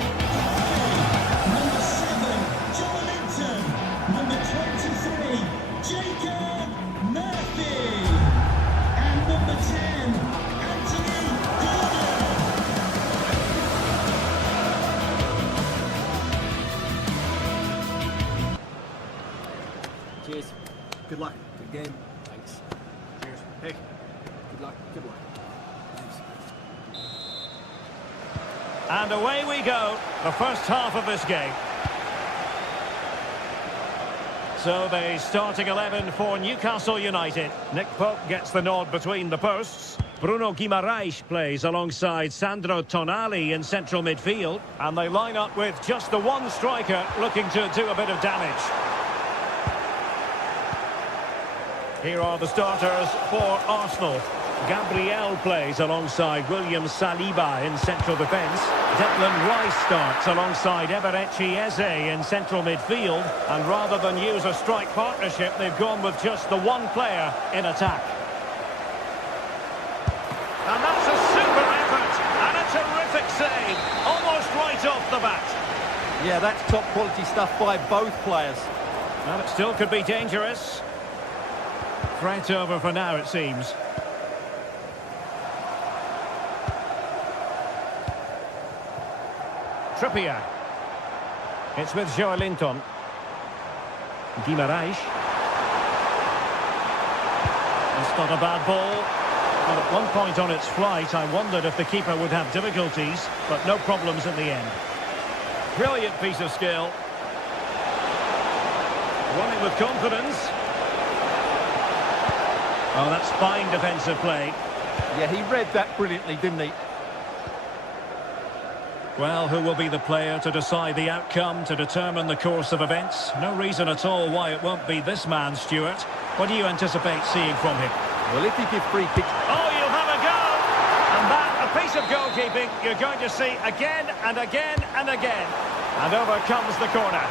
Number 7, Joe Linton. Number 23, Jacob Murphy. And number 10, Anthony Gordon. Cheers. Good luck. Good game. Thanks. Cheers. Hey. Good luck. Good luck. Thanks. And away we go, the first half of this game. So the starting 11 for Newcastle United. Nick Pope gets the nod between the posts. Bruno Guimaraes plays alongside Sandro Tonali in central midfield. And they line up with just the one striker looking to do a bit of damage. Here are the starters for Arsenal. Gabriel plays alongside William Saliba in central defence. Declan Rice starts alongside Eberechi Eze in central midfield. And rather than use a strike partnership, they've gone with just the one player in attack. And that's a super effort and a terrific save, almost right off the bat. Yeah, that's top quality stuff by both players. And it still could be dangerous. Threat over for now, it seems. Trippier. It's with Joe Linton. Guimaraes. It's not a bad ball. But at one point on its flight, I wondered if the keeper would have difficulties, but no problems in the end. Brilliant piece of skill. Running with confidence. Oh, that's fine defensive play. Yeah, he read that brilliantly, didn't he? Well, who will be the player to decide the outcome, to determine the course of events? No reason at all why it won't be this man, Stuart. What do you anticipate seeing from him? Well, if he gives free kicks... Oh, you'll have a go! And that, a piece of goalkeeping you're going to see again and again and again. And over comes the corner.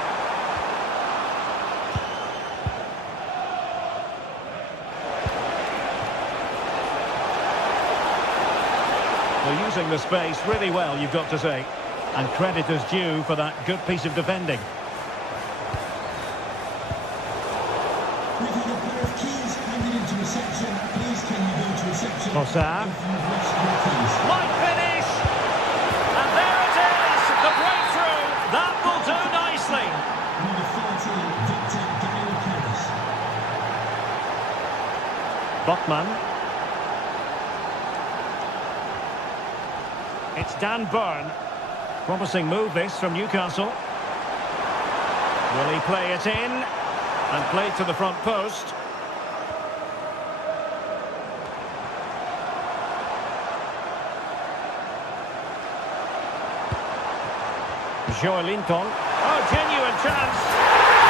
They're using the space really well, you've got to say. And credit is due for that good piece of defending. We've had a pair of keys handed into reception. Please can you go to reception? Trossard. If you've lost your keys. Might finish! And there it is! The breakthrough! That will do nicely! Number 30, Victor Gale-Harris. Botman. It's Dan Burn. Promising move this from Newcastle. Will he play it in? And played to the front post. Joe Linton. Oh, genuine chance.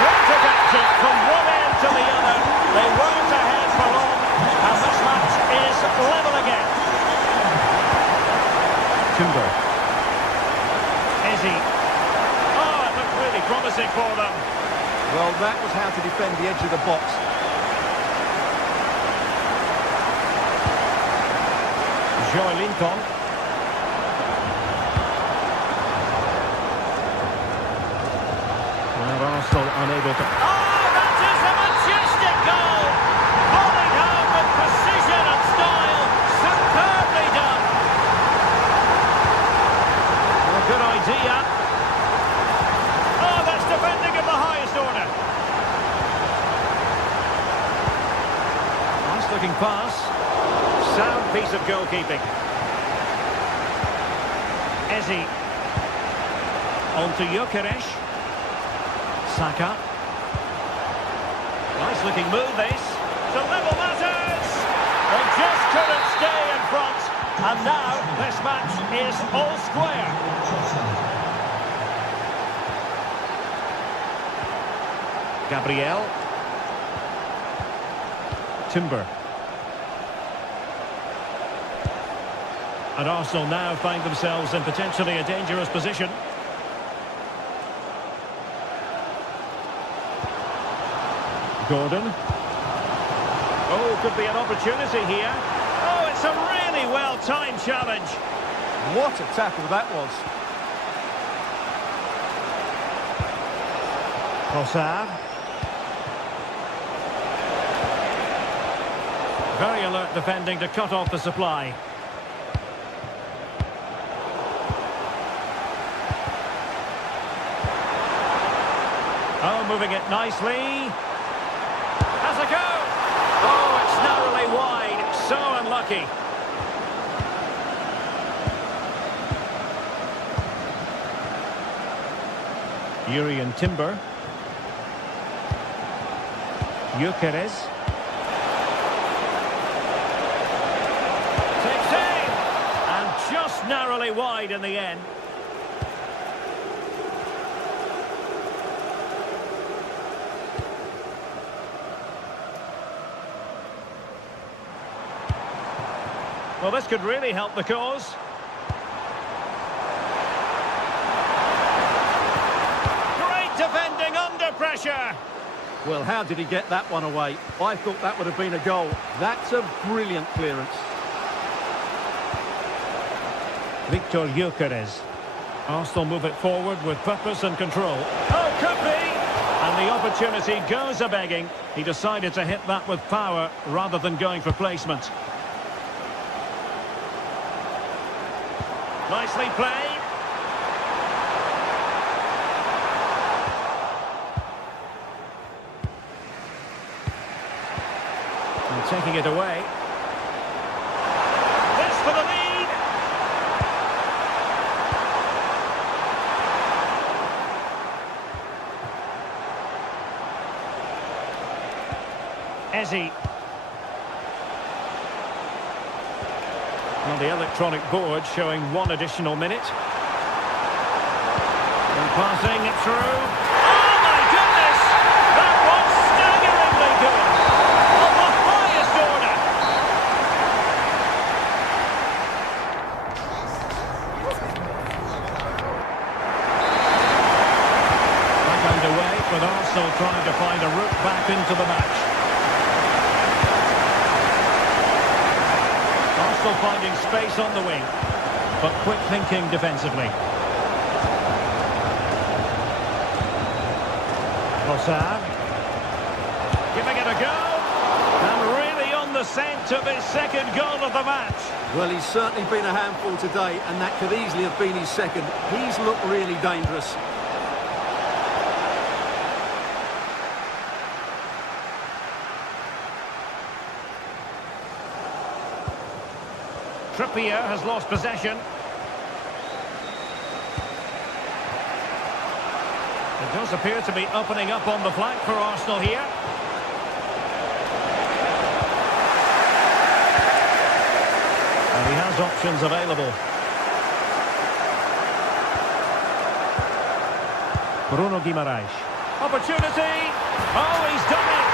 Frantic action from one end to the other. They weren't ahead for long. And this match is level again. Timber. Eze. Oh, it looked really promising for them. Well, that was how to defend the edge of the box. Joe Linton. And Arsenal unable to... Oh, that is a majestic goal! Volleyed home with precision and style. Superbly done. A good idea. Oh, that's defending of the highest order. Nice looking pass. Sound piece of goalkeeping. Eze. On to Gyökeres. Saka. Nice looking move this. To level matters. They just couldn't stay in front. And now this match is all square. Gabriel. Timber. And Arsenal now find themselves in potentially a dangerous position. Gordon. Oh, could be an opportunity here. Oh, it's a really well-timed challenge. What a tackle that was. Trossard. Very alert defending to cut off the supply. Oh, moving it nicely. Has a go. Oh, it's narrowly wide. So unlucky. Urian Timber. Gyökeres. Takes aim. And just narrowly wide in the end. Well, this could really help the cause. Great defending under pressure. Well, how did he get that one away? I thought that would have been a goal. That's a brilliant clearance. Victor Gyökeres. Arsenal move it forward with purpose and control. Oh, could be! And the opportunity goes a-begging. He decided to hit that with power rather than going for placement. Nicely played. And taking it away. This for the lead. Eze. On the electronic board showing 1 additional minute. And passing it through. Oh my goodness! That was staggeringly good. Of the highest order. Back underway with Arsenal trying to find a route back into the match. Arsenal finding space on the wing, but quick thinking defensively. Trossard, giving it a go, and really on the scent of his second goal of the match. Well, he's certainly been a handful today, and that could easily have been his second. He's looked really dangerous. Trippier has lost possession. It does appear to be opening up on the flank for Arsenal here. And he has options available. Bruno Guimaraes. Opportunity! Oh, he's done it!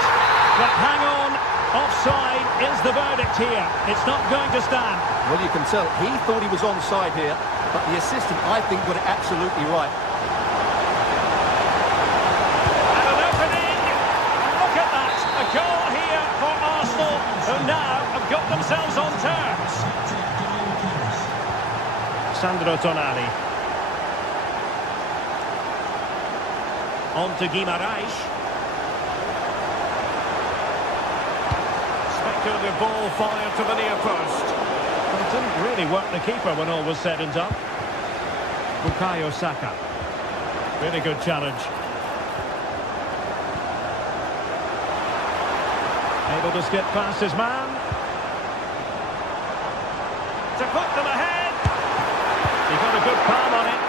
But hang on, offside is the verdict here. It's not going to stand. Well, you can tell he thought he was onside here, but the assistant, I think, got it absolutely right. And an opening. Look at that. A goal here for Arsenal, who now have got themselves on terms. Sandro Tonali. On to Guimaraes. Speculative ball fired to the near post. But it didn't really work the keeper when all was said and done. Bukayo Saka. Really good challenge. Able to skip past his man. To put them ahead. He got a good palm on it.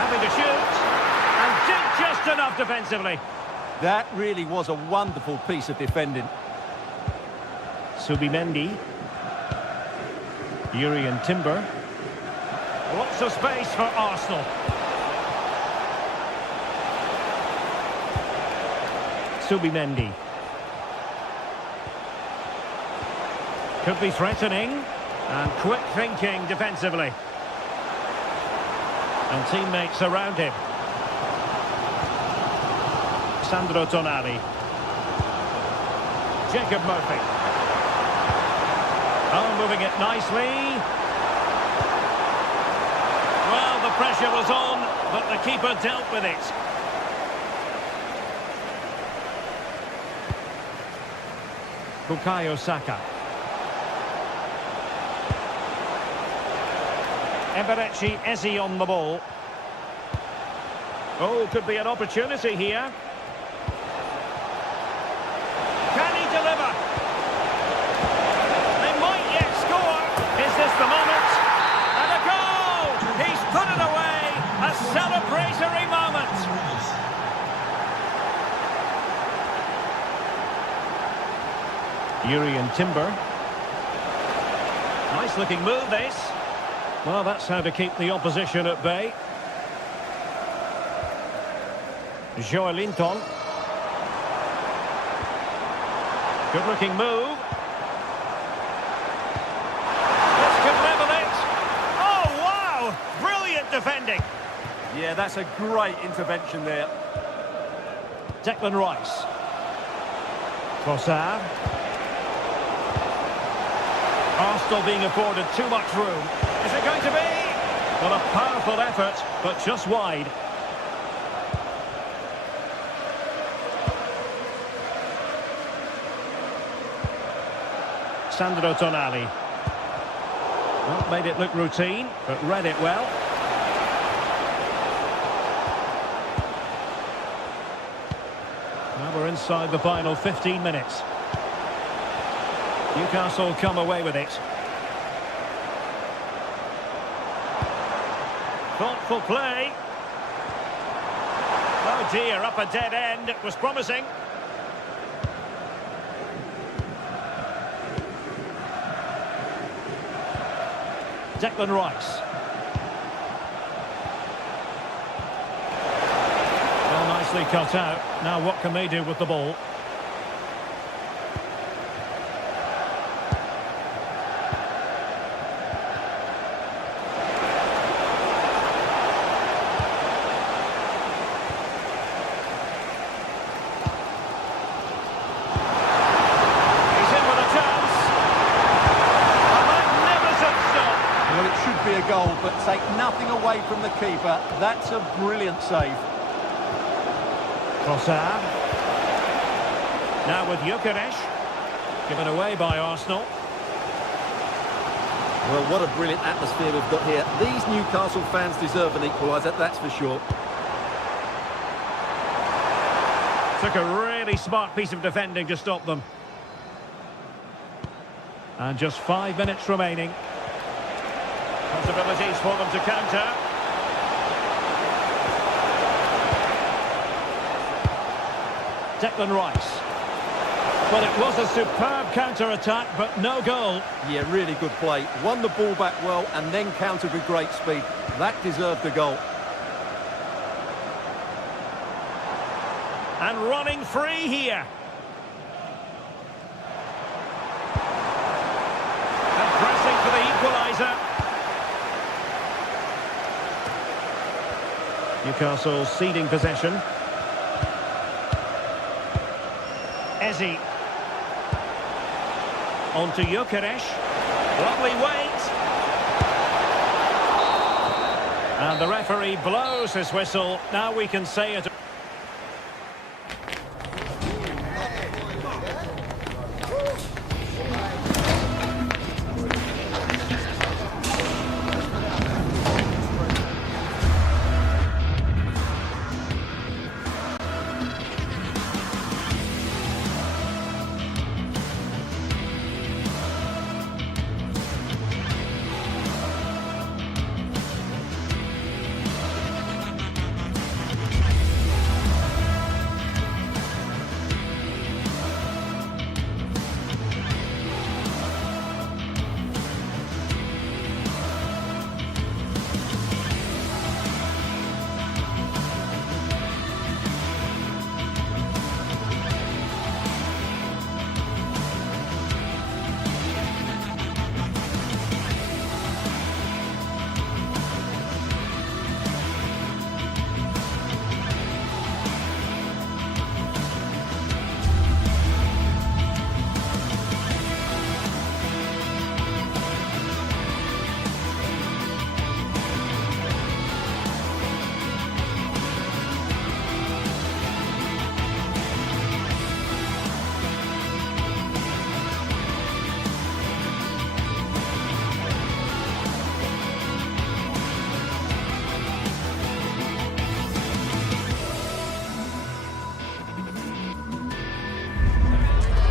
Having to shoot. And did just enough defensively. That really was a wonderful piece of defending. Subimendi. Urian Timber. Lots of space for Arsenal. Subimendi. Could be threatening. And quick thinking defensively. And teammates around him. Sandro Tonali. Jacob Murphy. Oh, moving it nicely. Well, the pressure was on, but the keeper dealt with it. Bukayo Saka. Eberechi Eze on the ball. Oh, could be an opportunity here. Can he deliver? They might yet score. Is this the moment? And a goal! He's put it away. A celebratory moment. Urian Timber. Nice looking move, this. Well, that's how to keep the opposition at bay. Joe Linton. Good looking move. This could level it. Oh, wow! Brilliant defending. Yeah, that's a great intervention there. Declan Rice. Trossard. Arsenal being afforded too much room. Is it going to be? Well, a powerful effort, but just wide. Sandro Tonali. Well, made it look routine, but read it well. Now we're inside the final 15 minutes. Newcastle come away with it. Thoughtful play. Oh dear, up a dead end. It was promising. Declan Rice. Well, nicely cut out. Now what can they do with the ball? Be a goal, but take nothing away from the keeper. That's a brilliant save. Trossard. Now with Gyökeres. Given away by Arsenal. Well, what a brilliant atmosphere we've got here. These Newcastle fans deserve an equaliser, that's for sure. Took a really smart piece of defending to stop them. And just 5 minutes remaining. Possibilities for them to counter. Declan Rice. Well, it was a superb counter-attack, but no goal. Yeah, really good play. Won the ball back well and then countered with great speed. That deserved a goal. And running free here. And pressing for the equaliser. Newcastle ceding possession. Eze. On to Gyökeres. Lovely wait. And the referee blows his whistle. Now we can say it.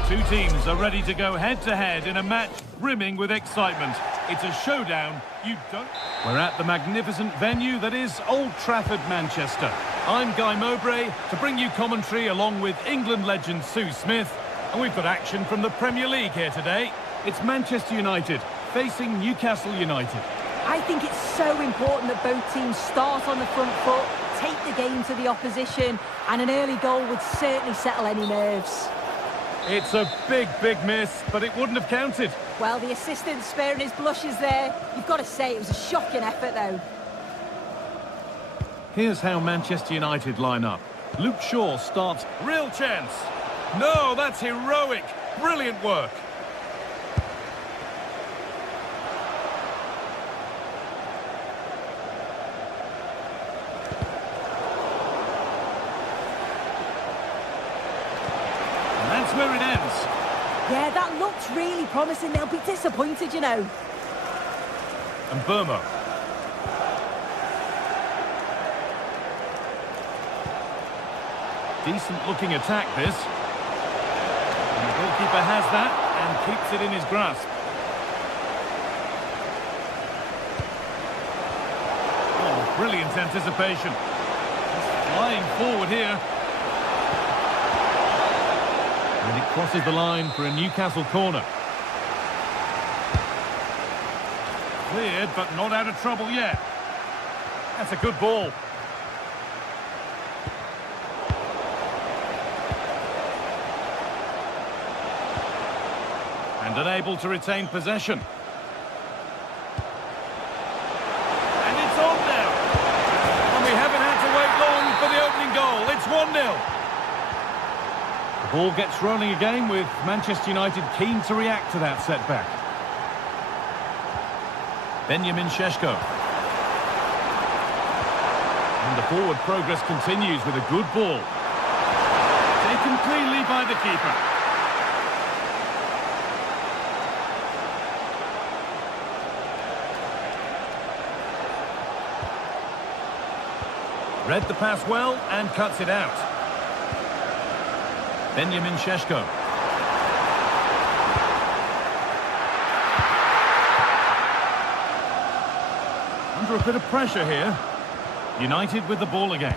Two teams are ready to go head-to-head in a match brimming with excitement. It's a showdown you don't... We're at the magnificent venue that is Old Trafford, Manchester. I'm Guy Mowbray to bring you commentary along with England legend Sue Smith. And we've got action from the Premier League here today. It's Manchester United facing Newcastle United. I think it's so important that both teams start on the front foot, take the game to the opposition, and an early goal would certainly settle any nerves. It's a big miss, but it wouldn't have counted. Well, the assistant's sparing his blushes there. You've got to say it was a shocking effort, though. Here's how Manchester United line up. Luke Shaw starts. Real chance. No, that's heroic. Brilliant work. And that's where it ends. Yeah, that looked really promising. They'll be disappointed, you know. And Burmo. Decent looking attack, this. And the goalkeeper has that and keeps it in his grasp. Oh, brilliant anticipation. He's flying forward here. And it crosses the line for a Newcastle corner. Cleared, but not out of trouble yet. That's a good ball. And unable to retain possession. And it's on now. And we haven't had to wait long for the opening goal. It's 1-0. The ball gets rolling again with Manchester United keen to react to that setback. Benjamin Šeško. And the forward progress continues with a good ball. Taken cleanly by the keeper. Read the pass well and cuts it out. Benjamin Šeško. Under a bit of pressure here. United with the ball again.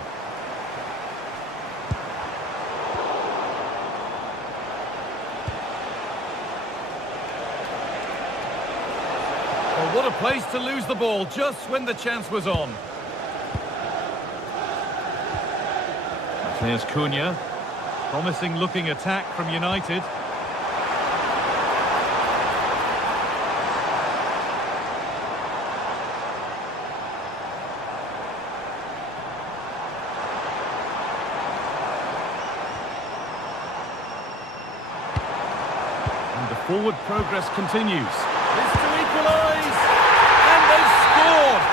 Well, what a place to lose the ball just when the chance was on. There's Cunha. Promising looking attack from United. And the forward progress continues. This to equalise. And they've scored.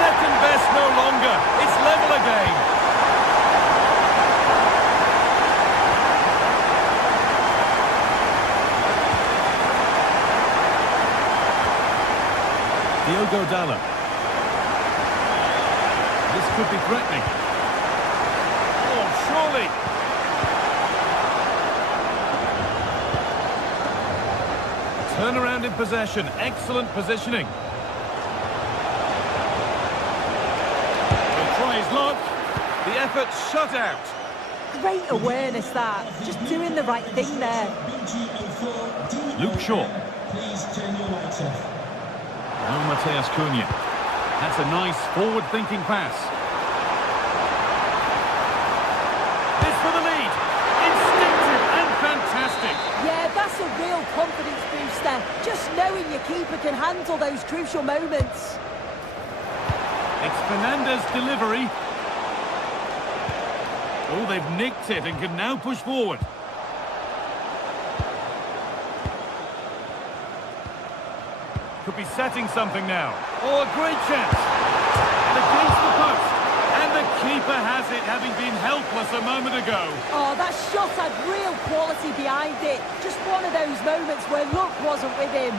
Second best no longer. It's level again. Diogo Dalla. This could be threatening. Oh, surely. Turnaround in possession. Excellent positioning. He'll try his luck. The effort shut out. Great awareness, that. Just doing the right thing there. Luke Shaw. Please turn your lights off. Now Matheus Cunha. That's a nice forward-thinking pass. This for the lead. Instinctive and fantastic. Yeah, that's a real confidence booster. Just knowing your keeper can handle those crucial moments. It's Fernandes' delivery. Oh, they've nicked it and can now push forward. Could be setting something now. Oh, a great chance. And against the post. And the keeper has it, having been helpless a moment ago. Oh, that shot had real quality behind it. Just one of those moments where luck wasn't with him.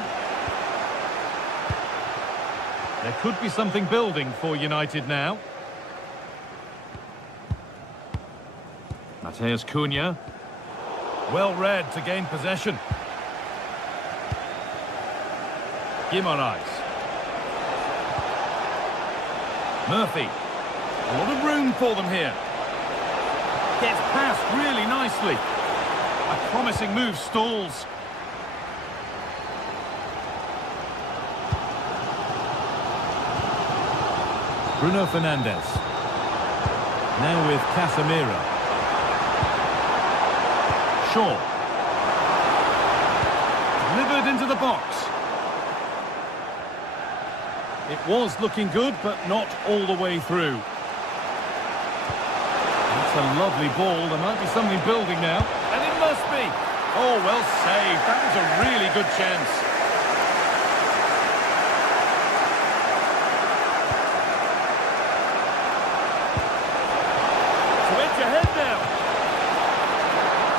There could be something building for United now. Matheus Cunha. Well read to gain possession. Guimaraes. Murphy. A lot of room for them here. Gets past really nicely. A promising move stalls. Bruno Fernandes. Now with Casemiro. Shaw. Delivered into the box. It was looking good, but not all the way through. That's a lovely ball. There might be something building now. And it must be. Oh, well saved. That was a really good chance. To edge ahead now.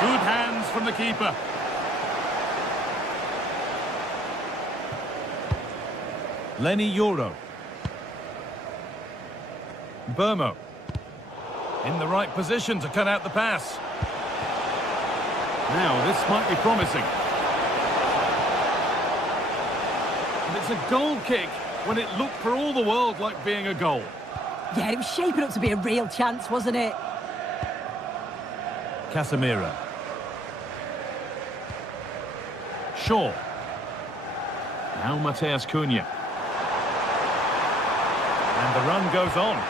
Good hands from the keeper. Lenny Yoro. Burmo. In the right position to cut out the pass. Now, this might be promising. And it's a goal kick when it looked for all the world like being a goal. Yeah, it was shaping up to be a real chance, wasn't it? Casemiro. Shaw. Now Mateus Cunha. And the run goes on.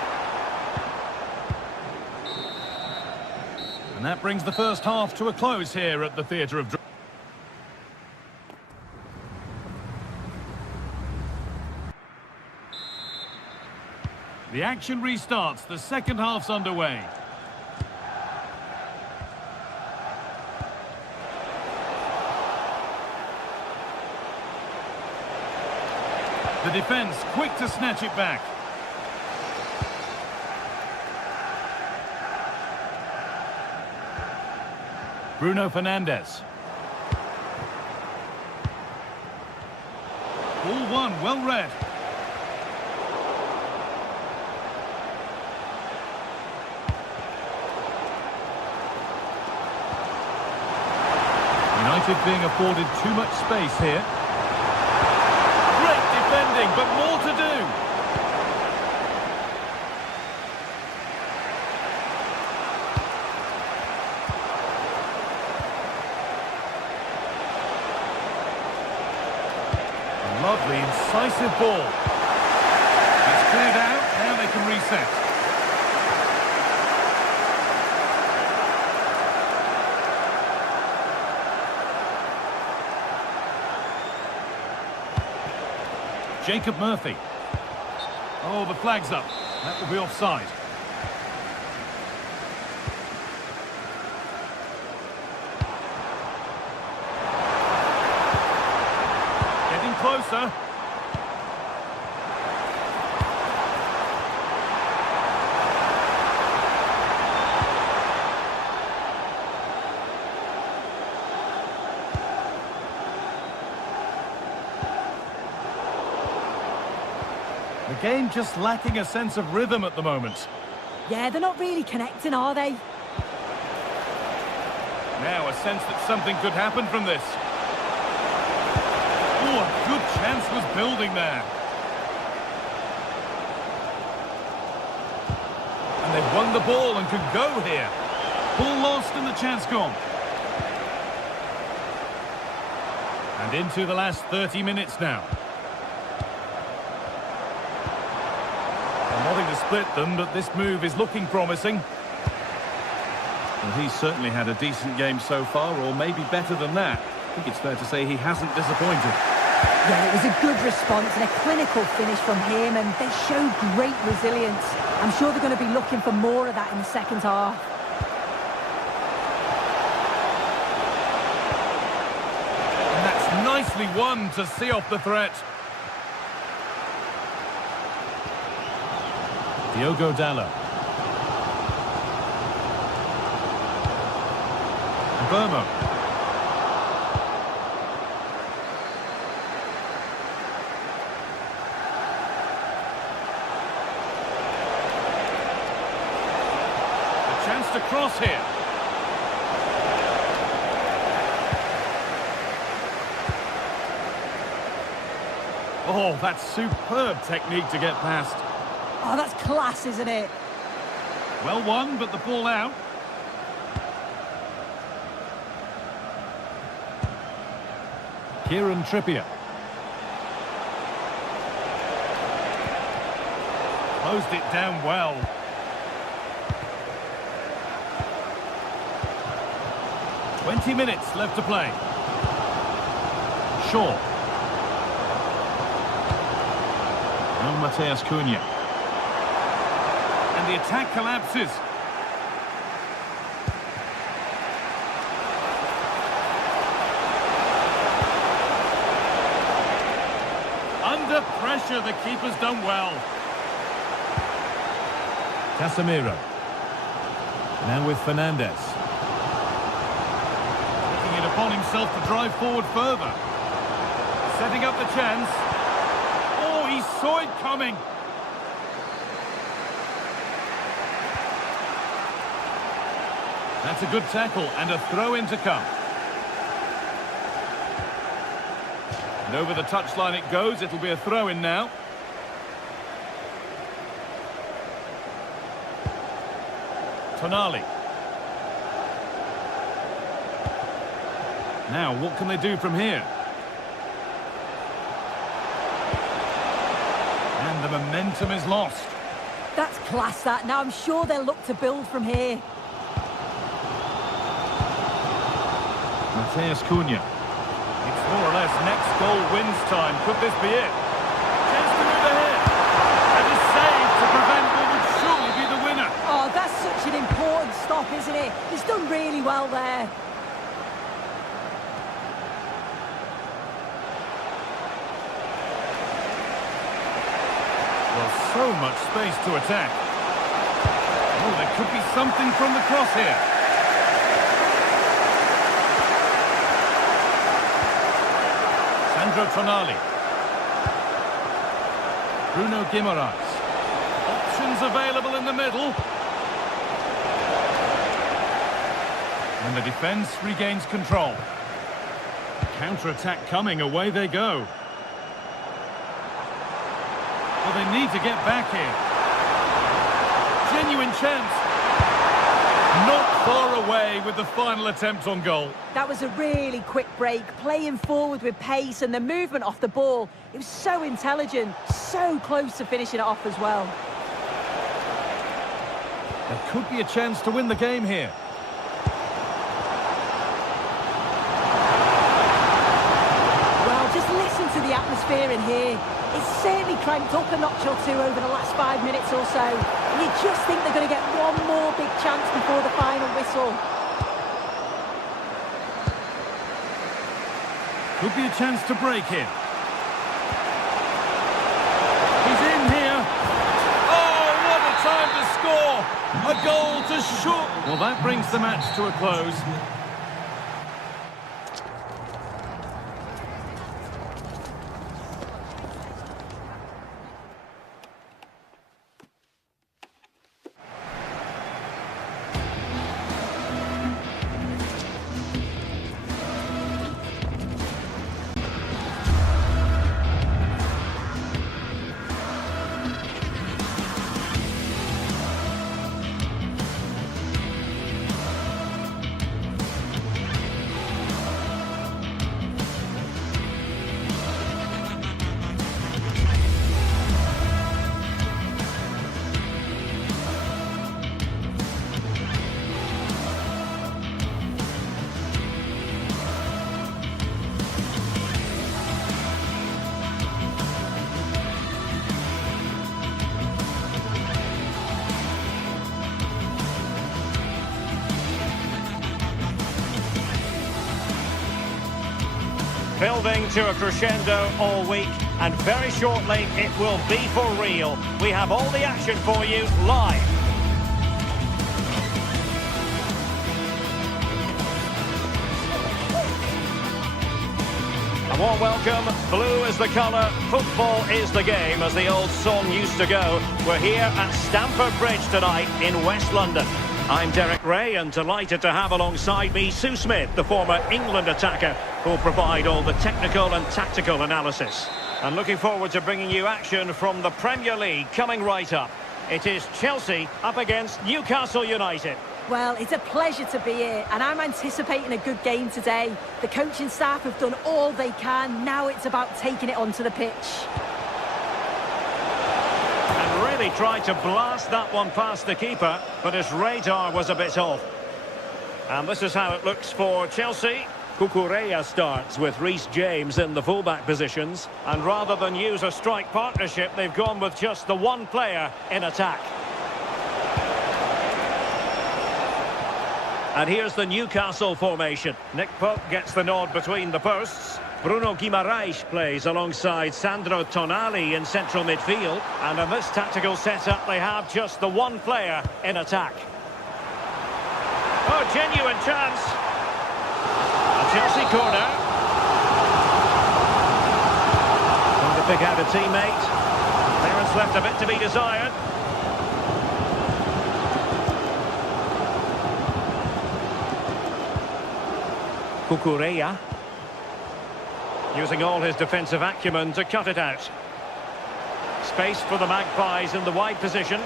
And that brings the first half to a close here at the Theatre of Dreams. The action restarts. The second half's underway. The defence quick to snatch it back. Bruno Fernandes. Ball one, well read. United being afforded too much space here. Great defending, but more to do. Lovely, incisive ball. It's cleared out, now they can reset. Jacob Murphy. Oh, the flag's up. That will be offside. Getting closer. The game just lacking a sense of rhythm at the moment. Yeah, they're not really connecting, are they? Now a sense that something could happen from this. Oh, a good chance was building there. And they've won the ball and could go here. Ball lost and the chance gone. And into the last 30 minutes now. Nothing to split them, but this move is looking promising. Well, he's certainly had a decent game so far, or maybe better than that. I think it's fair to say he hasn't disappointed. Yeah, it was a good response and a clinical finish from him, and they show great resilience. I'm sure they're going to be looking for more of that in the second half. And that's nicely won to see off the threat. Diogo Dalot. Burmo. A chance to cross here. that's superb technique to get past. Oh, that's class, isn't it? Well won, but the ball out. Kieran Trippier. Closed it down well. "20 minutes left to play. Shaw. Now Mateus Cunha. And the attack collapses. Under pressure, the keeper's done well. Casemiro. Now with Fernandes. Taking it upon himself to drive forward further. Setting up the chance. Oh, he saw it coming. That's a good tackle and a throw-in to come. And over the touchline it goes. It'll be a throw-in now. Tonali. Now, what can they do from here? And the momentum is lost. That's class, that. Now I'm sure they'll look to build from here. Mateus Cunha. It's more or less next goal wins time. Could this be it? Chance to move ahead. And a save to prevent what would surely be the winner. Oh, that's such an important stop, isn't it? He's done really well there. Well, so much space to attack. Oh, there could be something from the cross here. Sandro Tonali. Bruno Guimaraes. Options available in the middle. And the defence regains control. Counter-attack coming, away they go. Well, they need to get back here. Genuine chance. Not far away with the final attempt on goal. That was a really quick break, playing forward with pace and the movement off the ball. It was so intelligent, so close to finishing it off as well. There could be a chance to win the game here. Well, just listen to the atmosphere in here. It's certainly cranked up a notch or two over the last 5 minutes or so. And you just think they're going to get one more big chance before the final whistle. Could be a chance to break here. He's in here. Oh, what a time to score! A goal to shoot. Well, that brings the match to a close. Building to a crescendo all week, and very shortly it will be for real. We have all the action for you live. A warm welcome. Blue is the colour, football is the game, as the old song used to go. We're here at Stamford Bridge tonight in West London. I'm Derek Ray, and delighted to have alongside me Sue Smith, the former England attacker, who'll provide all the technical and tactical analysis. And looking forward to bringing you action from the Premier League coming right up. It is Chelsea up against Newcastle United. Well, it's a pleasure to be here, and I'm anticipating a good game today. The coaching staff have done all they can. Now it's about taking it onto the pitch. And really tried to blast that one past the keeper, but his radar was a bit off. And this is how it looks for Chelsea. Cucurella starts with Reece James in the fullback positions. And rather than use a strike partnership, they've gone with just the one player in attack. And here's the Newcastle formation. Nick Pope gets the nod between the posts. Bruno Guimaraes plays alongside Sandro Tonali in central midfield. And in this tactical setup, they have just the one player in attack. Oh, genuine chance. A Chelsea corner. Trying to pick out a teammate. Clearance left a bit to be desired. Cucurella. Using all his defensive acumen to cut it out. Space for the Magpies in the wide position.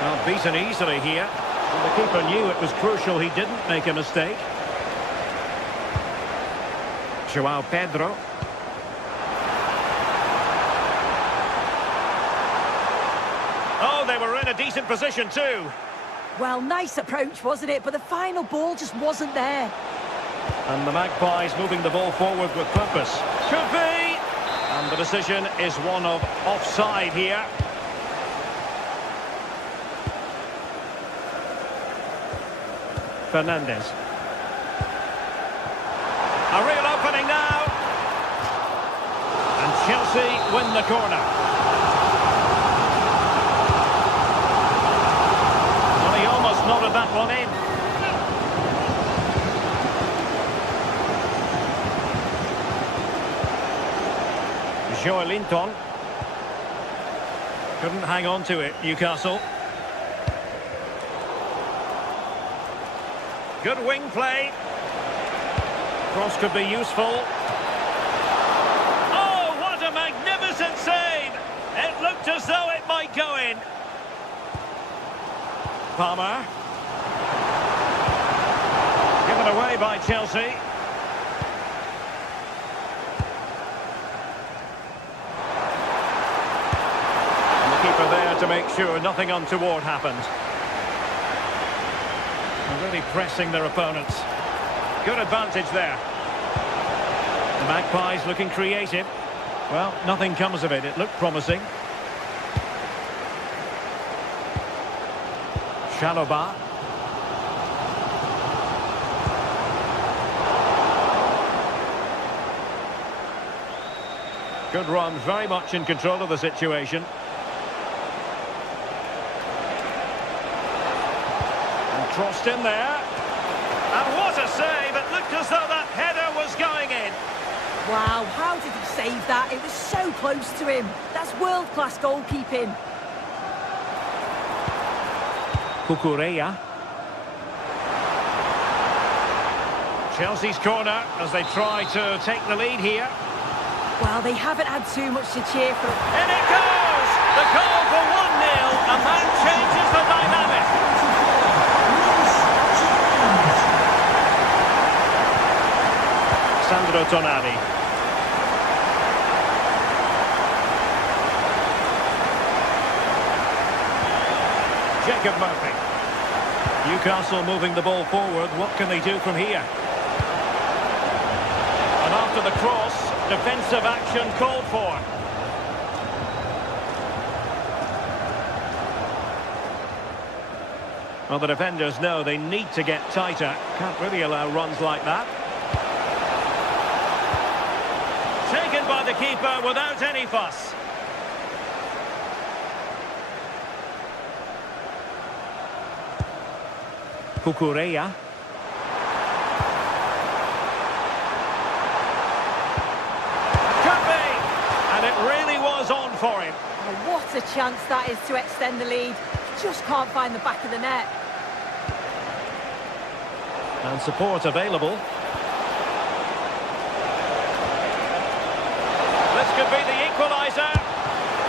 Well, beaten easily here. And the keeper knew it was crucial he didn't make a mistake. João Pedro. Oh, they were in a decent position too. Well, nice approach, wasn't it? But the final ball just wasn't there. And the Magpies moving the ball forward with purpose. Could be! And the decision is one of offside here. Fernandes. A real opening now. And Chelsea win the corner. Well, he almost nodded that one in. Joelinton. Couldn't hang on to it, Newcastle. Good wing play. Cross could be useful. Oh, what a magnificent save! It looked as though it might go in. Palmer. Given away by Chelsea. And the keeper there to make sure nothing untoward happened. Really pressing their opponents. Good advantage there. The Magpies looking creative. Well, nothing comes of it. It looked promising. Chalobah. Good run, very much in control of the situation. Crossed in there. And what a save! It looked as though that header was going in. Wow, how did he save that? It was so close to him. That's world-class goalkeeping. Cucurella. Chelsea's corner as they try to take the lead here. Well, they haven't had too much to cheer for. In it goes! The goal for 1-0, and that changes the dynamic. Sandro Tonali. Jacob Murphy. Newcastle moving the ball forward. What can they do from here? And after the cross, defensive action called for. Well, the defenders know they need to get tighter. Can't really allow runs like that. Taken by the keeper without any fuss. Cucurella. Could be! And it really was on for him. Oh, what a chance that is to extend the lead. Just can't find the back of the net. And support available. This could be the equaliser.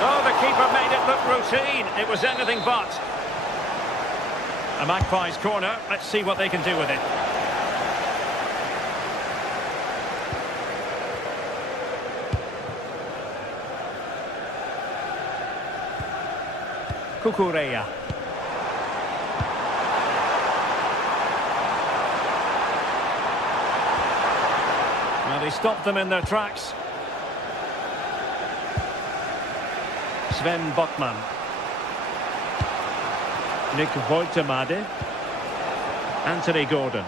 Oh, the keeper made it look routine. It was anything but. A Magpies corner. Let's see what they can do with it. Cucurella. Well, he stopped them in their tracks. Sven Botman. Nick Woltemade. Anthony Gordon.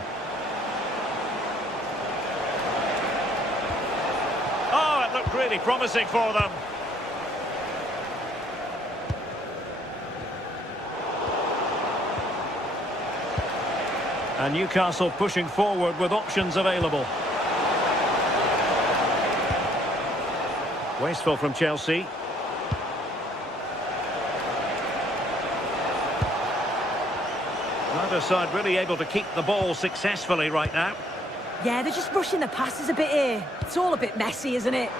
Oh, it looked really promising for them. And Newcastle pushing forward with options available. Wasteful from Chelsea. Neither side really able to keep the ball successfully right now. Yeah, they're just rushing the passes a bit here. It's all a bit messy, isn't it?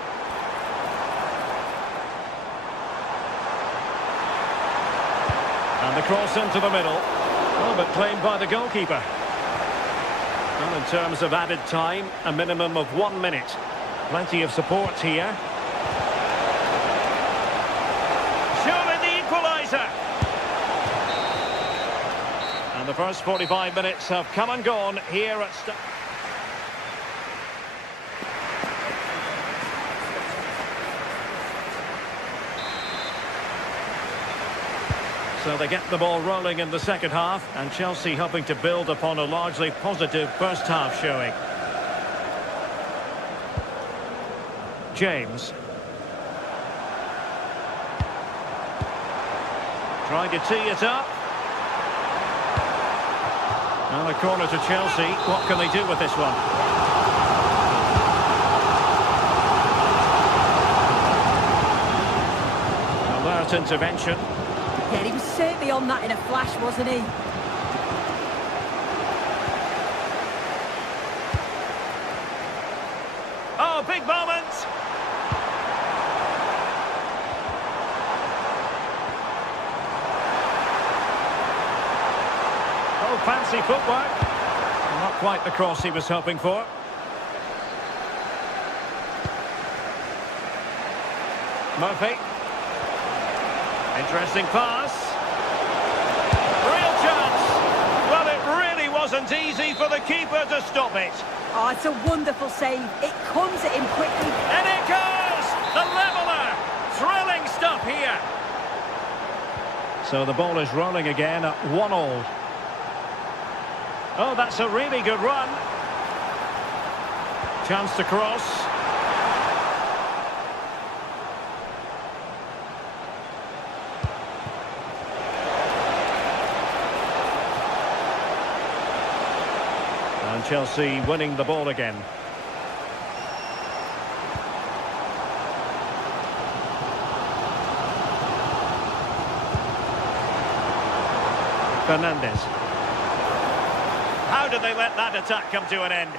And the cross into the middle. Oh, but claimed by the goalkeeper. Well, in terms of added time, a minimum of 1 minute. Plenty of support here. Surely the equaliser. And the first 45 minutes have come and gone here at So they get the ball rolling in the second half, and Chelsea hoping to build upon a largely positive first half showing. James. Trying to tee it up. And a corner to Chelsea. What can they do with this one? Alert intervention. Yeah, he was certainly on that in a flash, wasn't he? Oh, big moment! Oh, fancy footwork. Not quite the cross he was hoping for. Murphy. Interesting pass. Real chance. Well, it really wasn't easy for the keeper to stop it. Oh, it's a wonderful save. It comes at him quickly. And it goes! The leveller! Thrilling stuff here. So the ball is rolling again at 1-1. Oh, that's a really good run. Chance to cross. And Chelsea winning the ball again. Fernandes. How did they let that attack come to an end?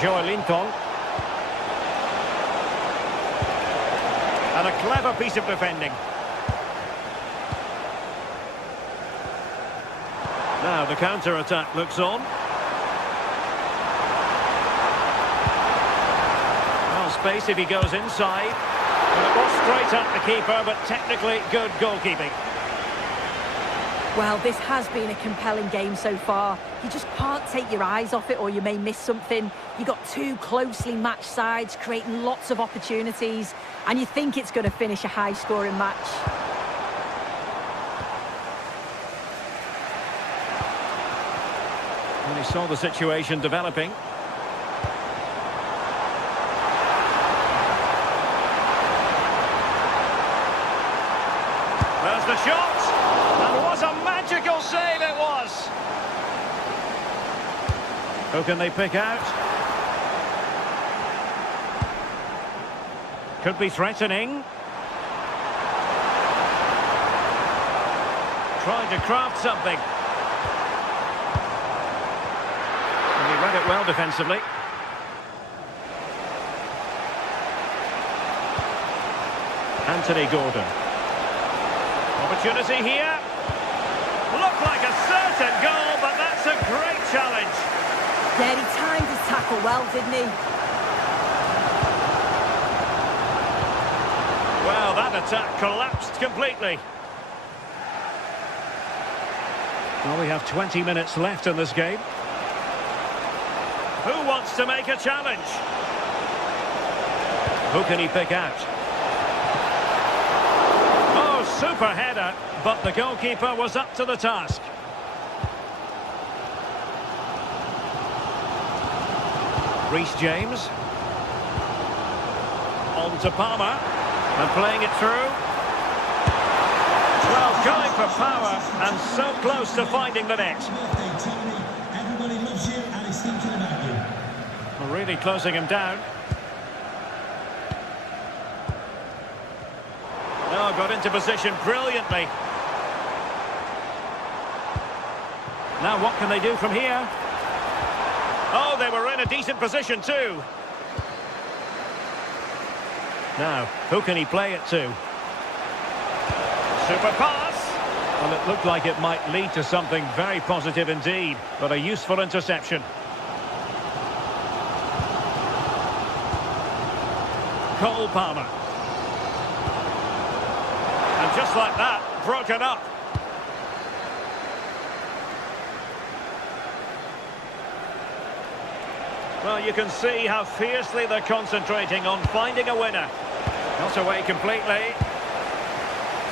Joelinton. And a clever piece of defending. Now the counter-attack looks on. Well, space if he goes inside. And it was straight at the keeper, but technically good goalkeeping. Well, this has been a compelling game so far. You just can't take your eyes off it or you may miss something. You've got two closely matched sides creating lots of opportunities and you think it's going to finish a high-scoring match. And he saw the situation developing. There's the shot! And what a magical save it was! Who can they pick out? Could be threatening. Trying to craft something. And he read it well defensively. Anthony Gordon. Opportunity here. Looked like a certain goal, but that's a great challenge. Yeah, he timed his tackle well, didn't he? Well, that attack collapsed completely. Well, we have 20 minutes left in this game. Who wants to make a challenge? Who can he pick out? Oh, super header, but the goalkeeper was up to the task. Reece James. On to Palmer. And playing it through. Well, going for power and so close to finding the net. Everybody loves you and is thinking about you. We're really closing him down. Oh, got into position brilliantly. Now what can they do from here? Oh, they were in a decent position too. Now, who can he play it to? Super pass. Well, it looked like it might lead to something very positive indeed, but a useful interception. Cole Palmer. And just like that, broken up. Well, you can see how fiercely they're concentrating on finding a winner. Not away completely.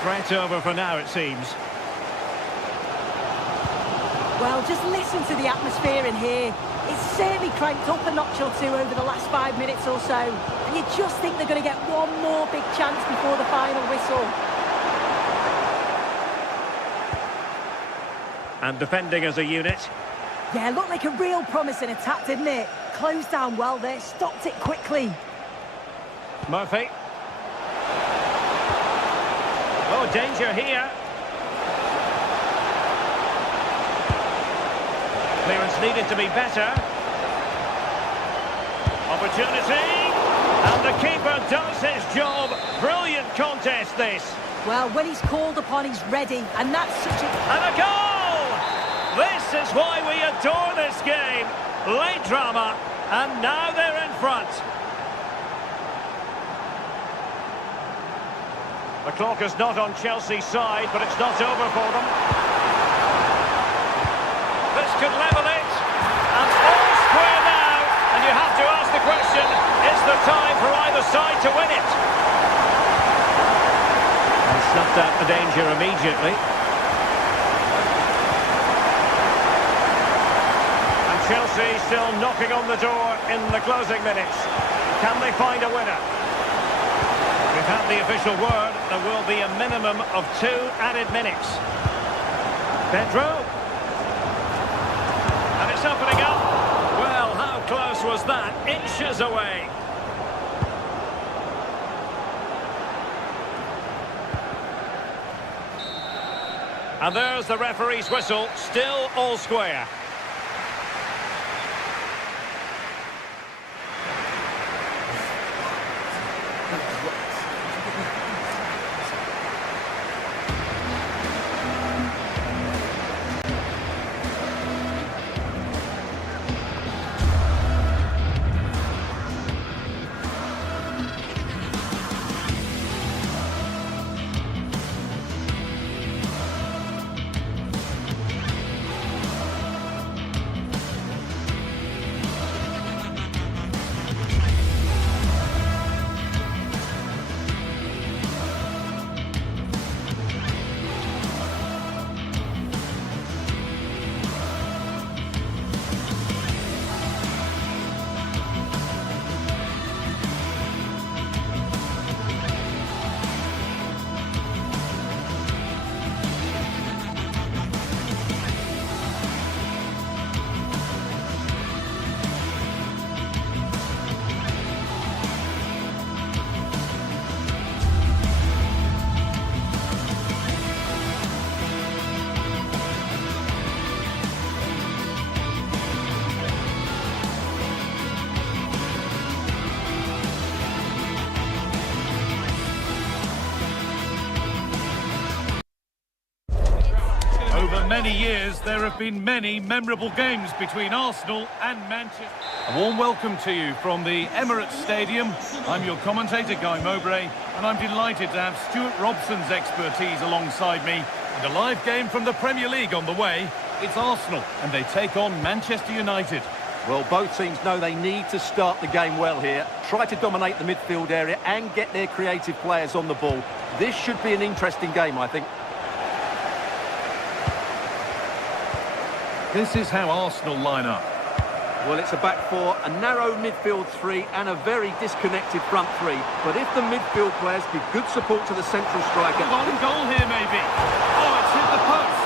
Threat over for now, it seems. Well, just listen to the atmosphere in here. It's certainly cranked up a notch or two over the last 5 minutes or so. And you just think they're going to get one more big chance before the final whistle. And defending as a unit. Yeah, looked like a real promising attack, didn't it? Closed down well there, stopped it quickly. Murphy. Oh, danger here. Clearance needed to be better. Opportunity. And the keeper does his job. Brilliant contest, this. Well, when he's called upon, he's ready. And that's such a... And a goal! This is why we adore this game. Late drama, and now they're in front. The clock is not on Chelsea's side, but it's not over for them. This could level it, and all square now. And you have to ask the question, is there time for either side to win it? And snuffed out the danger immediately. Chelsea still knocking on the door in the closing minutes. Can they find a winner? We've had the official word. There will be a minimum of 2 added minutes. Pedro. And it's opening up. Well, how close was that? Inches away. And there's the referee's whistle. Still all square. many years, there have been many memorable games between Arsenal and Manchester. A warm welcome to you from the Emirates Stadium. I'm your commentator, Guy Mowbray, and I'm delighted to have Stuart Robson's expertise alongside me. And a live game from the Premier League on the way. It's Arsenal, and they take on Manchester United. Well, both teams know they need to start the game well here. Try to dominate the midfield area and get their creative players on the ball. This should be an interesting game, I think. This is how Arsenal line up. Well, it's a back four, a narrow midfield three and a very disconnected front three. But if the midfield players give good support to the central striker... On goal here, maybe. Oh, it's hit the post.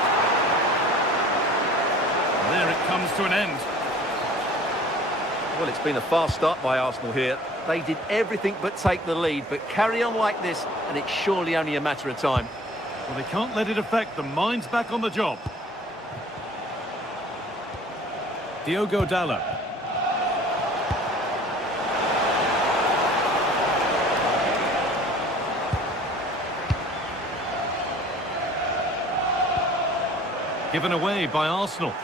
There it comes to an end. Well, it's been a fast start by Arsenal here. They did everything but take the lead, but carry on like this, and it's surely only a matter of time. Well, they can't let it affect them. Mind's back on the job. Diogo Dalot. Given away by Arsenal.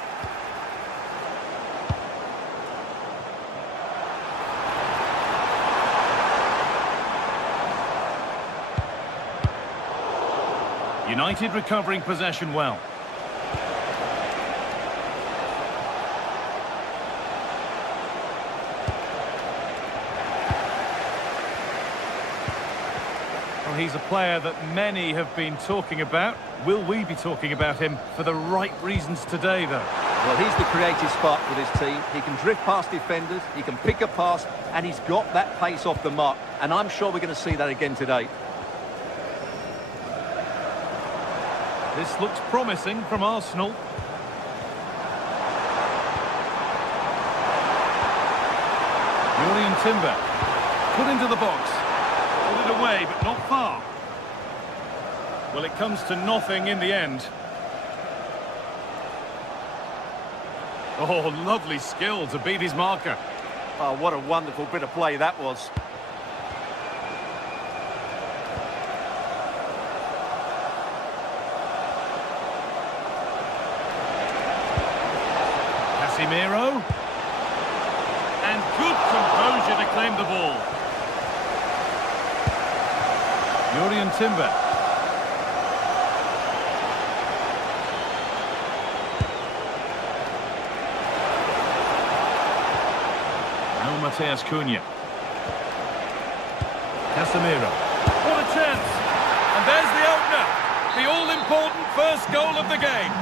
United recovering possession well. Well, he's a player that many have been talking about. Will we be talking about him for the right reasons today, though? Well, he's the creative spark for this team. He can drift past defenders, he can pick a pass, and he's got that pace off the mark. And I'm sure we're going to see that again today. This looks promising from Arsenal. Julian Timber put into the box. Pulled it away, but not far. Well, it comes to nothing in the end. Oh, lovely skill to beat his marker. Oh, what a wonderful bit of play that was. Casemiro. And good composure to claim the ball. Julian Timber. Now Mateus Cunha. Casemiro. What a chance! And there's the opener. The all-important first goal of the game.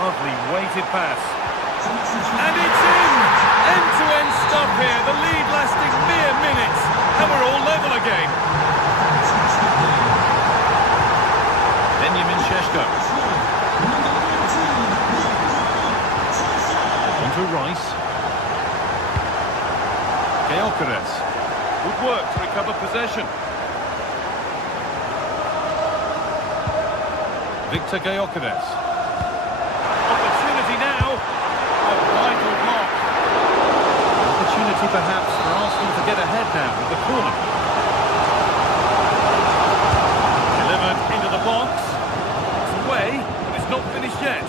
Lovely weighted pass. And it's in! End-to-end stuff here. The lead lasting mere minutes. And we're all level again. Benjamin Šeško. On to Rice. Gyökeres. Good work to recover possession. Victor Gyökeres. Opportunity perhaps for Arsenal to get ahead now with the corner. Delivered into the box. It's away, but it's not finished yet.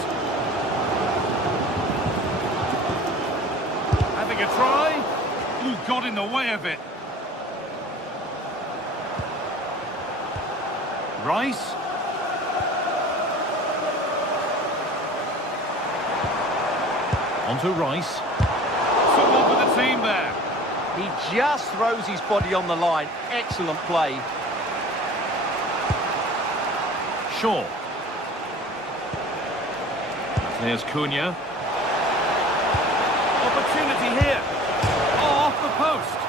Having a try. Ooh, got in the way of it. Rice. On to Rice. Someone for the team there. He just throws his body on the line. Excellent play. Shaw. There's Cunha. Opportunity here. Oh, off the post.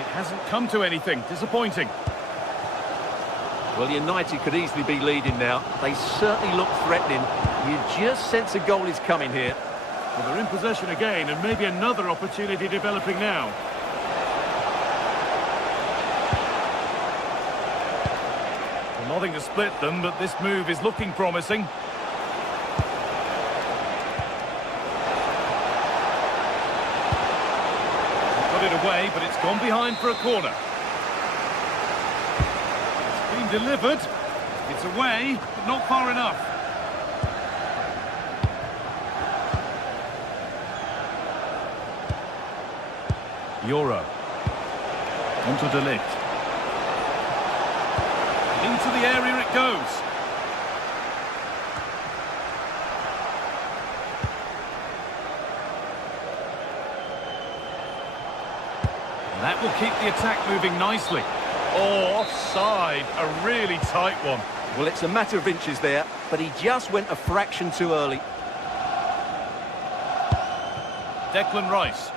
It hasn't come to anything. Disappointing. Well, United could easily be leading now. They certainly look threatening. You just sense a goal is coming here. Well, they're in possession again, and maybe another opportunity developing now. Well, nothing to split them, but this move is looking promising. Put it away, but it's gone behind for a corner. delivered. It's away, but not far enough. Euro. Onto De Ligt. Into the area it goes. And that will keep the attack moving nicely. Oh, offside. A really tight one. Well, it's a matter of inches there, but he just went a fraction too early. Declan Rice.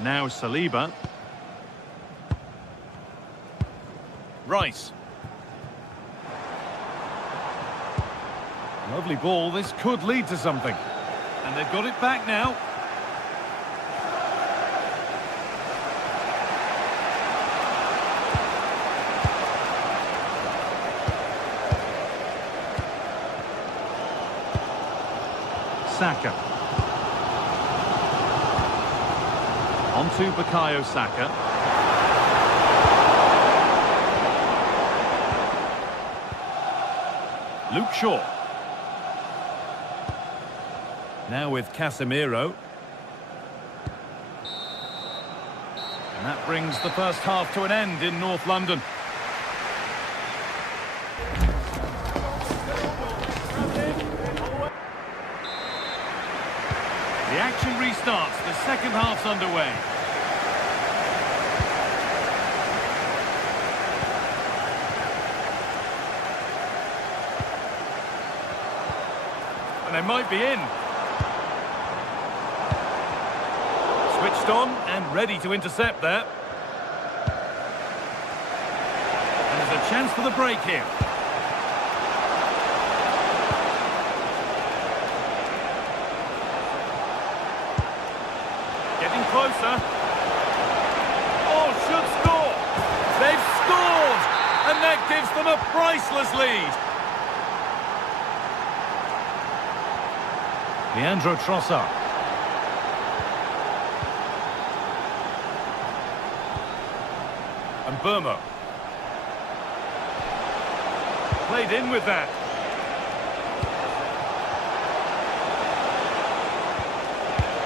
Now Saliba. Rice. Lovely ball. This could lead to something. And they've got it back now. Saka. Onto Bukayo Saka. Luke Shaw. Now with Casemiro. And that brings the first half to an end in North London. The action restarts. The second half's underway. And they might be in. Switched on and ready to intercept there. And there's a chance for the break here. Getting closer. Oh, should score. They've scored. And that gives them a priceless lead. Leandro Trossard. And Burmo. Played in with that.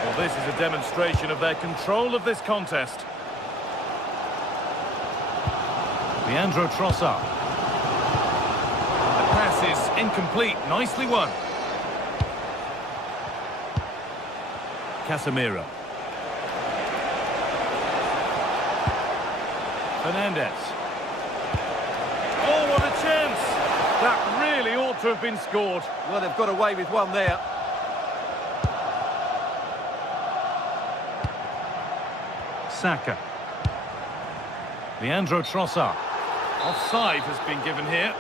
Well, this is a demonstration of their control of this contest. Leandro Trossard. The pass is incomplete. Nicely won. Casemiro. Fernandez. Oh, what a chance! That really ought to have been scored. Well, they've got away with one there. Saka. Leandro Trossard. Offside has been given here.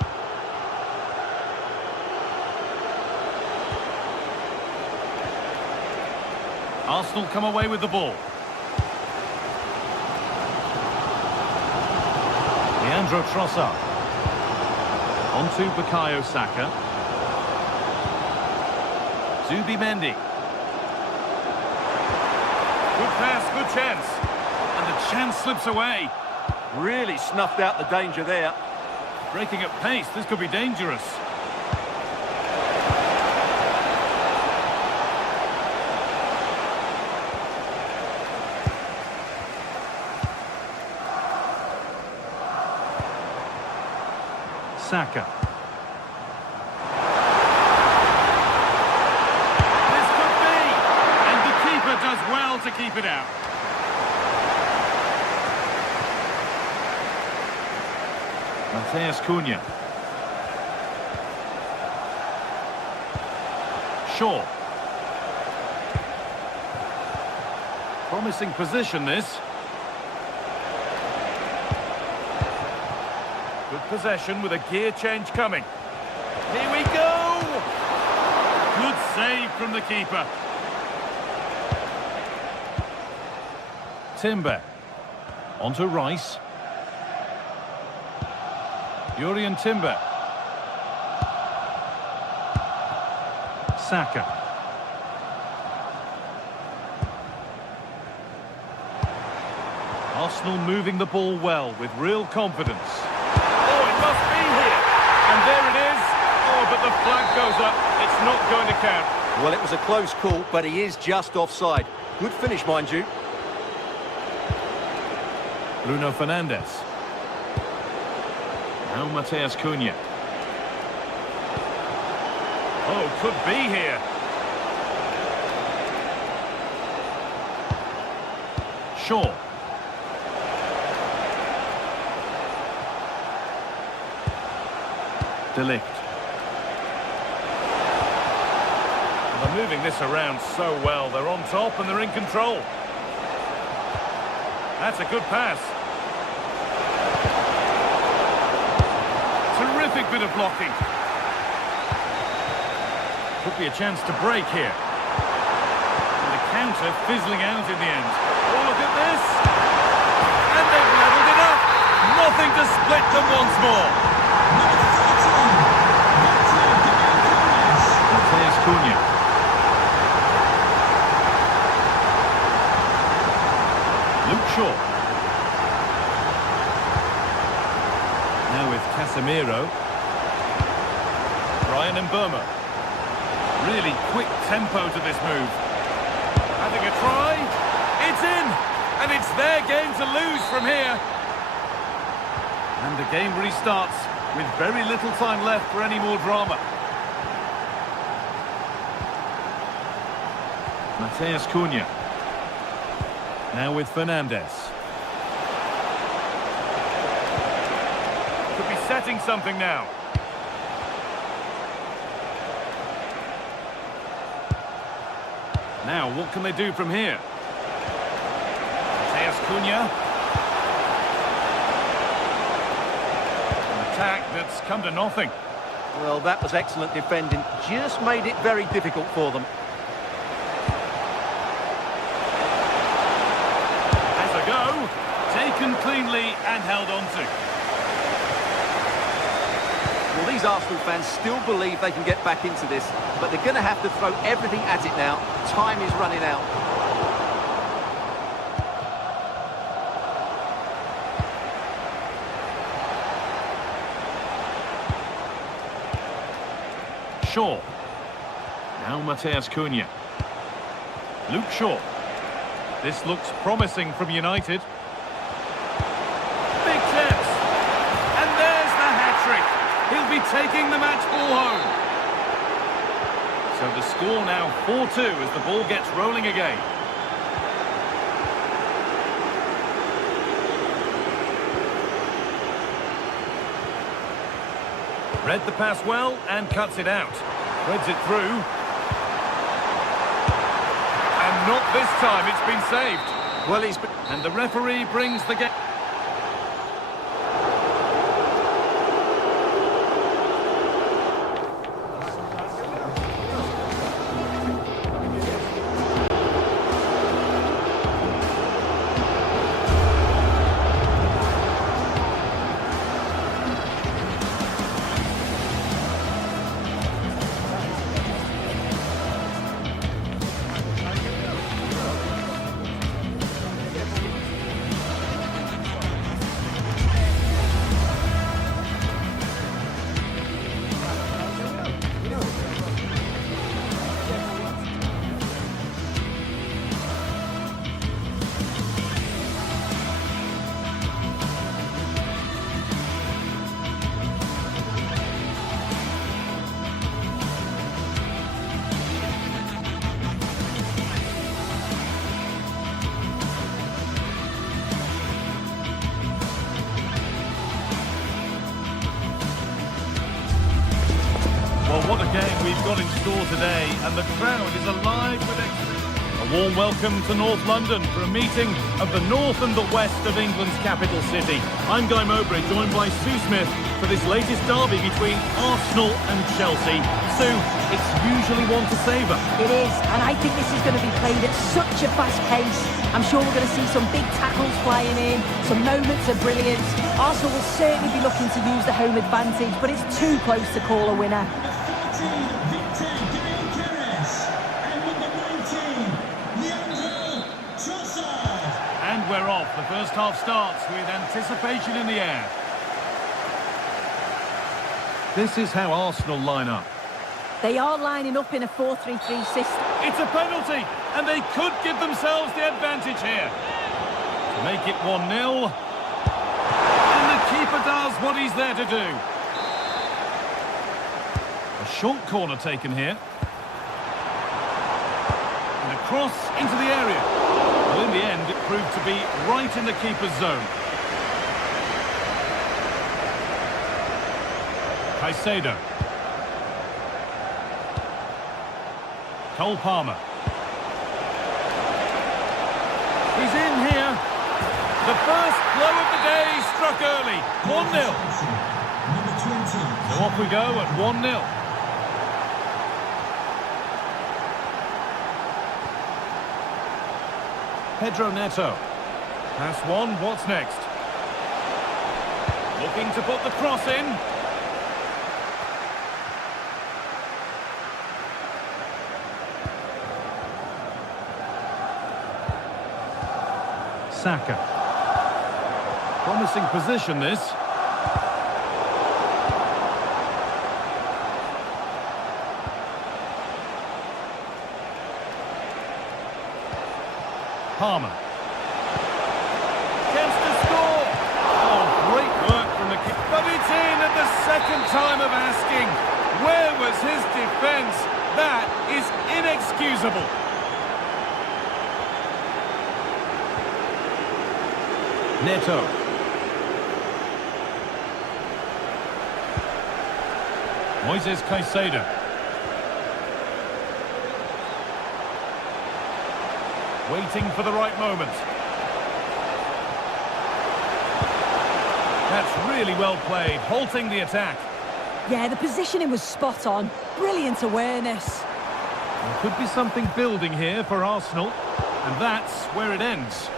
Arsenal come away with the ball. Leandro Trossard. Onto Bukayo Saka. Zubimendi. Good pass, good chance. And the chance slips away. Really snuffed out the danger there. Breaking at pace, this could be dangerous. Saka. This could be! And the keeper does well to keep it out. Matheus Cunha. Shaw. Promising position, this. Good possession with a gear change coming. Here we go! Good save from the keeper. Timber. Onto Rice. Jurrien Timber. Saka. Arsenal moving the ball well with real confidence. Oh, it must be here. And there it is. Oh, but the flag goes up. It's not going to count. Well, it was a close call, but he is just offside. Good finish, mind you. Bruno Fernandes. Now Mateus Cunha. Oh, could be here. Shaw. De Ligt. They're moving this around so well. They're on top and they're in control. That's a good pass. Terrific bit of blocking. Could be a chance to break here. And the counter fizzling out in the end. Oh, look at this! And they've levelled it up! Nothing to split them once more. Mateus Cunha. Luke Shaw. Now with Casemiro. Brian Mbeumo. Really quick tempo to this move. Having a try. It's in! And it's their game to lose from here. And the game restarts with very little time left for any more drama. Mateus Cunha. Now with Fernandes. Could be setting something now. Now, what can they do from here? Mateus Cunha. An attack that's come to nothing. Well, that was excellent defending. Just made it very difficult for them. Has a go. Taken cleanly and held on to. Well, these Arsenal fans still believe they can get back into this, but they're going to have to throw everything at it now. Time is running out. Shaw. Now Mateus Cunha. Luke Shaw. This looks promising from United. Big chance. And there's the hat-trick. He'll be taking the match ball home. So the score now 4-2 as the ball gets rolling again. Read the pass well and cuts it out. Threads it through. And not this time, it's been saved. Well, And the referee brings the game. What a game we've got in store today, and the crowd is alive with excitement. A warm welcome to North London for a meeting of the North and the West of England's capital city. I'm Guy Mowbray, joined by Sue Smith for this latest derby between Arsenal and Chelsea. Sue, it's usually one to savour. It is, and I think this is going to be played at such a fast pace. I'm sure we're going to see some big tackles flying in, some moments of brilliance. Arsenal will certainly be looking to use the home advantage, but it's too close to call a winner. And we're off. The First half starts with anticipation in the air. This is how Arsenal line up. They are lining up in a 4-3-3 system. It's a penalty, and they could give themselves the advantage here. To make it 1-0. And the keeper does what he's there to do. A short corner taken here. And a cross into the area. Well, in the end, it proved to be right in the keeper's zone. Caicedo. Cole Palmer. He's in here. The first blow of the day struck early. 1-0. So off we go at 1-0. Pedro Neto. Pass one, what's next? Looking to put the cross in. Saka. Promising position, this. Palmer. Chance to score. Oh, great work from the keeper. But it's in at the second time of asking. Where was his defence? That is inexcusable. Neto. Moises Caicedo. Waiting for the right moment. That's really well played, halting the attack. Yeah, the positioning was spot on. Brilliant awareness. There could be something building here for Arsenal, and that's where it ends.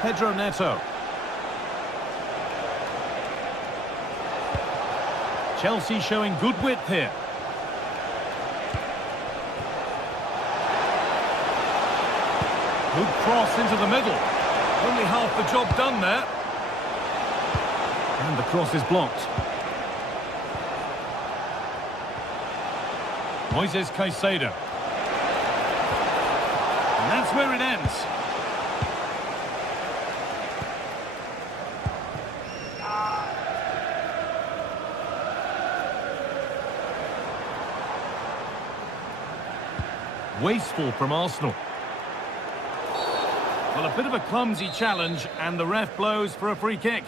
Pedro Neto. Chelsea showing good width here. Good cross into the middle. Only half the job done there. And the cross is blocked. Moises Caicedo. And that's where it ends. Wasteful from Arsenal. Well, a bit of a clumsy challenge, and the ref blows for a free kick.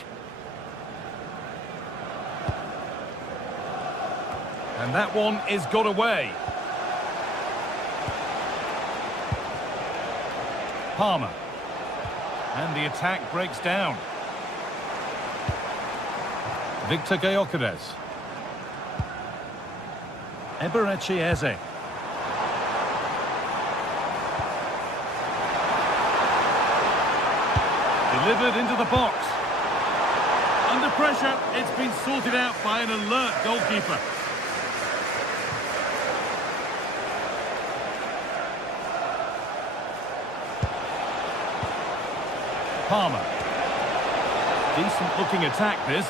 And that one is got away. Palmer. And the attack breaks down. Victor Gyökeres. Eberechi Eze. Delivered into the box. Under pressure, it's been sorted out by an alert goalkeeper. Palmer. Decent looking attack, this.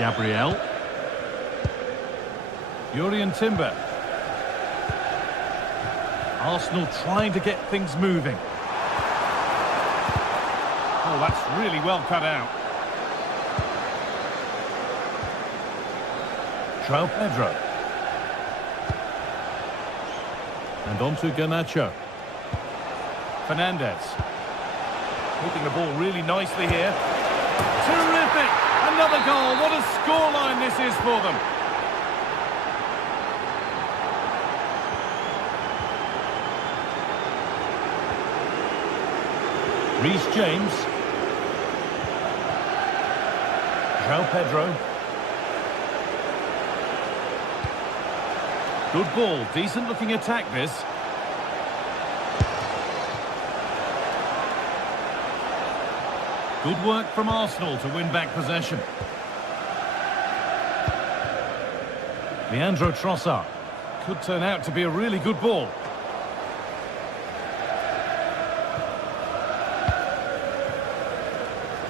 Gabriel. Jurrien Timber. Arsenal trying to get things moving. Oh, that's really well cut out. João Pedro. And on to Garnacho. Fernandez. Moving the ball really nicely here. Terrific! Another goal. What a scoreline this is for them. Reece James. João Pedro. Good ball, decent looking attack this. Good work from Arsenal to win back possession. Leandro Trossard. Could turn out to be a really good ball.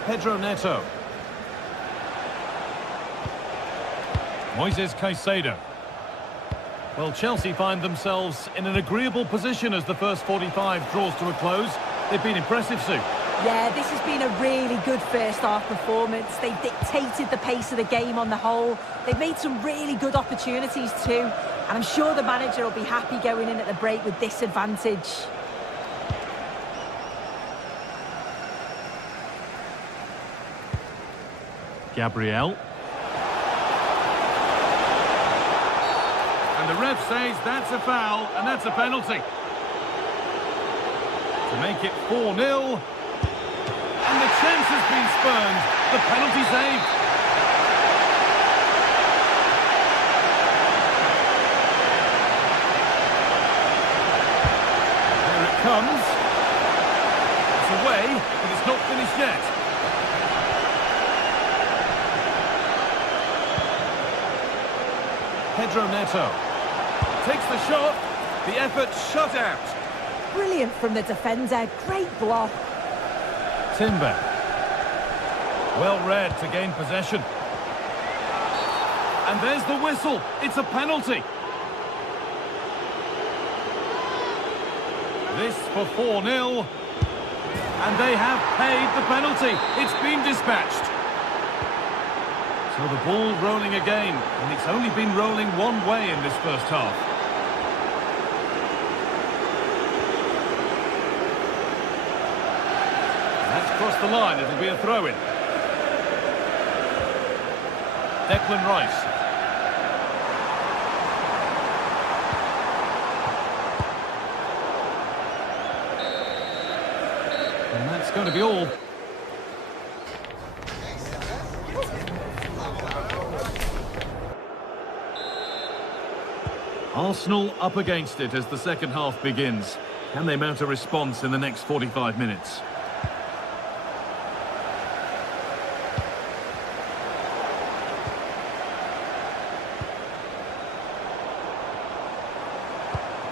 Pedro Neto. Moises Caicedo. Well, Chelsea find themselves in an agreeable position as the first 45 draws to a close. They've been impressive, Sue. Yeah, this has been a really good first-half performance. They've dictated the pace of the game on the whole. They've made some really good opportunities too. And I'm sure the manager will be happy going in at the break with this advantage. Gabriel. And the ref says that's a foul, and that's a penalty. To make it 4-0. And the chance has been spurned. The penalty saved. Here it comes. It's away, but it's not finished yet. Pedro Neto takes the shot. The effort shut out. Brilliant from the defender. Great block. Timber. Well read to gain possession. And there's the whistle. It's a penalty. This for 4-0. And they have paid the penalty. It's been dispatched. So the ball rolling again, and it's only been rolling one way in this first half. That's crossed the line, it'll be a throw-in. Declan Rice. And that's going to be all. Arsenal up against it as the second half begins. Can they mount a response in the next 45 minutes?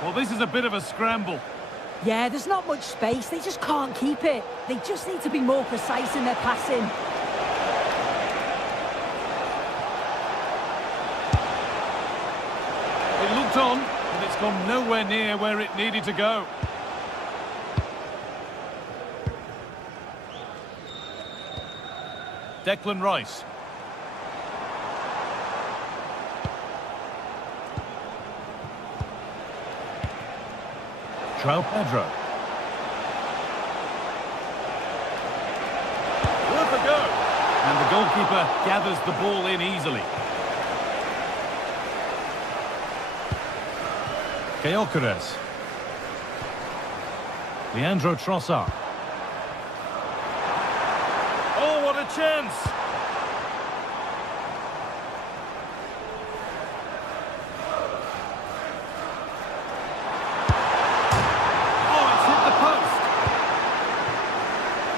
Well, this is a bit of a scramble. Yeah, there's not much space. They just can't keep it. They just need to be more precise in their passing. It looked on, but it's gone nowhere near where it needed to go. Declan Rice. João Pedro. Worth a go. And the goalkeeper gathers the ball in easily. Gyökeres. Leandro Trossard. Oh, what a chance!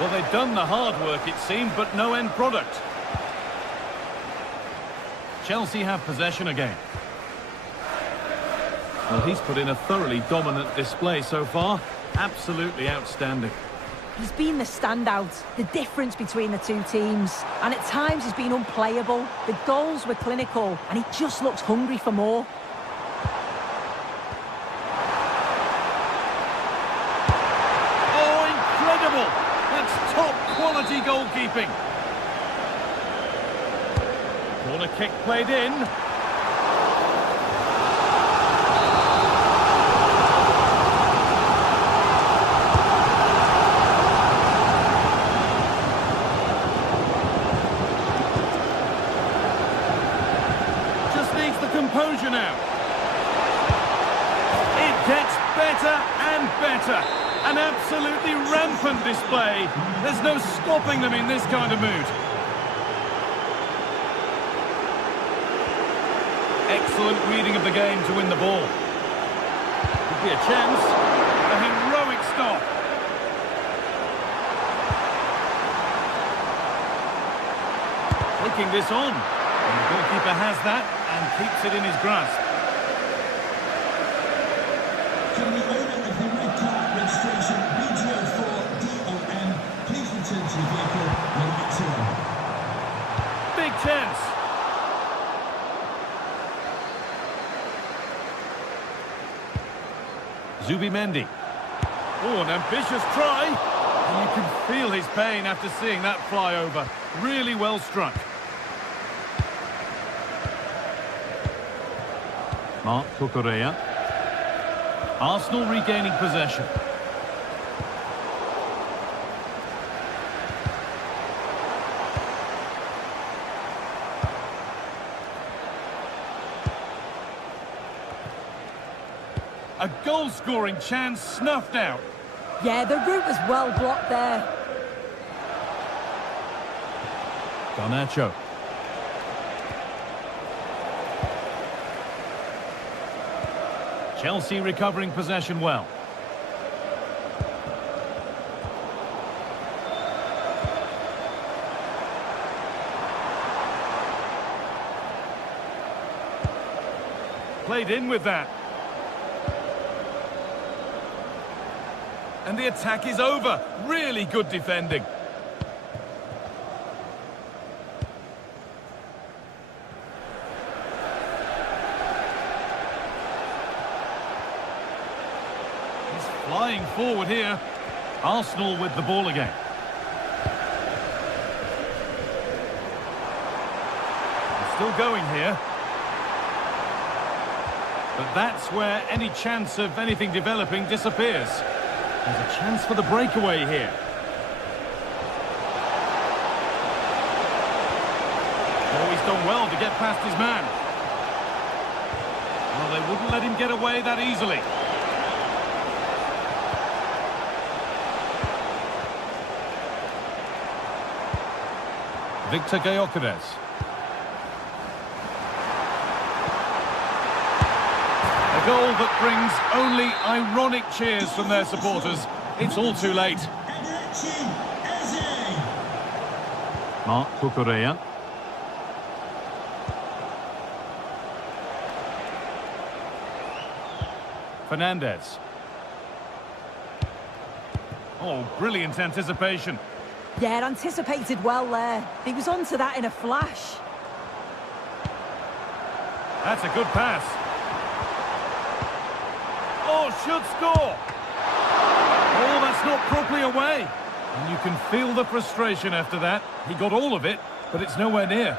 Well, they've done the hard work, it seemed, but no end product. Chelsea have possession again. Well, he's put in a thoroughly dominant display so far. Absolutely outstanding. He's been the standout, the difference between the two teams. And at times he's been unplayable. The goals were clinical, and he just looks hungry for more. Oh, incredible! That's top-quality goalkeeping. Corner kick played in. Just needs the composure now. It gets better and better. An absolutely rampant display. There's no stopping them in this kind of mood. Excellent reading of the game to win the ball. Could be a chance. A heroic stop. Taking this on. And the goalkeeper has that, and keeps it in his grasp. Can the owner of the red car registration BGO4DOM please return to your vehicle when it's on? Big chance. Zubimendi. Oh, an ambitious try. And you can feel his pain after seeing that fly over. Really well struck. Mark Cucurella. Arsenal regaining possession. A goal-scoring chance snuffed out. Yeah, the route was well blocked there. Garnacho. Chelsea recovering possession well. Played in with that. And the attack is over. Really good defending. He's flying forward here. Arsenal with the ball again. He's still going here. But that's where any chance of anything developing disappears. There's a chance for the breakaway here. Oh, he's done well to get past his man. Well, they wouldn't let him get away that easily. Victor Gyökeres. A goal that brings only ironic cheers from their supporters. It's all too late. Mark Cucurella. Fernandez. Oh, brilliant anticipation. Yeah, anticipated well there. He was onto that in a flash. That's a good pass. Oh, should score. Oh, that's not properly away. And you can feel the frustration after that. He got all of it, but it's nowhere near.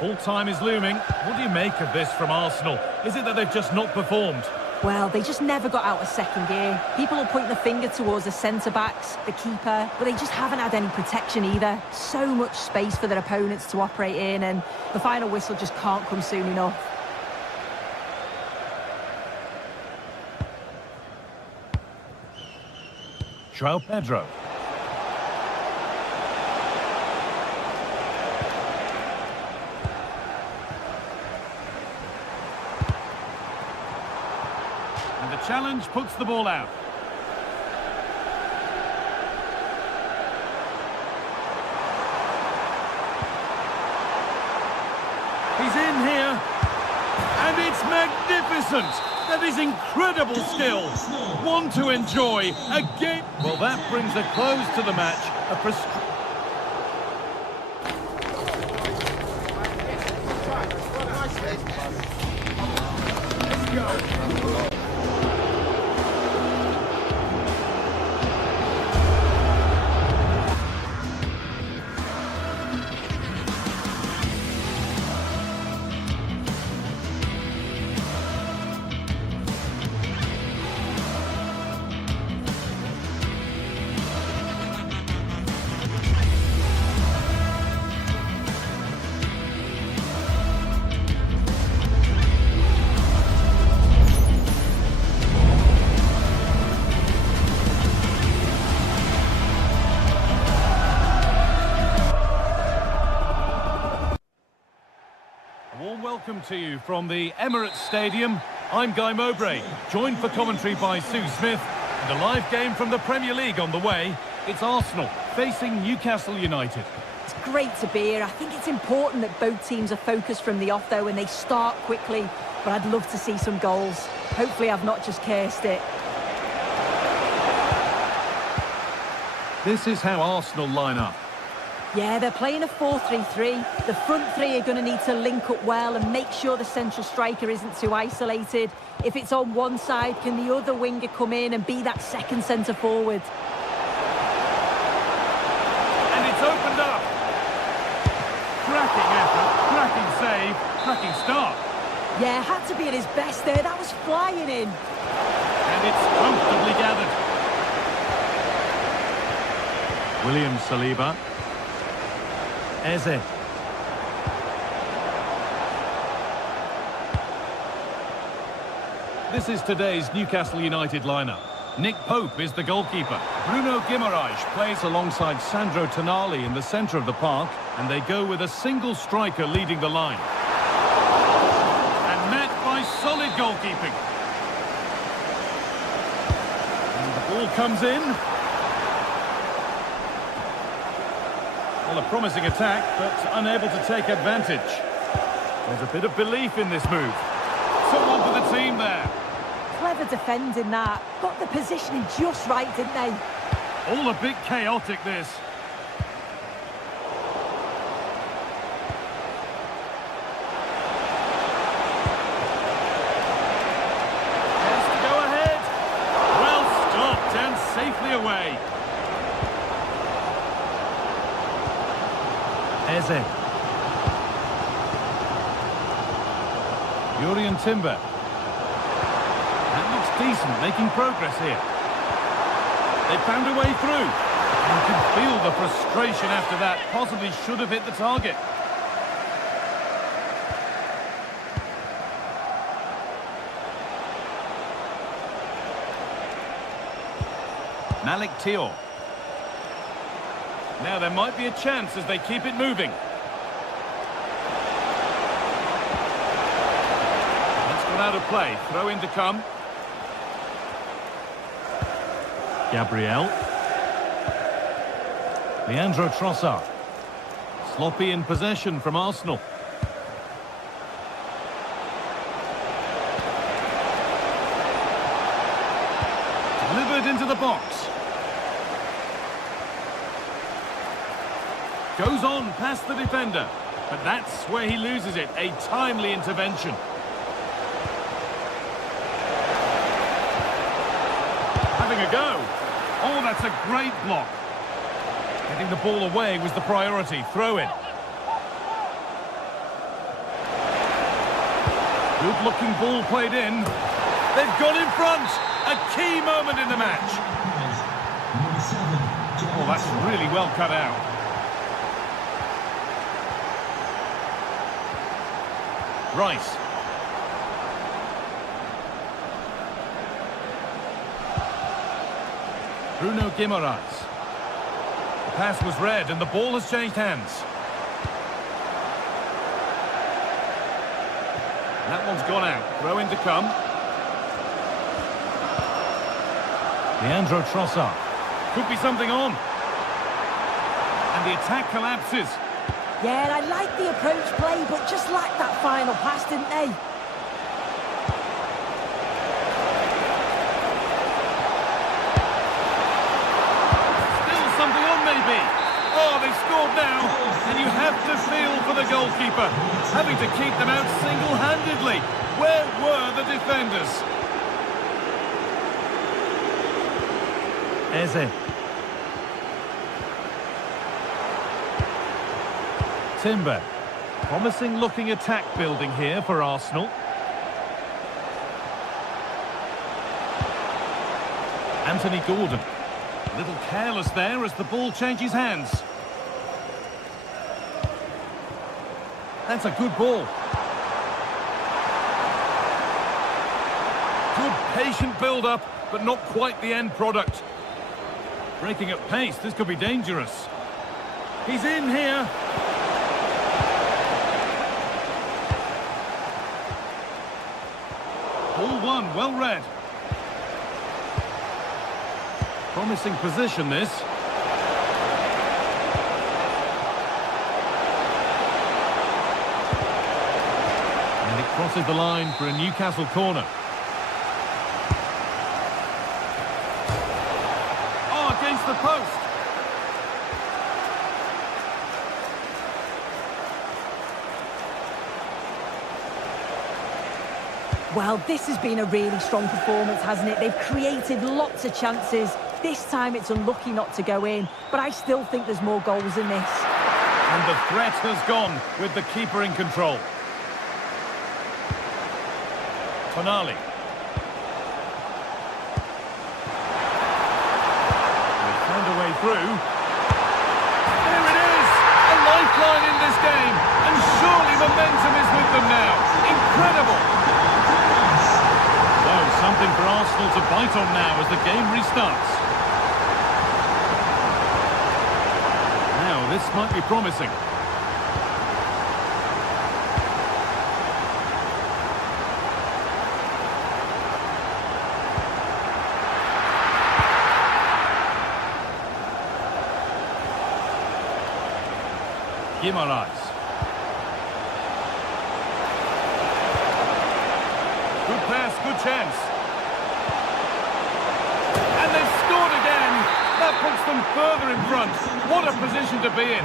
Full time is looming. What do you make of this from Arsenal? Is it that they've just not performed? Well, they just never got out of second gear. People will point the finger towards the centre-backs, the keeper, but they just haven't had any protection either. So much space for their opponents to operate in, and the final whistle just can't come soon enough. João Pedro. And the challenge puts the ball out. He's in here. And it's magnificent. That is incredible skill. One to enjoy. Again. Well, that brings a close to the match. Let's go. Welcome to you from the Emirates Stadium. I'm Guy Mowbray, joined for commentary by Sue Smith, and a live game from the Premier League on the way. It's Arsenal facing Newcastle United. It's great to be here. I think it's important that both teams are focused from the off, though, and they start quickly. But I'd love to see some goals. Hopefully I've not just cursed it. This is how Arsenal line up. Yeah, they're playing a 4-3-3. The front three are going to need to link up well and make sure the central striker isn't too isolated. If it's on one side, can the other winger come in and be that second centre forward? And it's opened up. Cracking effort, cracking save, cracking start. Yeah, had to be at his best there. That was flying in. And it's comfortably gathered. William Saliba. Eze. This is today's Newcastle United lineup. Nick Pope is the goalkeeper. Bruno Guimaraes plays alongside Sandro Tonali in the centre of the park, and they go with a single striker leading the line. And met by solid goalkeeping. And the ball comes in. Well, a promising attack, but unable to take advantage. There's a bit of belief in this move. Someone for the team there. Clever defending that. Got the positioning just right, didn't they? All a bit chaotic, this. Has to go ahead. Well stopped and safely away. Eze. Jurrien Timber. That looks decent, making progress here. They found a way through. You can feel the frustration after that. Possibly should have hit the target. Malik Thiaw. Now there might be a chance as they keep it moving. That's gone out of play. Throw in to come. Gabriel. Leandro Trossard. Sloppy in possession from Arsenal. Delivered into the box. Goes on past the defender, but that's where he loses it. A timely intervention. Having a go. Oh, that's a great block. Getting the ball away was the priority. Throw in. Good-looking ball played in. They've got in front. A key moment in the match. Oh, that's really well cut out. Rice. Bruno Guimaraes. The pass was read and the ball has changed hands. That one's gone out. Throw in to come. Leandro Trossard. Could be something on. And the attack collapses. Yeah, I like the approach play, but just lacked that final pass, didn't they? Still something on, maybe. Oh, they've scored now, and you have to feel for the goalkeeper, having to keep them out single-handedly. Where were the defenders? Eze. Timber. Promising looking attack building here for Arsenal. Anthony Gordon. A little careless there as the ball changes hands. That's a good ball. Good patient build-up, but not quite the end product. Breaking at pace, this could be dangerous. He's in here. Ball one, well read. Promising position, this. Crosses the line for a Newcastle corner. Oh, against the post. Well, this has been a really strong performance, hasn't it? They've created lots of chances. This time it's unlucky not to go in, but I still think there's more goals in this. And the threat has gone with the keeper in control. Tonali. They've found a way through. There it is! A lifeline in this game. And surely momentum is with them now. Incredible! So, something for Arsenal to bite on now as the game restarts. Now, this might be promising. Guimaraes. Good pass, good chance. And they've scored again. That puts them further in front. What a position to be in.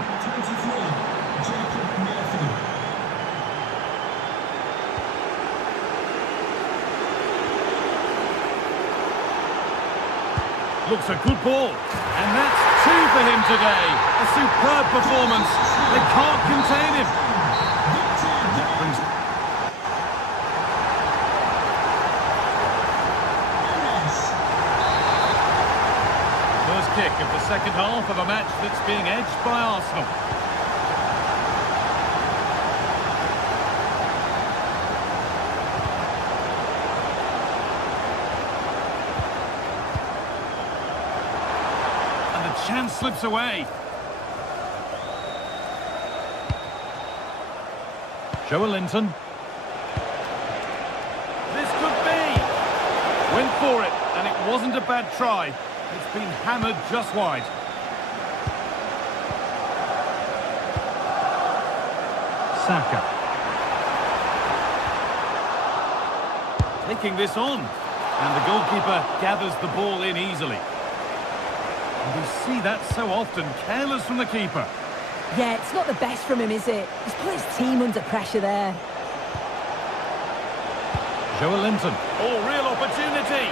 Looks a good ball. And that's two for him today. A superb performance. They can't contain him. That brings... First kick of the second half of a match that's being edged by Arsenal. And the chance slips away. Joelinton. This could be. Went for it, and it wasn't a bad try. It's been hammered just wide. Saka. Taking this on. And the goalkeeper gathers the ball in easily. And we see that so often. Careless from the keeper. Yeah, it's not the best from him, is it? He's put his team under pressure there. Joelinton. Oh, real opportunity.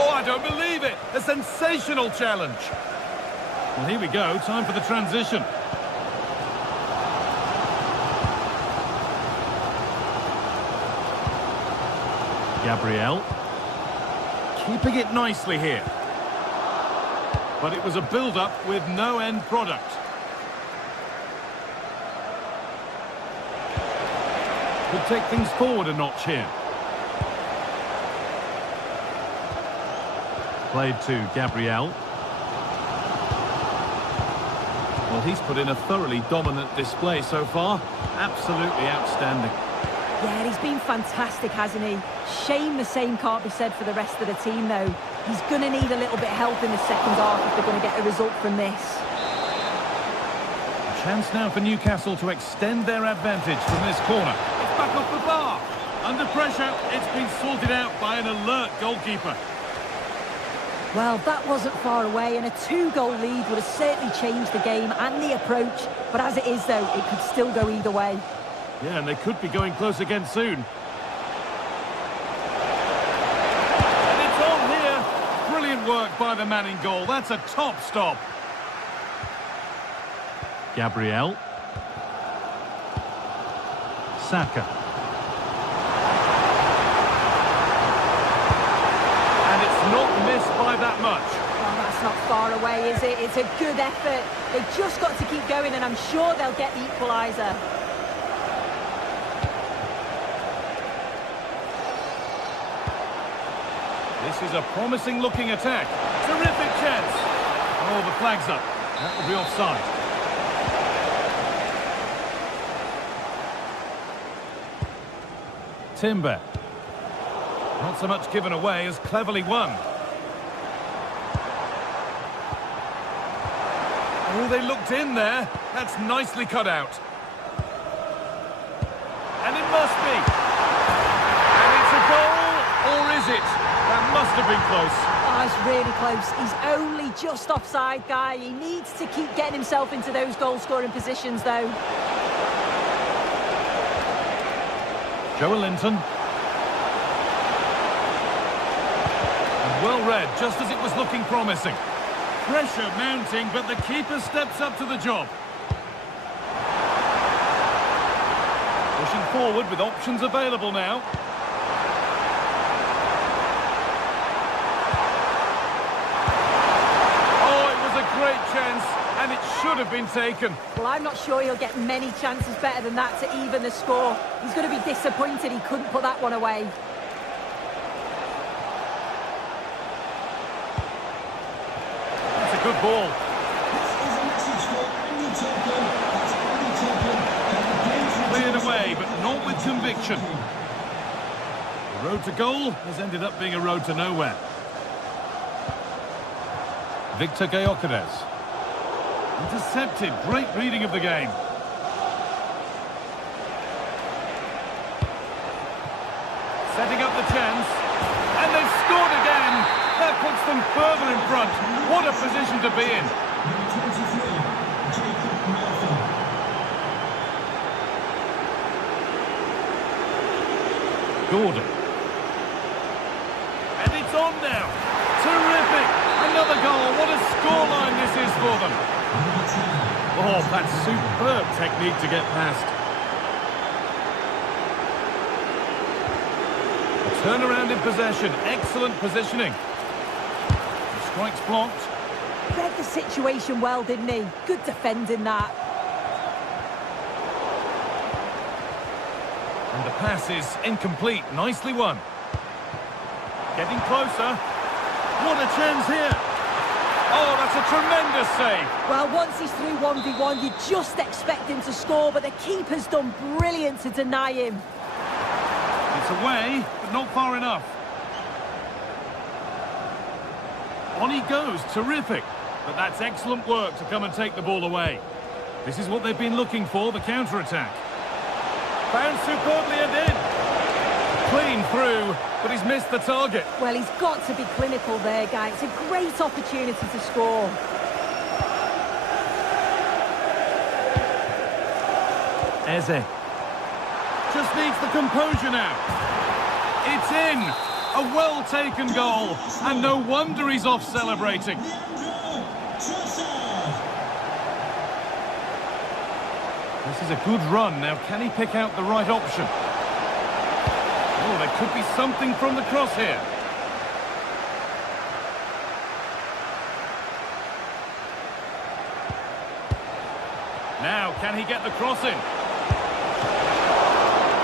Oh, I don't believe it. A sensational challenge. Well, here we go. Time for the transition. Gabriel. Keeping it nicely here. But it was a build-up with no end product. Could take things forward a notch here. Played to Gabriel. Well, he's put in a thoroughly dominant display so far. Absolutely outstanding. Yeah, he's been fantastic, hasn't he? Shame the same can't be said for the rest of the team, though. He's going to need a little bit of help in the second half if they're going to get a result from this. A chance now for Newcastle to extend their advantage from this corner. It's back off the bar. Under pressure, it's been sorted out by an alert goalkeeper. Well, that wasn't far away, and a 2-goal lead would have certainly changed the game and the approach. But as it is, though, it could still go either way. Yeah, and they could be going close again soon. And it's on here. Brilliant work by the man in goal. That's a top stop. Gabriel. Saka. And it's not missed by that much. Well, that's not far away, is it? It's a good effort. They've just got to keep going, and I'm sure they'll get the equaliser. This is a promising-looking attack. Terrific chance. Oh, the flag's up. That will be offside. Timber. Not so much given away as cleverly won. Oh, they looked in there. That's nicely cut out. it. That must have been close. Oh, it's really close. He's only just offside, Guy. He needs to keep getting himself into those goal-scoring positions, though. Joel Linton. And well read, just as it was looking promising. Pressure mounting, but the keeper steps up to the job. Pushing forward with options available now. Oh, it was a great chance, and it should have been taken. Well, I'm not sure he'll get many chances better than that to even the score. He's going to be disappointed he couldn't put that one away. That's a good ball. Cleared away, but not with conviction. The road to goal has ended up being a road to nowhere. Victor Gyökeres. Intercepted. Great reading of the game. Setting up the chance. And they've scored again. That puts them further in front. What a position to be in. Gordon. And it's on now. Terrific. Another goal. What a scoreline this is for them. Oh, that's superb technique to get past. A turnaround in possession. Excellent positioning. The strike's blocked. Read the situation well, didn't he? Good defending that. And the pass is incomplete. Nicely won. Getting closer. What a chance here. Oh, that's a tremendous save. Well, once he's through 1v1, you just expect him to score, but the keeper's done brilliant to deny him. It's away, but not far enough. On he goes. Terrific. But that's excellent work to come and take the ball away. This is what they've been looking for, the counter-attack. Found superbly and in. Clean through, but he's missed the target. Well, he's got to be clinical there, Guy. It's a great opportunity to score. Eze. Just needs the composure now. It's in. A well-taken goal. And no wonder he's off celebrating. This is a good run. Now, can he pick out the right option? Oh, there could be something from the cross here. Now, can he get the cross in?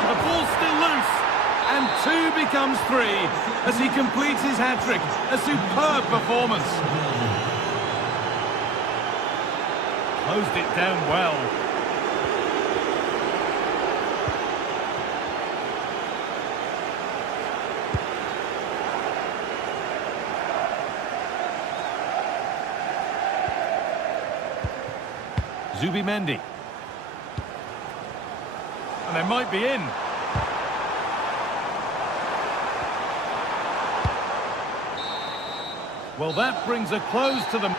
The ball's still loose. And 2 becomes 3 as he completes his hat-trick. A superb performance. Closed it down well. Zubimendi. And they might be in. Well, that brings a close to the...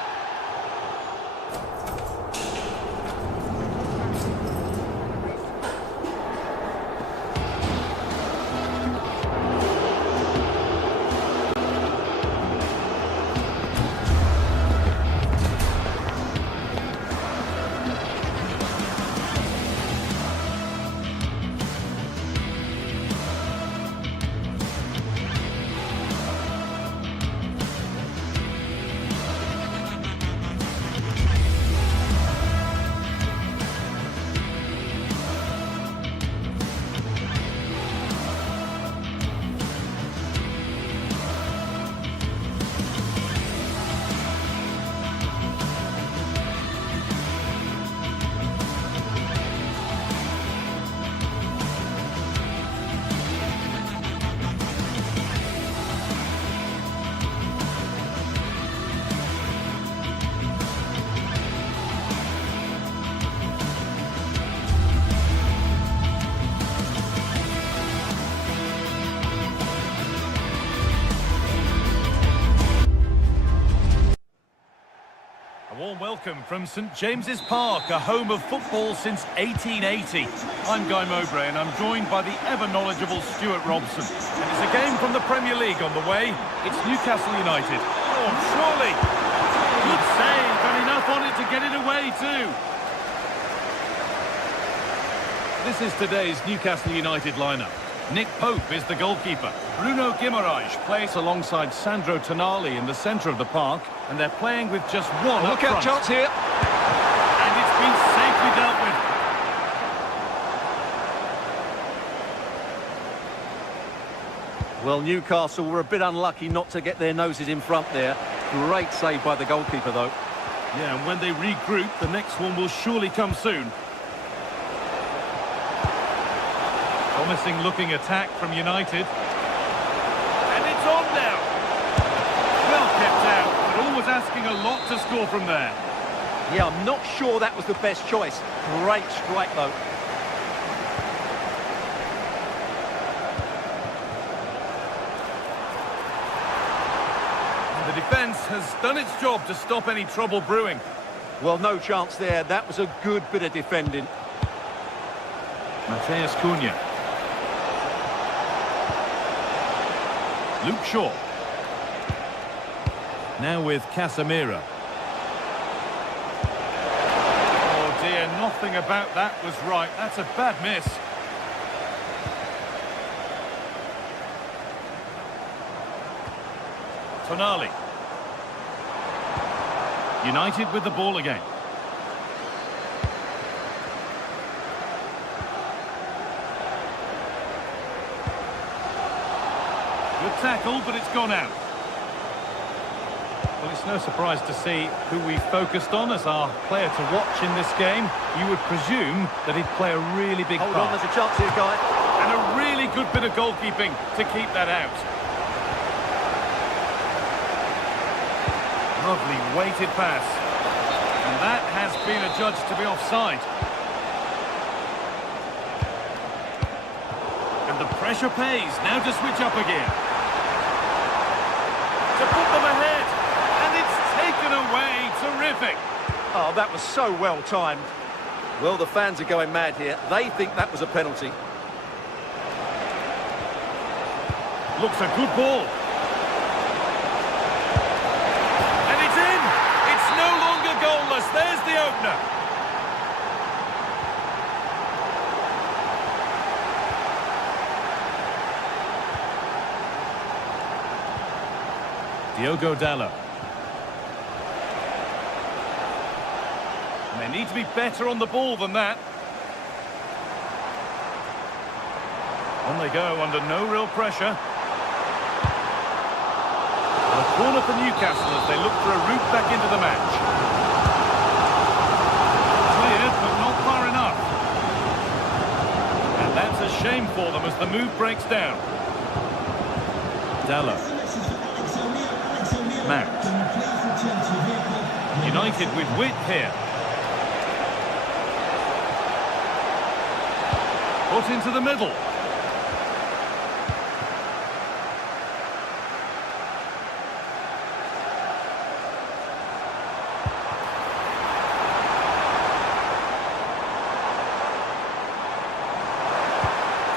warm welcome from St James's Park, a home of football since 1880. I'm Guy Mowbray and I'm joined by the ever-knowledgeable Stuart Robson. And it's a game from the Premier League on the way. It's Newcastle United. Oh, surely! Good save, and enough on it to get it away too. This is today's Newcastle United lineup. Nick Pope is the goalkeeper. Bruno Guimaraes plays alongside Sandro Tonali in the centre of the park, and they're playing with just one up Look out, front. chance here. And it's been safely dealt with. Well, Newcastle were a bit unlucky not to get their noses in front there. Great save by the goalkeeper, though. Yeah, and when they regroup, the next one will surely come soon. Promising looking attack from United. And it's on now. Well kept out, but always asking a lot to score from there. Yeah, I'm not sure that was the best choice. Great strike, though. And the defence has done its job to stop any trouble brewing. Well, no chance there. That was a good bit of defending. Mateus Cunha. Luke Shaw. Now with Casemiro. Oh dear, nothing about that was right. That's a bad miss. Tonali. United with the ball again. Good tackle, but it's gone out. Well, it's no surprise to see who we focused on as our player to watch in this game. You would presume that he'd play a really big Hold on, part. there's a chance here, Guy. And a really good bit of goalkeeping to keep that out. Lovely weighted pass. And that has been adjudged to be offside. And the pressure pays. Now to switch up again. To put them ahead. And it's taken away. Terrific. Oh, that was so well timed. Well, the fans are going mad here. They think that was a penalty. Looks a good ball. And it's in. It's no longer goalless. There's the opener. Diogo Dalot. And they need to be better on the ball than that. On they go under no real pressure. A corner for Newcastle as they look for a route back into the match. Cleared, but not far enough. And that's a shame for them as the move breaks down. Dalot. Mount. United with width here. Put into the middle.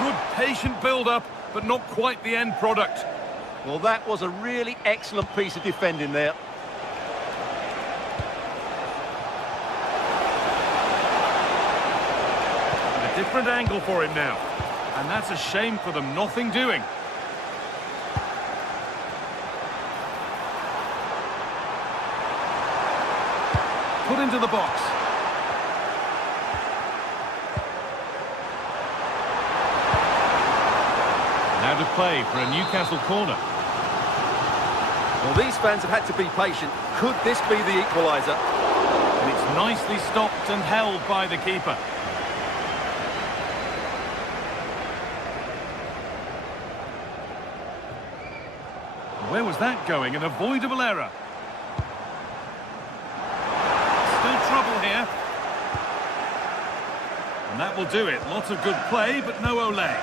Good patient build-up, but not quite the end product. Well, that was a really excellent piece of defending there. A different angle for him now. And that's a shame for them, nothing doing. Put into the box. Now to play for a Newcastle corner. Well, these fans have had to be patient. Could this be the equaliser? And it's nicely stopped and held by the keeper. Where was that going? An avoidable error. Still trouble here. And that will do it. Lots of good play, but no Olé.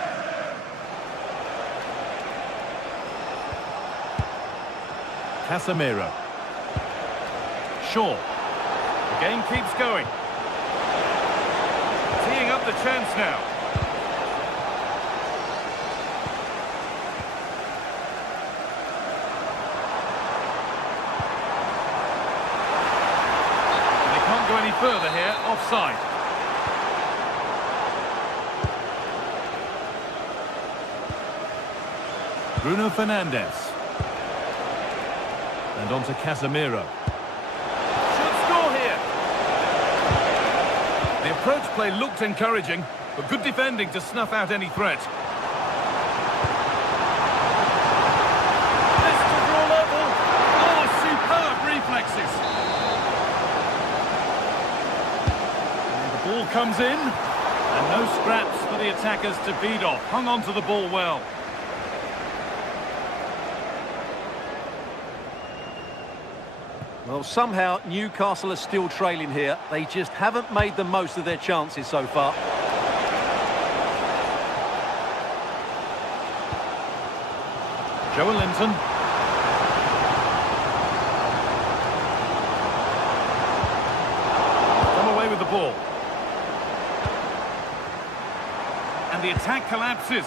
Casemiro. Shaw. The game keeps going. Teeing up the chance now. And they can't go any further here, offside. Bruno Fernandes. And on to Casemiro. Should score here. The approach play looked encouraging, but good defending to snuff out any threat. This to draw level. Oh, superb reflexes. And the ball comes in, and no scraps for the attackers to beat off. Hung on to the ball well. Well, somehow Newcastle are still trailing here. They just haven't made the most of their chances so far. Joelinton. Come away with the ball. And the attack collapses.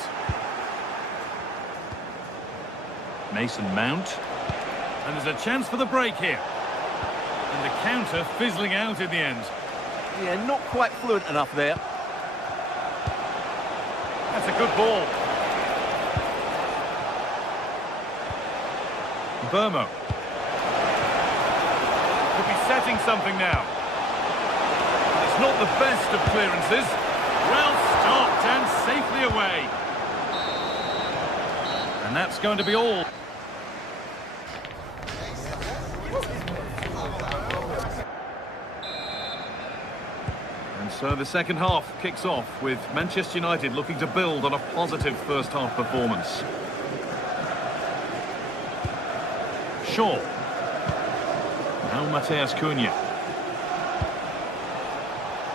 Mason Mount. And there's a chance for the break here. And the counter fizzling out in the end. Yeah, not quite fluent enough there. That's a good ball. Burmo. Could be setting something now. It's not the best of clearances. Well stopped and safely away. And that's going to be all. So the second half kicks off with Manchester United looking to build on a positive first half performance. Shaw. Now Mateus Cunha.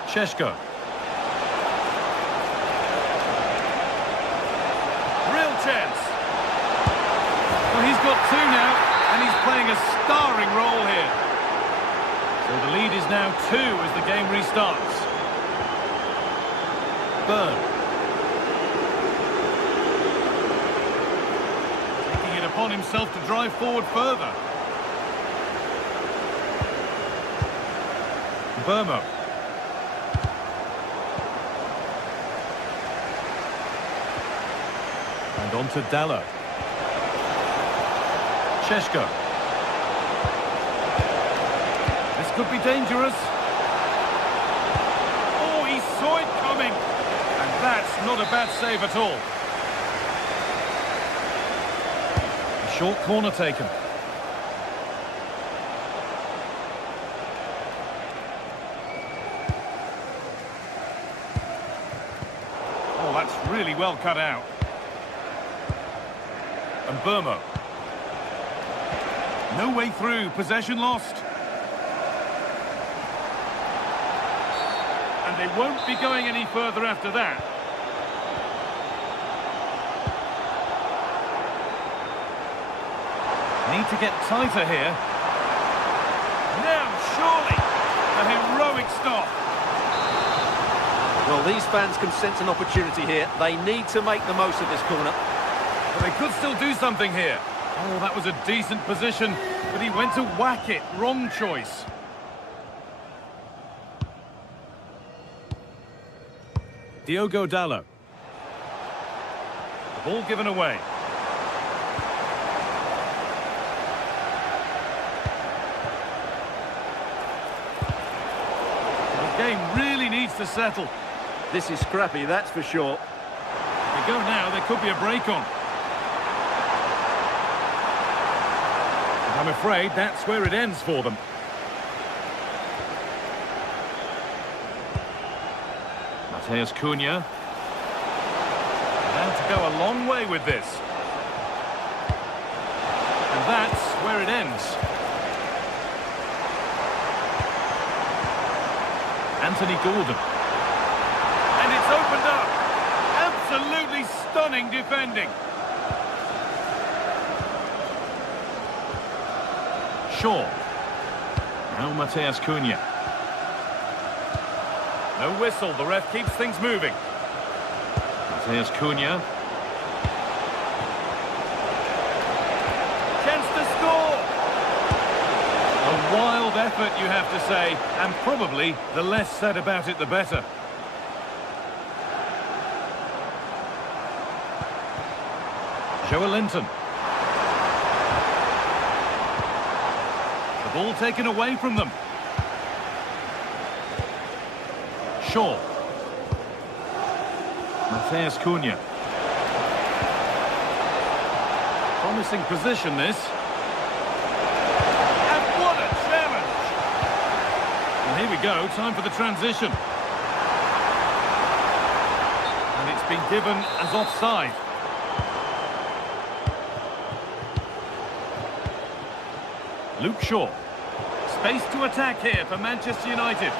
Šeško. Real chance. Well, he's got two now, and he's playing a starring role here. So the lead is now 2 as the game restarts. Burn. Taking it upon himself to drive forward further. Burmo. And on to Dallo. Šeško. This could be dangerous. Oh, he saw it coming. And that's not a bad save at all. A short corner taken. Oh, that's really well cut out. And Burmo. No way through, possession lost. And they won't be going any further after that. Need to get tighter here. Now, surely, a heroic stop. Well, these fans can sense an opportunity here. They need to make the most of this corner. But they could still do something here. Oh, that was a decent position, but he went to whack it. Wrong choice. Diogo Dallo. The ball given away. The game really needs to settle. This is scrappy, that's for sure. They go now, there could be a break on. And I'm afraid that's where it ends for them. Mateus Cunha. Now to go a long way with this. And that's where it ends. Anthony Gordon. And it's opened up. Absolutely stunning defending. Shaw. Now Mateus Cunha. No whistle, the ref keeps things moving. Here's Cunha. Chance to score! A wild effort, you have to say, and probably the less said about it, the better. Joelinton. The ball taken away from them. Shaw. Matheus Cunha. Promising position, this. And what a challenge! And here we go, time for the transition. And it's been given as offside. Luke Shaw. Space to attack here for Manchester United.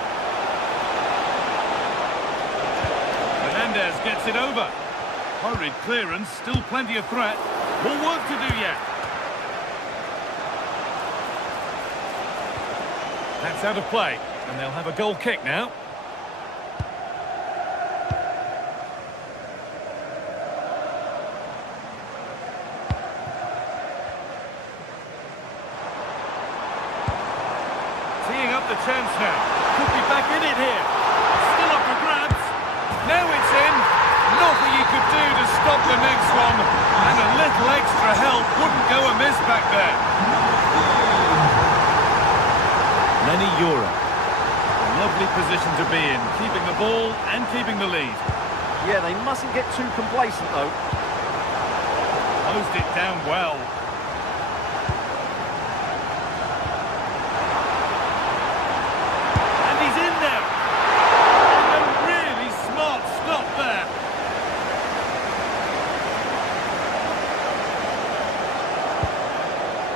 Fernandes gets it over. Hurried clearance, still plenty of threat. More work to do yet. That's out of play, and they'll have a goal kick now. Teeing up the chance now. Could be back in it here. Still up for grabs. Now it's in. Nothing he could do to stop the next one. And a little extra help wouldn't go amiss back there. Lenny Yura. A lovely position to be in. Keeping the ball and keeping the lead. Yeah, they mustn't get too complacent, though. Closed it down well. And he's in there. And a really smart stop there.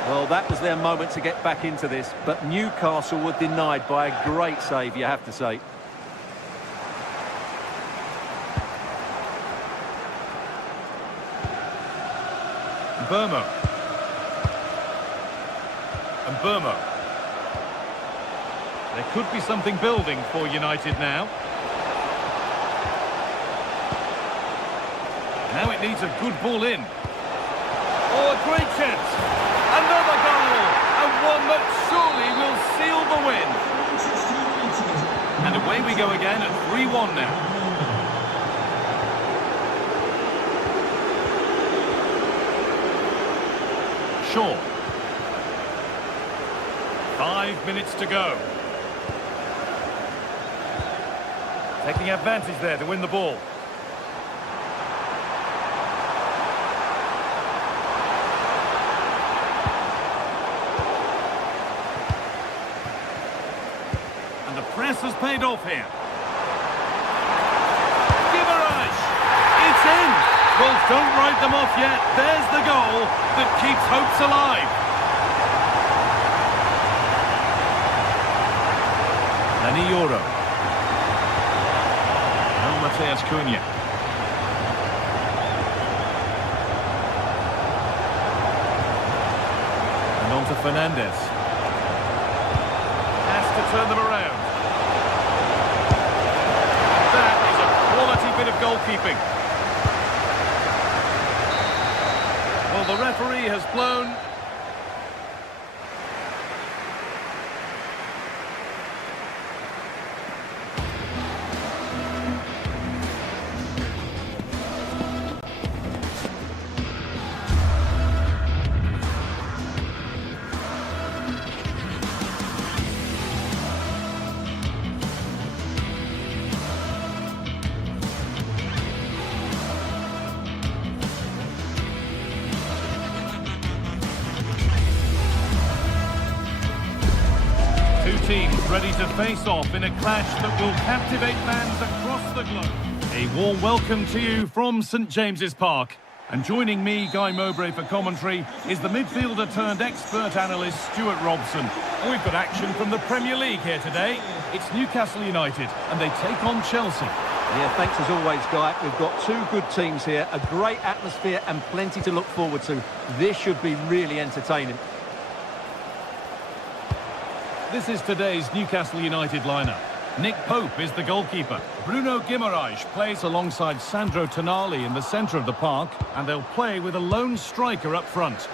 Well, that was their moment to get back into this, but Newcastle were denied by a great save, you have to say. Burmo. And Burmo. There could be something building for United now. Now it needs a good ball in. Oh, a great chance. Another goal. And one that surely will seal the win. And away we go again at 3-1 now. Shaw. 5 minutes to go. Taking advantage there to win the ball. And the press has paid off here. Guimaraes! It's in! Well, don't write them off yet. There's the goal that keeps hopes alive. Lenny Yura. Now Matheus Cunha. And on to Fernandes. Has to turn them around. That is a quality bit of goalkeeping. Well, the referee has blown. Two teams ready to face off in a clash that will captivate fans across the globe. A warm welcome to you from St James's Park. And joining me, Guy Mowbray, for commentary is the midfielder turned expert analyst Stuart Robson. And we've got action from the Premier League here today. It's Newcastle United and they take on Chelsea. Yeah, thanks as always, Guy. We've got two good teams here, a great atmosphere and plenty to look forward to. This should be really entertaining. This is today's Newcastle United lineup. Nick Pope is the goalkeeper. Bruno Guimaraes plays alongside Sandro Tonali in the centre of the park, and they'll play with a lone striker up front.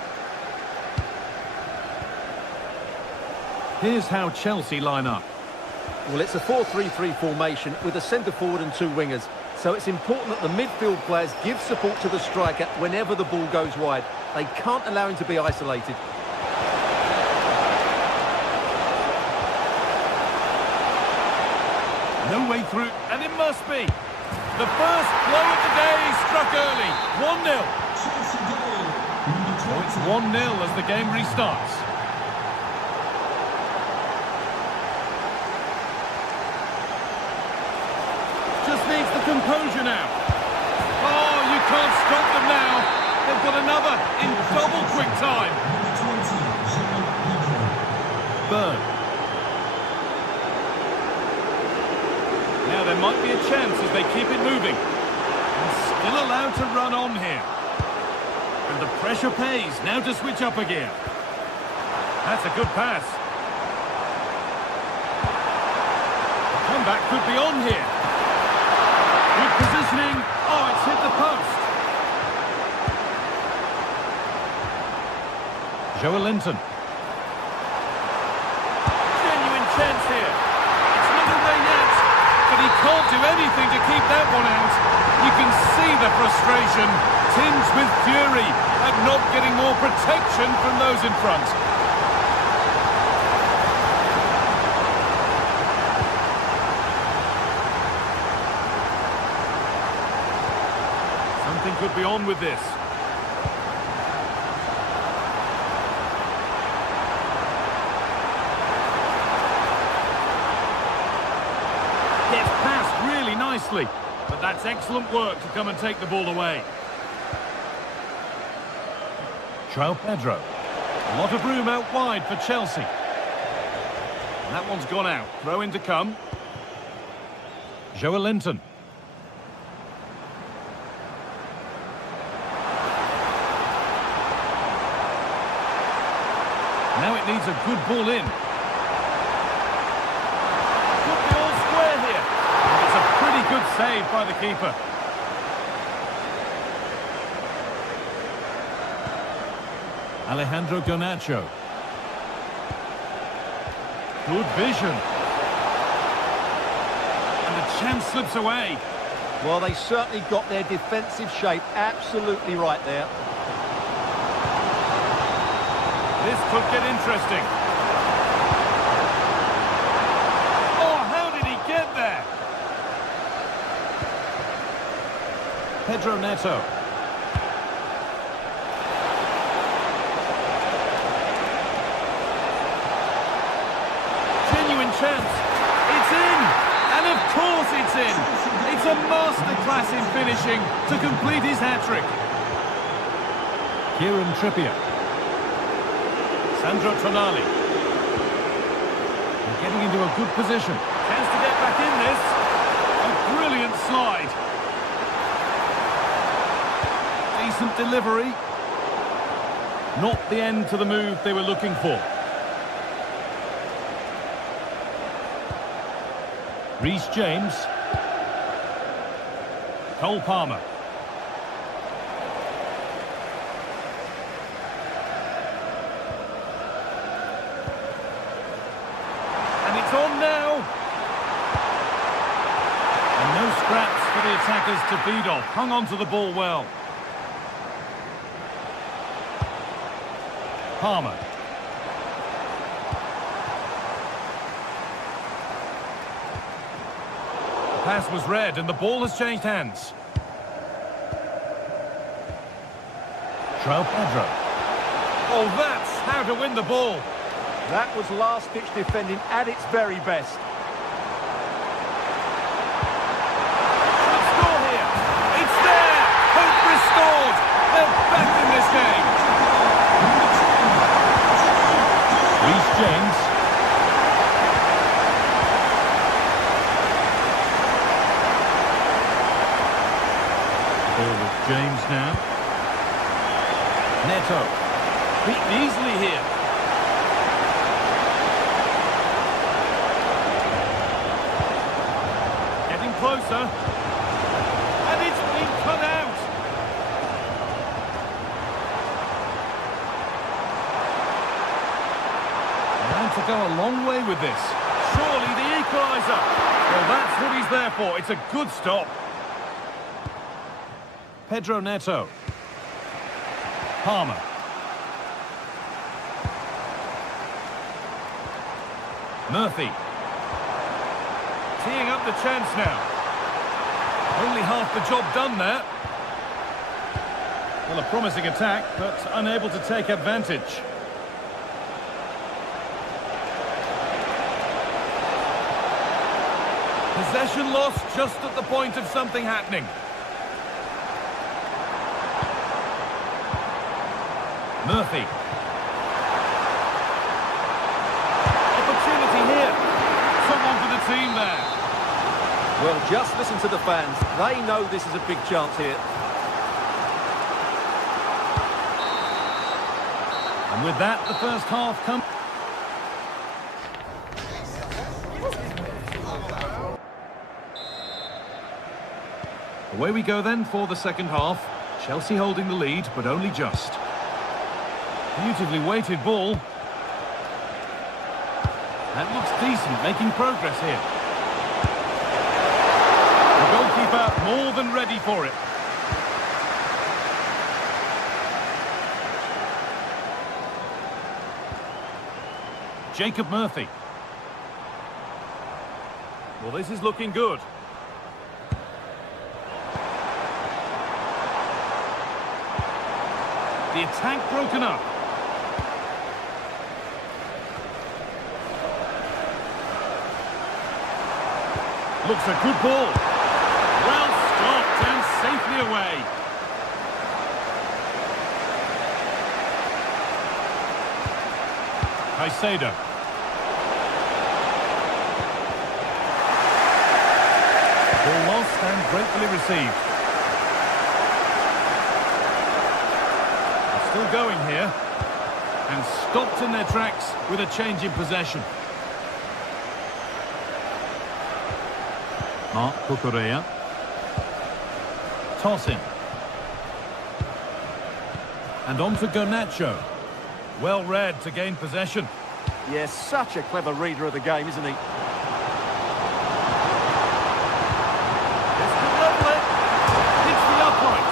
Here's how Chelsea line up. Well, it's a 4-3-3 formation with a centre-forward and two wingers. So it's important that the midfield players give support to the striker whenever the ball goes wide. They can't allow him to be isolated. No way through, and it must be. The first blow of the day struck early. 1-0. So it's 1-0 as the game restarts. Just needs the composure now. Oh, you can't stop them now. They've got another in double quick time. Bird. Now there might be a chance as they keep it moving. And still allowed to run on here. And the pressure pays. Now to switch up a gear. That's a good pass. The comeback could be on here. Good positioning. Oh, it's hit the post. Joelinton. Genuine chance here. It's not away yet, but he can't do anything to keep that one out. You can see the frustration, tinged with fury at not getting more protection from those in front. Something could be on with this. Gets past really nicely, but that's excellent work to come and take the ball away. João Pedro. A lot of room out wide for Chelsea. And that one's gone out. Throw in to come. Joelinton. Now it needs a good ball in. Could be all square here. And it's a pretty good save by the keeper. Alejandro Garnacho. Good vision. And the chance slips away. Well, they certainly got their defensive shape absolutely right there. This could get interesting. Oh, how did he get there? Pedro Neto. Genuine chance. It's in! And of course it's in! It's a masterclass in finishing to complete his hat-trick. Kieran Trippier. Sandro Tonali. And getting into a good position. Chance to get back in this. A brilliant slide. Decent delivery. Not the end to the move they were looking for. Reece James. Cole Palmer. On now. And no scraps for the attackers to feed off. Hung on to the ball well. Palmer. The pass was read and the ball has changed hands. João Pedro. Oh, that's how to win the ball. That was last-ditch defending at its very best. Should score here. It's there. Hope restored. They're back in this game. Reece James. Ball with James now. Neto. Beaten easily here. closer. And it's been cut out. And to go a long way with this. Surely the equaliser. Well, that's what he's there for. It's a good stop. Pedro Neto. Palmer. Murphy. Teeing up the chance now. Only half the job done there. Well, a promising attack, but unable to take advantage. Possession lost just at the point of something happening. Murphy. Opportunity here. Someone for the team there. Well, just listen to the fans. They know this is a big chance here. And with that, the first half comes. Away we go then for the second half. Chelsea holding the lead, but only just. Beautifully weighted ball. That looks decent, making progress here. The goalkeeper more than ready for it. Jacob Murphy. Well, this is looking good. The attack broken up. Looks a good ball. Well stopped and safely away. Caicedo. Ball lost and gratefully received. They're still going here. And stopped in their tracks with a change in possession. Marc Cucurella. Toss in. And on to Garnacho. Well read to gain possession. Yes, such a clever reader of the game, isn't he? This could level it. It's the upright.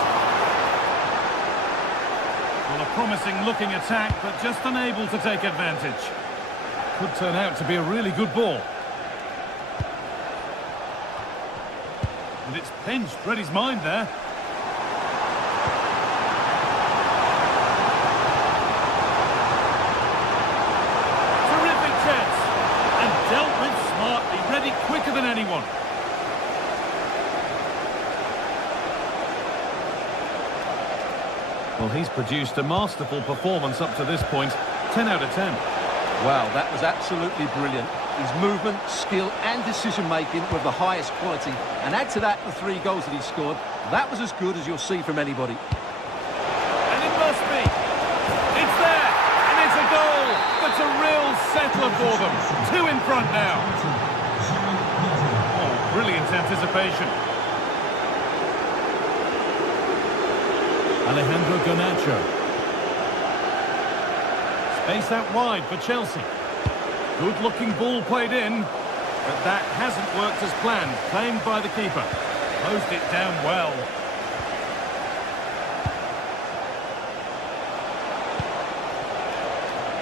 Well, a promising looking attack, but just unable to take advantage. Could turn out to be a really good ball. And it's pinched, read his mind there. Terrific chance. And dealt with smartly, read it quicker than anyone. Well, he's produced a masterful performance up to this point. 10 out of 10. Wow, that was absolutely brilliant. His movement, skill and decision-making were of the highest quality. And add to that the 3 goals that he scored. That was as good as you'll see from anybody. And it must be. It's there. And it's a goal. That's a real settler for them. 2 in front now. Oh, brilliant anticipation. Alejandro Garnacho. Space out wide for Chelsea. Good-looking ball played in, but that hasn't worked as planned. Claimed by the keeper. Closed it down well.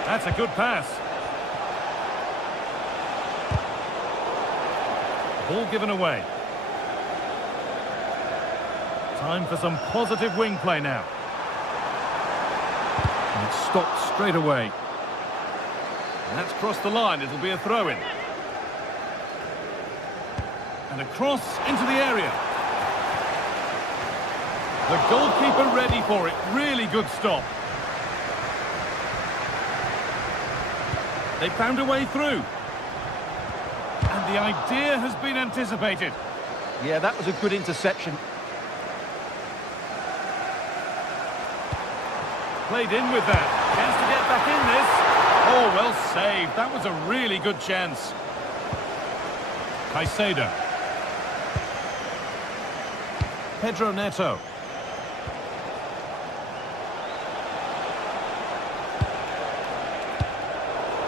That's a good pass. Ball given away. Time for some positive wing play now. And it's stopped straight away. And that's crossed the line. It'll be a throw-in. And a cross into the area. The goalkeeper ready for it. Really good stop. They found a way through. And the idea has been anticipated. Yeah, that was a good interception. Played in with that. Chance to get back in this. Oh, well saved. That was a really good chance. Caicedo. Pedro Neto.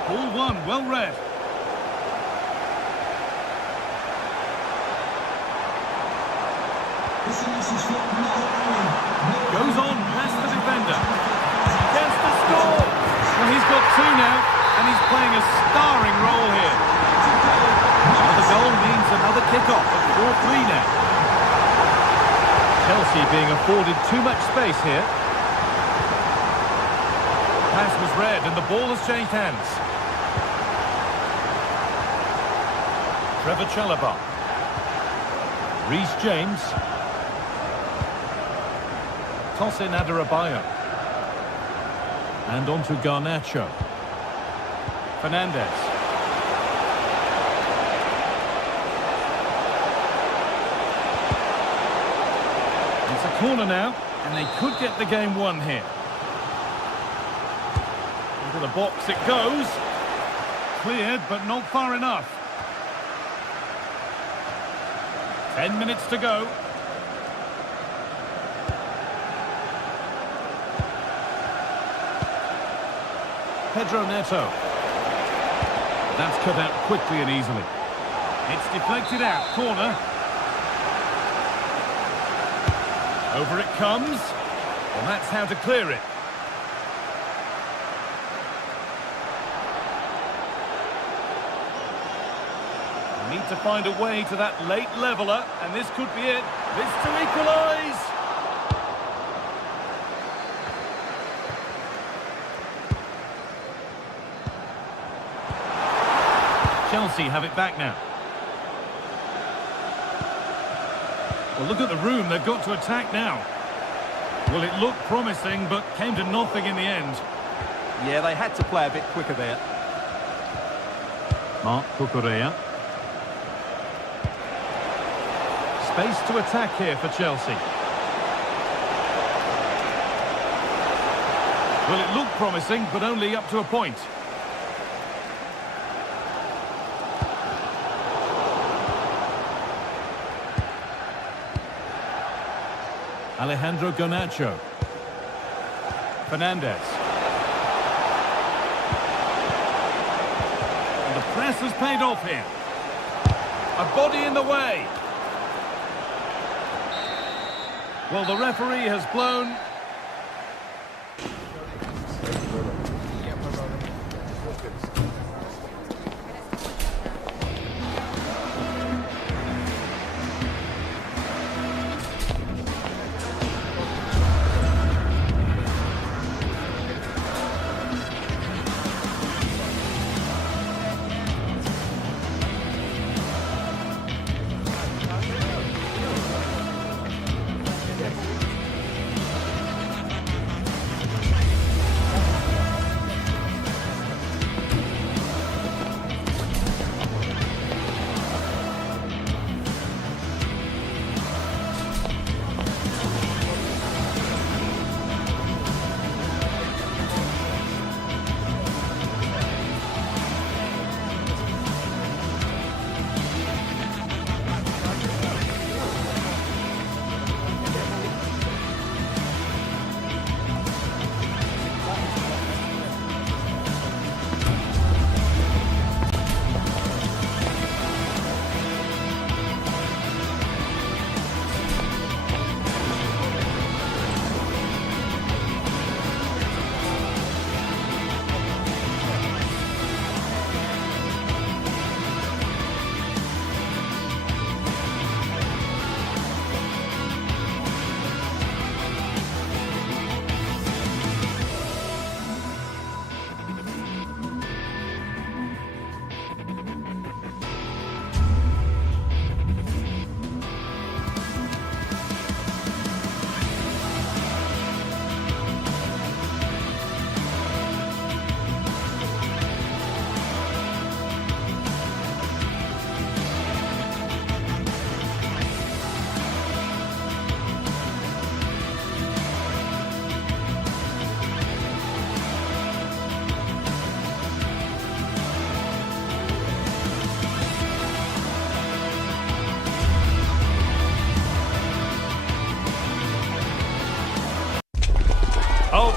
Ball one, well read. Goes on past the defender. Gets the score. Well, he's got two now, and he's playing a starring role here. Another goal means another kick-off at 4-3 now. Chelsea being afforded too much space here. Pass was read, and the ball has changed hands. Trevor Chalobah. Reece James. Tosin Adarabioyo. And on to Garnacho. Fernandez. It's a corner now, and they could get the game won here. Into the box it goes. Cleared, but not far enough. 10 minutes to go. Pedro Neto. That's cut out quickly and easily. It's deflected out, corner. Over it comes. Well, that's how to clear it. They need to find a way to that late leveller, and this could be it. This to equalise. Chelsea have it back now. Well, look at the room they've got to attack now. Well, it looked promising, but came to nothing in the end. Yeah, they had to play a bit quicker there. Marc Cucurella. Space to attack here for Chelsea. Well, it looked promising, but only up to a point. Alejandro Garnacho. Fernandez. And the press has paid off here. A body in the way. Well, the referee has blown.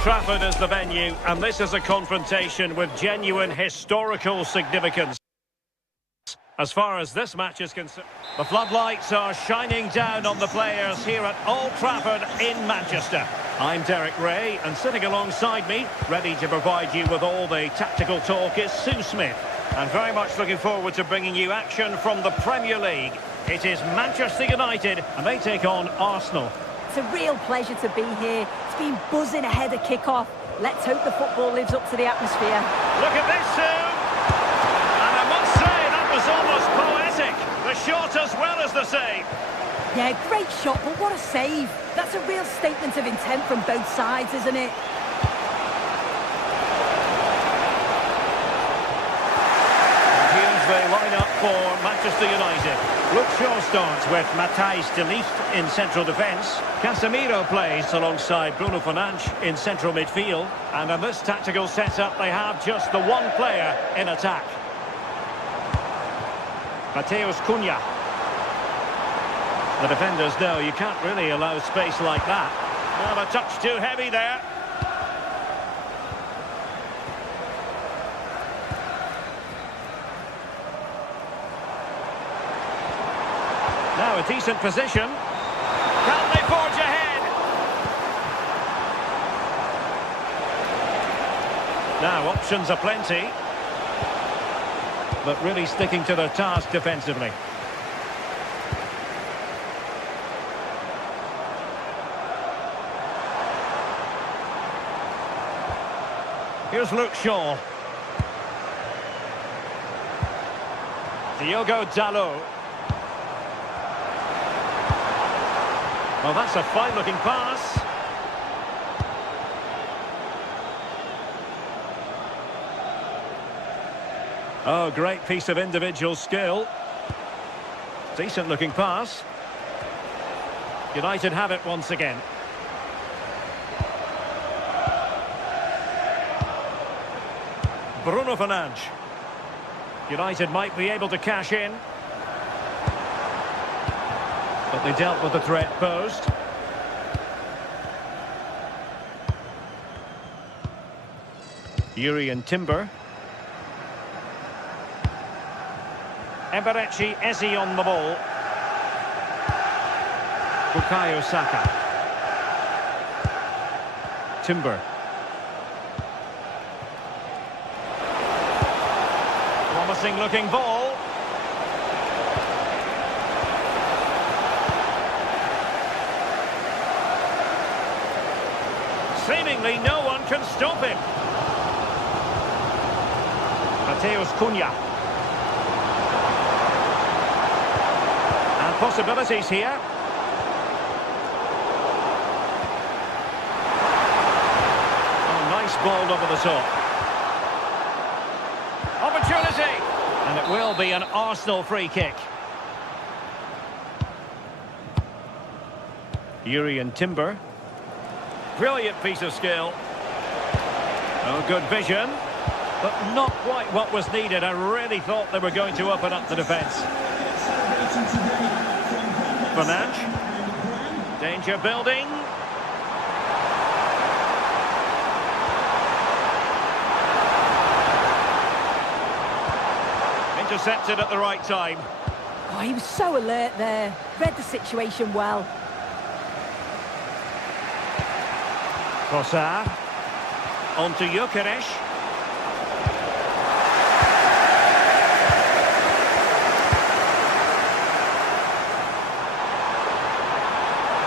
Trafford is the venue, and this is a confrontation with genuine historical significance. As far as this match is concerned, the floodlights are shining down on the players here at Old Trafford in Manchester. I'm Derek Ray, and sitting alongside me, ready to provide you with all the tactical talk, is Sue Smith. And very much looking forward to bringing you action from the Premier League. It is Manchester United, and they take on Arsenal. It's a real pleasure to be here. It's been buzzing ahead of kick-off. Let's hope the football lives up to the atmosphere. Look at this, Sue! And I must say, that was almost poetic. The shot as well as the save. Yeah, great shot, but what a save. That's a real statement of intent from both sides, isn't it? The line-up for Manchester United. Luke Shaw starts with Matthijs de Ligt in central defence. Casemiro plays alongside Bruno Fernandes in central midfield. And in this tactical setup, they have just the one player in attack. Matheus Cunha. The defenders know you can't really allow space like that. Well, a touch too heavy there. Now a decent position. Can they forge ahead? Now options are plenty, but really sticking to their task defensively. Here's Luke Shaw. Diogo Dalot. Well, that's a fine-looking pass. Oh, great piece of individual skill. Decent-looking pass. United have it once again. Bruno Fernandes. United might be able to cash in. But they dealt with the threat posed. Yuri Timber. Eberechi Eze on the ball. Bukayo Saka. Timber. Promising looking ball. Seemingly no one can stop him. Matheus Cunha. And possibilities here. Oh, nice ball over the top. Opportunity. And it will be an Arsenal free kick. Yuri Timber. Brilliant piece of skill. Oh, good vision. But not quite what was needed. I really thought they were going to open up the defence. Fernandes. Danger building. Intercepted at the right time. Oh, he was so alert there. Read the situation well. Trossard. On to Gyökeres.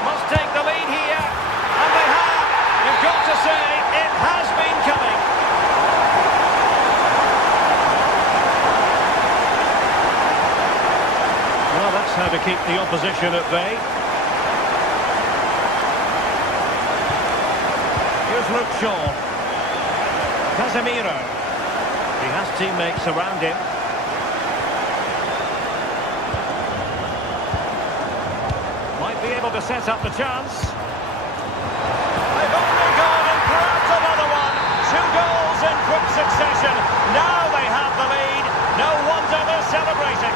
Must take the lead here. And they have. You've got to say, it has been coming. Well, that's how to keep the opposition at bay. Luke Shaw. Casemiro. He has teammates around him. Might be able to set up the chance. They've only gone and grabbed another one. 2 goals in quick succession. Now they have the lead. No wonder they're celebrating.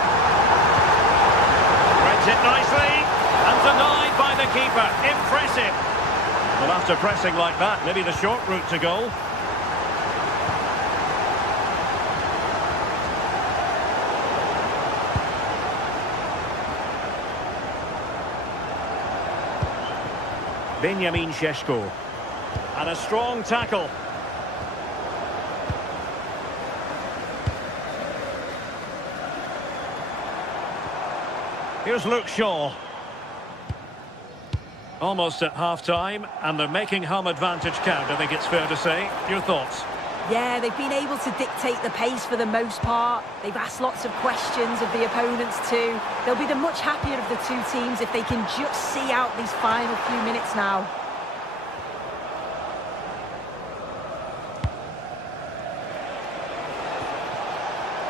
Reads it nicely and denied by the keeper. Impressive. Well, after pressing like that, maybe the short route to goal. Benjamin Šeško. And a strong tackle. Here's Luke Shaw. Almost at half-time, and they're making home advantage count, I think it's fair to say. Your thoughts? Yeah, they've been able to dictate the pace for the most part. They've asked lots of questions of the opponents too. They'll be the much happier of the two teams if they can just see out these final few minutes now.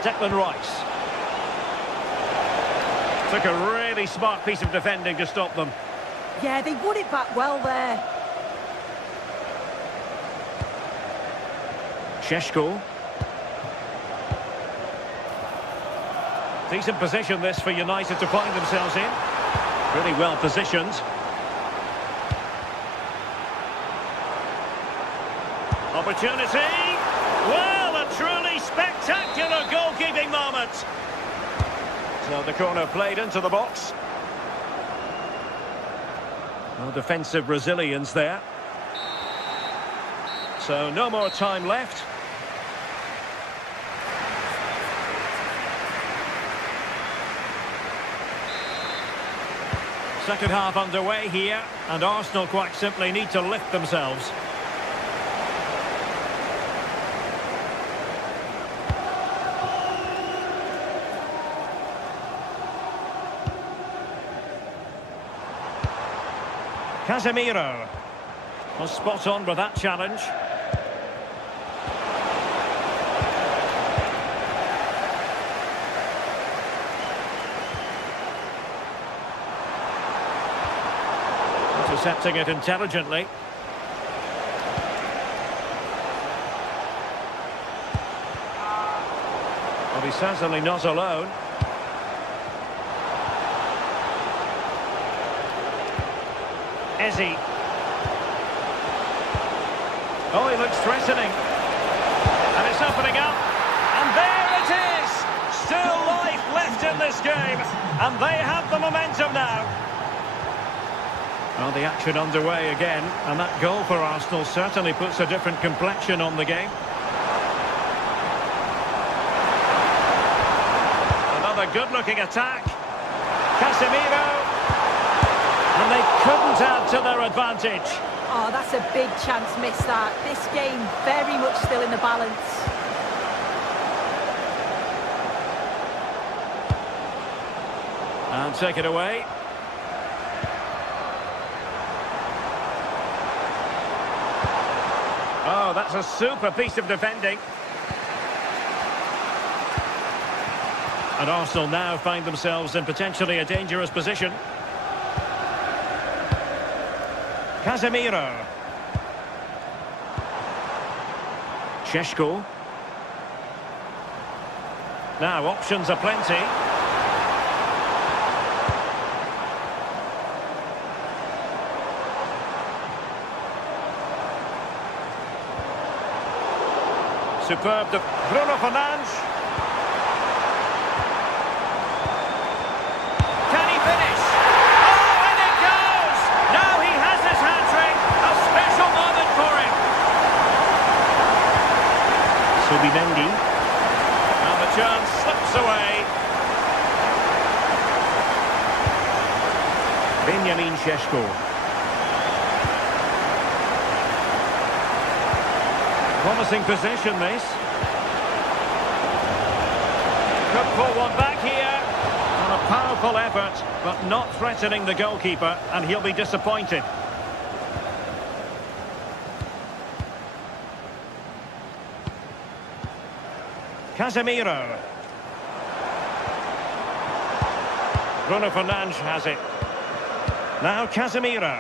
Declan Rice. Took a really smart piece of defending to stop them. Yeah, they won it back well there. Šeško. Decent position this for United to find themselves in. Really well positioned. Opportunity. Well, a truly spectacular goalkeeping moment. So the corner played into the box. Well, defensive resilience there. So no more time left. Second half underway here, and Arsenal quite simply need to lift themselves. Casemiro was spot on with that challenge. Intercepting it intelligently. Well, he's certainly not alone. Ezzy. Oh, he looks threatening. And it's opening up. And there it is! Still life left in this game. And they have the momentum now. Well, the action underway again. And that goal for Arsenal certainly puts a different complexion on the game. Another good-looking attack. Casemiro. And they couldn't add to their advantage. Oh, that's a big chance missed that. This game very much still in the balance. And take it away. Oh, that's a super piece of defending. And Arsenal now find themselves in potentially a dangerous position. Casemiro. Šeško. Now options are plenty. Superb. Bruno Fernandes. Can he finish? Oh, and it goes! Now he has his hat-trick. A special moment for him. Subimendi. Now the chance slips away. Benjamin Šeško. Promising position, this. Could pull one back here. On a powerful effort, but not threatening the goalkeeper, and he'll be disappointed. Casemiro. Bruno Fernandes has it. Now Casemiro.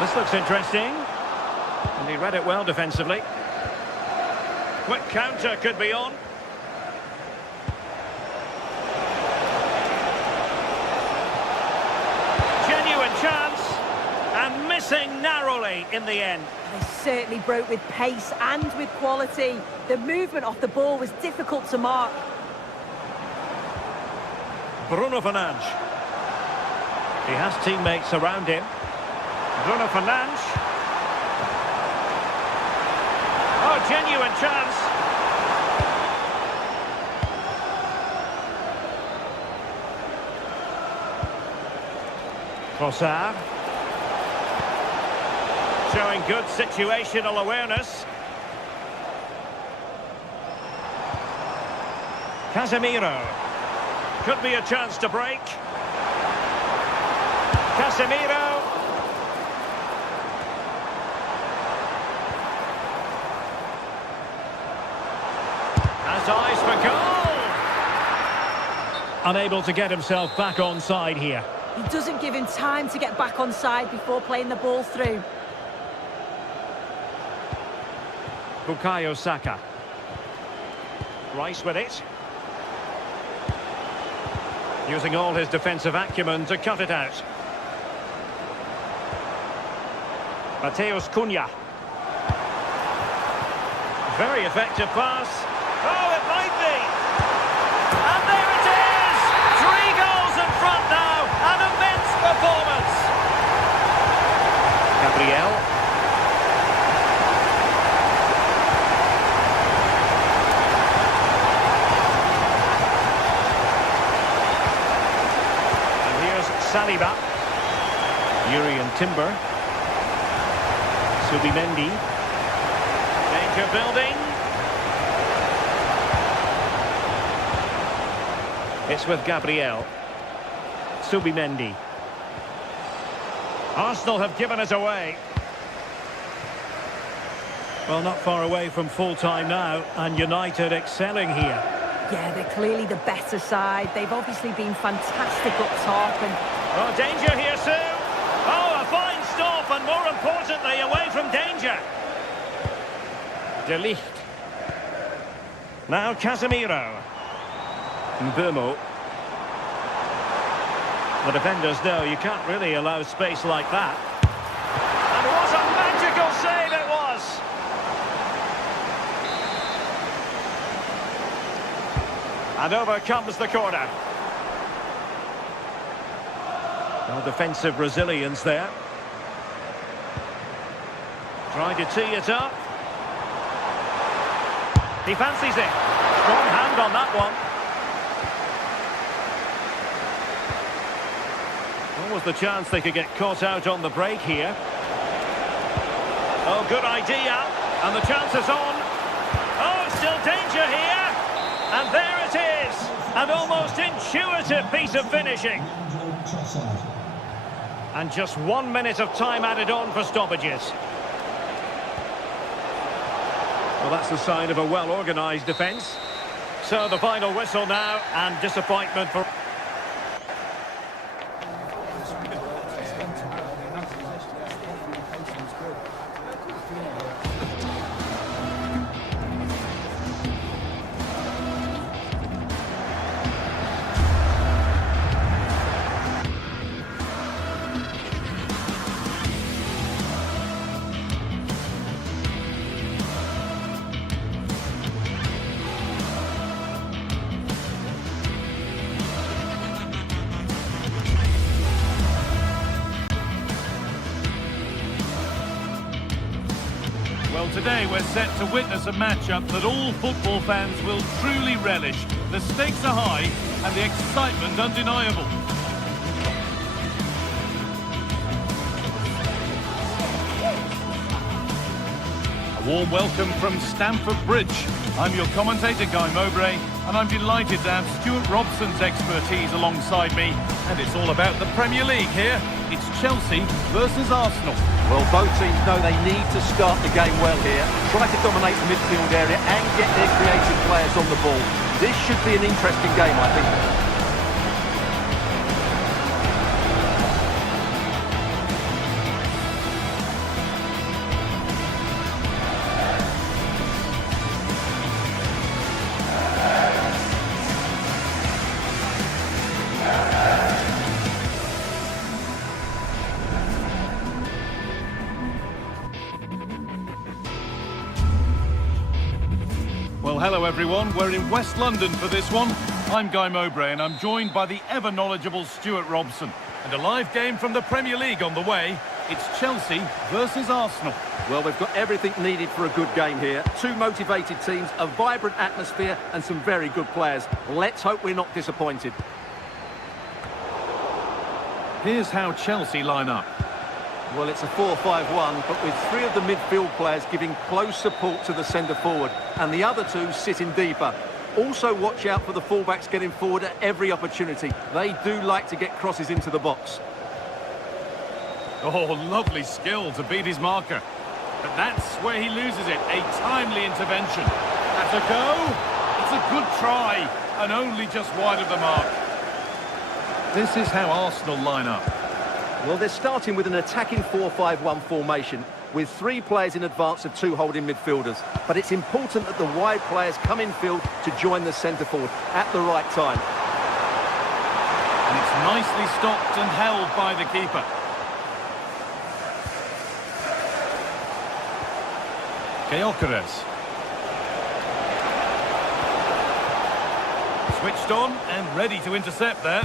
This looks interesting. And he read it well defensively. Quick counter could be on. Genuine chance. And missing narrowly in the end. They certainly broke with pace and with quality. The movement off the ball was difficult to mark. Bruno Fernandes. He has teammates around him. Bruno Fernandes. Oh, genuine chance. Trossard. Showing good situational awareness. Casemiro. Could be a chance to break. Casemiro. Has eyes for goal. Unable to get himself back on side here. He doesn't give him time to get back on side before playing the ball through. Bukayo Saka. Rice with it. Using all his defensive acumen to cut it out. Mateus Cunha. Very effective pass. Oh, it might be. And there it is! 3 goals in front now. An immense performance. Gabriel. And here's Saliba. Urian Timber. Subimendi. Danger building. It's with Gabriel. Subimendi. Arsenal have given it away. Well, not far away from full-time now, and United excelling here. Yeah, they're clearly the better side. They've obviously been fantastic up top. And Oh, danger here, Sue. Oh, a fine stop, and more importantly, away from danger. De Ligt. Now Casemiro. Mbeumo. The defenders know you can't really allow space like that. And what a magical save it was! And over comes the corner. Well, defensive resilience there. Trying to tee it up. He fancies it. Strong hand on that one. What was the chance they could get caught out on the break here? Oh, good idea. And the chance is on. Oh, still danger here. And there it is. An almost intuitive piece of finishing. And just 1 minute of time added on for stoppages. Well, that's the sign of a well-organised defence. So the final whistle now, and disappointment for... Well, today we're set to witness a matchup that all football fans will truly relish. The stakes are high and the excitement undeniable. A warm welcome from Stamford Bridge. I'm your commentator, Guy Mowbray, and I'm delighted to have Stuart Robson's expertise alongside me. And it's all about the Premier League here. It's Chelsea versus Arsenal. Well, both teams know they need to start the game well here, try to dominate the midfield area and get their creative players on the ball. This should be an interesting game, I think. Well, hello everyone. We're in West London for this one. I'm Guy Mowbray and I'm joined by the ever-knowledgeable Stuart Robson. And a live game from the Premier League on the way. It's Chelsea versus Arsenal. Well, we've got everything needed for a good game here. Two motivated teams, a vibrant atmosphere and some very good players. Let's hope we're not disappointed. Here's how Chelsea line up. Well, it's a 4-5-1, but with three of the midfield players giving close support to the centre-forward, and the other two sitting deeper. Also watch out for the fullbacks getting forward at every opportunity. They do like to get crosses into the box. Oh, lovely skill to beat his marker. But that's where he loses it. A timely intervention. That's a go. It's a good try, and only just wide of the mark. This is how Arsenal line up. Well, they're starting with an attacking 4-5-1 formation with three players in advance of two holding midfielders. But it's important that the wide players come in field to join the centre-forward at the right time. And it's nicely stopped and held by the keeper. Gyökeres. Switched on and ready to intercept there.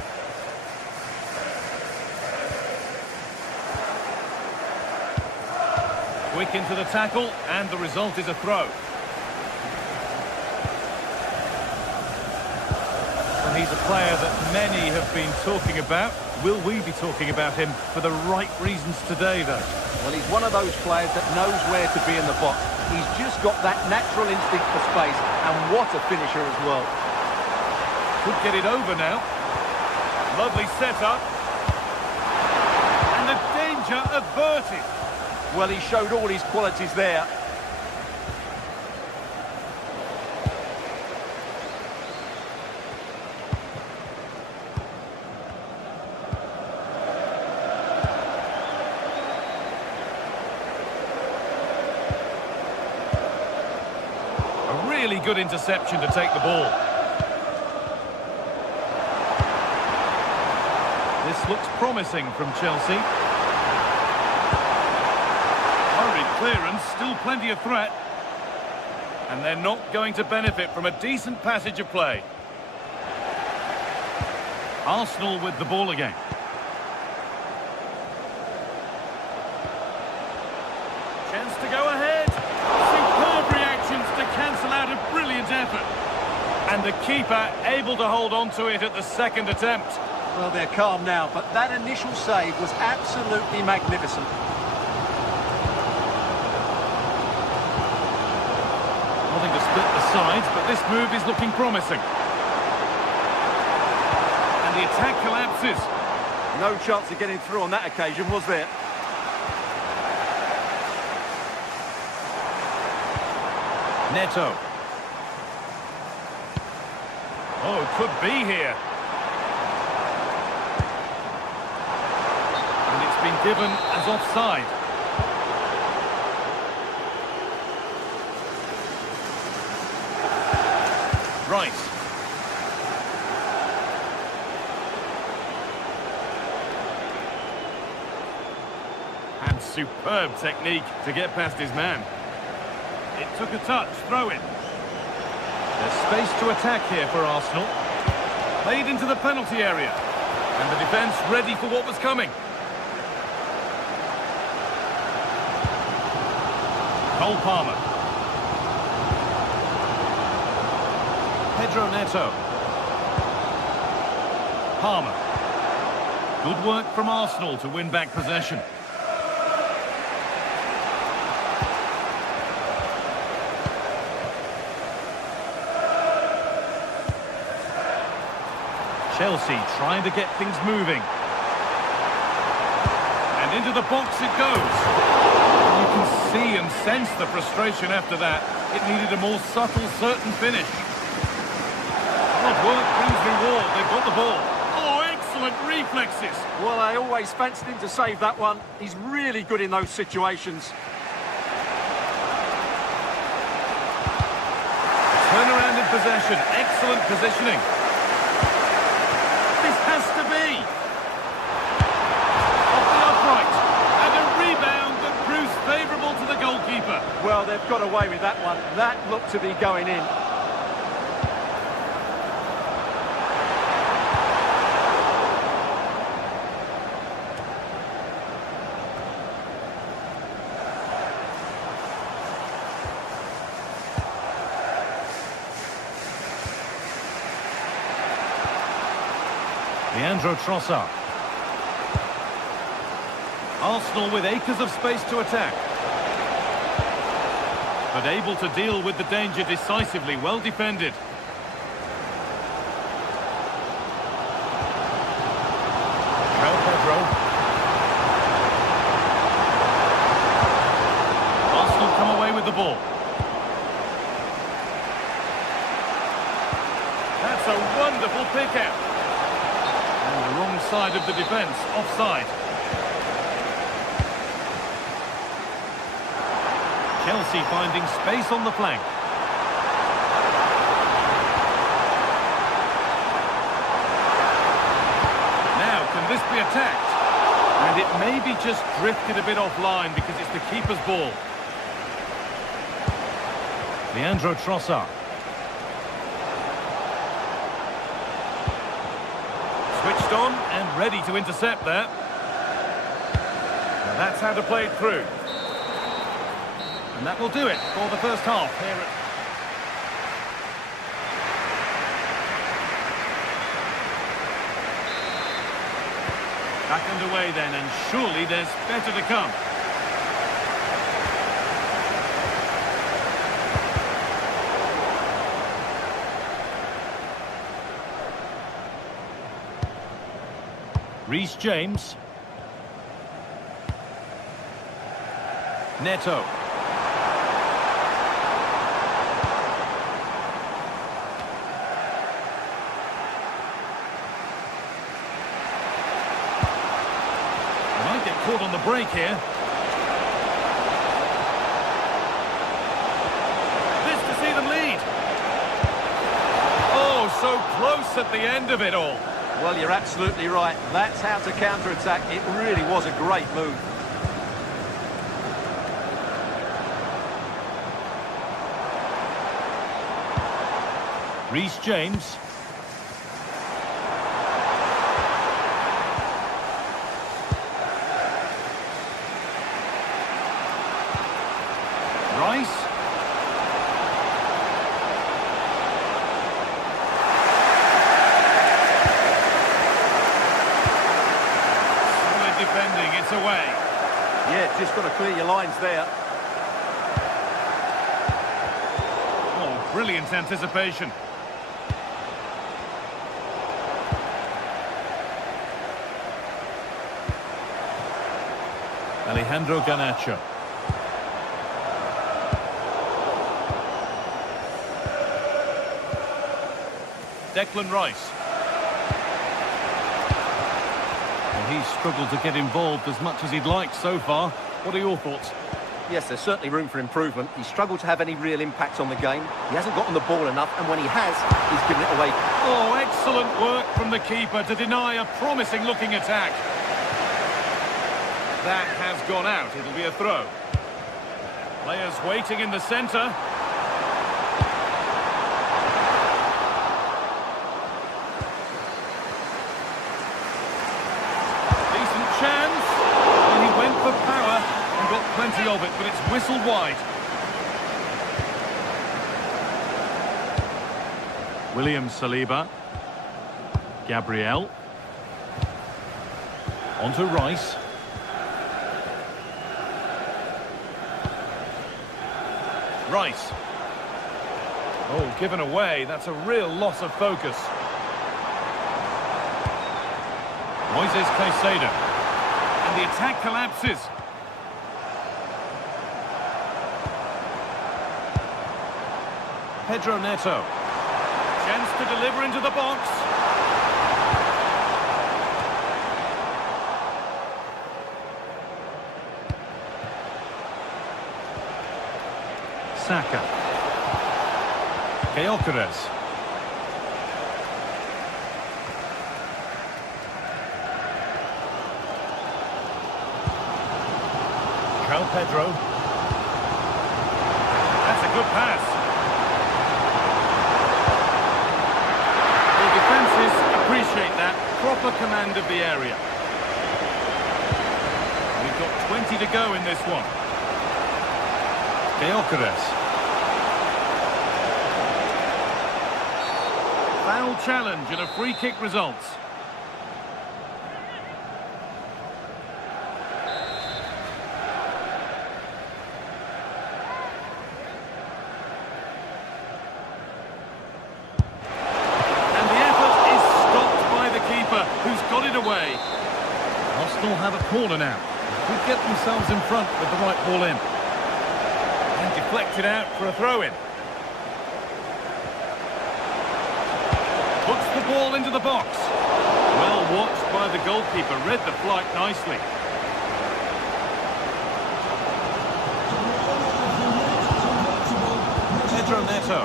Quick into the tackle, and the result is a throw. Well, he's a player that many have been talking about. Will we be talking about him for the right reasons today, though? Well, he's one of those players that knows where to be in the box. He's just got that natural instinct for space, and what a finisher as well. Could get it over now. Lovely setup. And the danger averted. Well, he showed all his qualities there. A really good interception to take the ball. This looks promising from Chelsea. Clearance, still plenty of threat. And they're not going to benefit from a decent passage of play. Arsenal with the ball again. Chance to go ahead. Superb reactions to cancel out a brilliant effort. And the keeper able to hold on to it at the second attempt. Well, they're calm now, but that initial save was absolutely magnificent. Nothing to split the sides, but this move is looking promising. And the attack collapses. No chance of getting through on that occasion, was there? Neto. Oh, could be here. And it's been given as offside. Right. And superb technique to get past his man. It took a touch, throw in. There's space to attack here for Arsenal. Played into the penalty area. And the defence ready for what was coming. Cole Palmer. Pedro Neto. Palmer. Good work from Arsenal to win back possession. Chelsea trying to get things moving. And into the box it goes. You can see and sense the frustration after that. It needed a more subtle, certain finish. Hard work brings reward. They've got the ball. Oh, excellent reflexes. Well, I always fancied him to save that one. He's really good in those situations. Turnaround in possession. Excellent positioning. This has to be. Off the upright. And a rebound that proves favourable to the goalkeeper. Well, they've got away with that one. That looked to be going in. Leandro Trossard. Arsenal with acres of space to attack. But able to deal with the danger decisively, well defended. Pedro. Arsenal come away with the ball. That's a wonderful pick-out. On the wrong side of the defence, offside. Chelsea finding space on the flank. Now, can this be attacked? And it maybe just drifted a bit offline because it's the keeper's ball. Leandro Trossard. Switched on and ready to intercept there. Now that's how to play it through. And that will do it for the first half here at... Back underway then, and surely there's better to come. Reece James. Neto. Might get caught on the break here. This to see them lead. Oh, so close at the end of it all. Well, you're absolutely right. That's how to counter-attack. It really was a great move. Reece James. Rice. Solid defending, it's away. Yeah, just got to clear your lines there. Oh, brilliant anticipation. Alejandro Garnacho. Declan Rice. Well, he's struggled to get involved as much as he'd like so far. What are your thoughts? Yes, there's certainly room for improvement. He's struggled to have any real impact on the game. He hasn't gotten the ball enough, and when he has, he's given it away. Oh, excellent work from the keeper to deny a promising-looking attack. That has gone out. It'll be a throw. Players waiting in the centre. Decent chance. And he went for power and got plenty of it, but it's whistled wide. William Saliba. Gabriel. On to Rice. Rice. Oh, given away. That's a real loss of focus. Moises Caicedo. And the attack collapses. Pedro Neto. Chance to deliver into the box. Saka. Gyökeres. João Pedro. That's a good pass. The defences appreciate that. Proper command of the area. We've got 20 to go in this one. Gyökeres. Foul challenge and a free kick results. Arsenal have a corner now. Could get themselves in front with the right ball in. And deflected out for a throw-in. Puts the ball into the box. Well watched by the goalkeeper, read the flight nicely. Pedro Neto.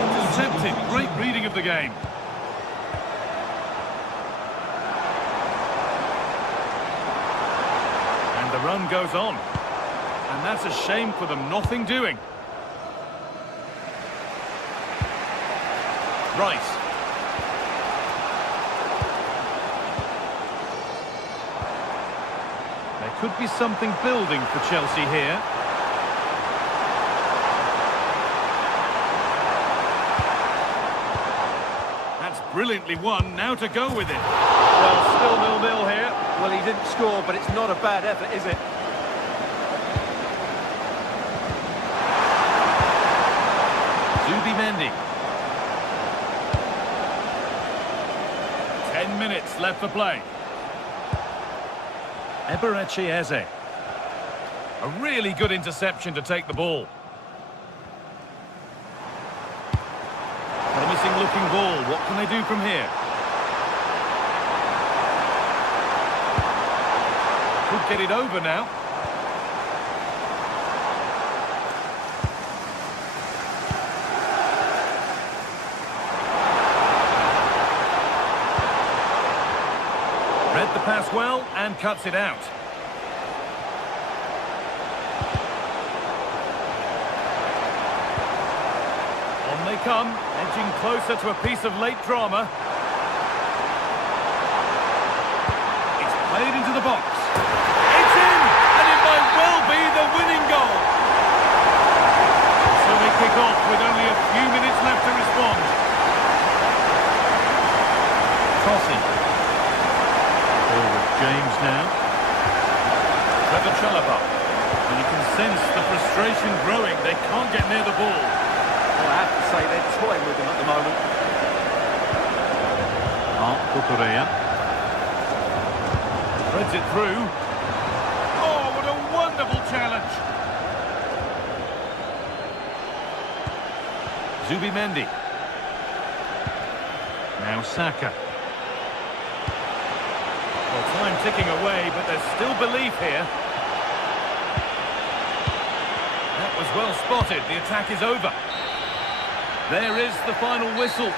Intercepted, great reading of the game. And the run goes on. And that's a shame for them, nothing doing. Rice. There could be something building for Chelsea here. That's brilliantly won, now to go with it. Well, still 0-0 here. Well, he didn't score, but it's not a bad effort, is it? Zubimendi. 10 minutes left for play. Eberechi Eze. A really good interception to take the ball. Promising looking ball. What can they do from here? Could get it over now. Read the pass well and cuts it out. On they come, edging closer to a piece of late drama. It's played into the box. It's in! And it might well be the winning goal. So they kick off with only a few minutes left to respond. Tossing. James now. Trevor Chalobah. And you can sense the frustration growing. They can't get near the ball. Well, I have to say they're toying with him at the moment. Kukureya. Threads it through. Oh, what a wonderful challenge. Zubimendi. Now Saka. Well, time ticking away, but there's still belief here. That was well spotted. The attack is over. There is the final whistle.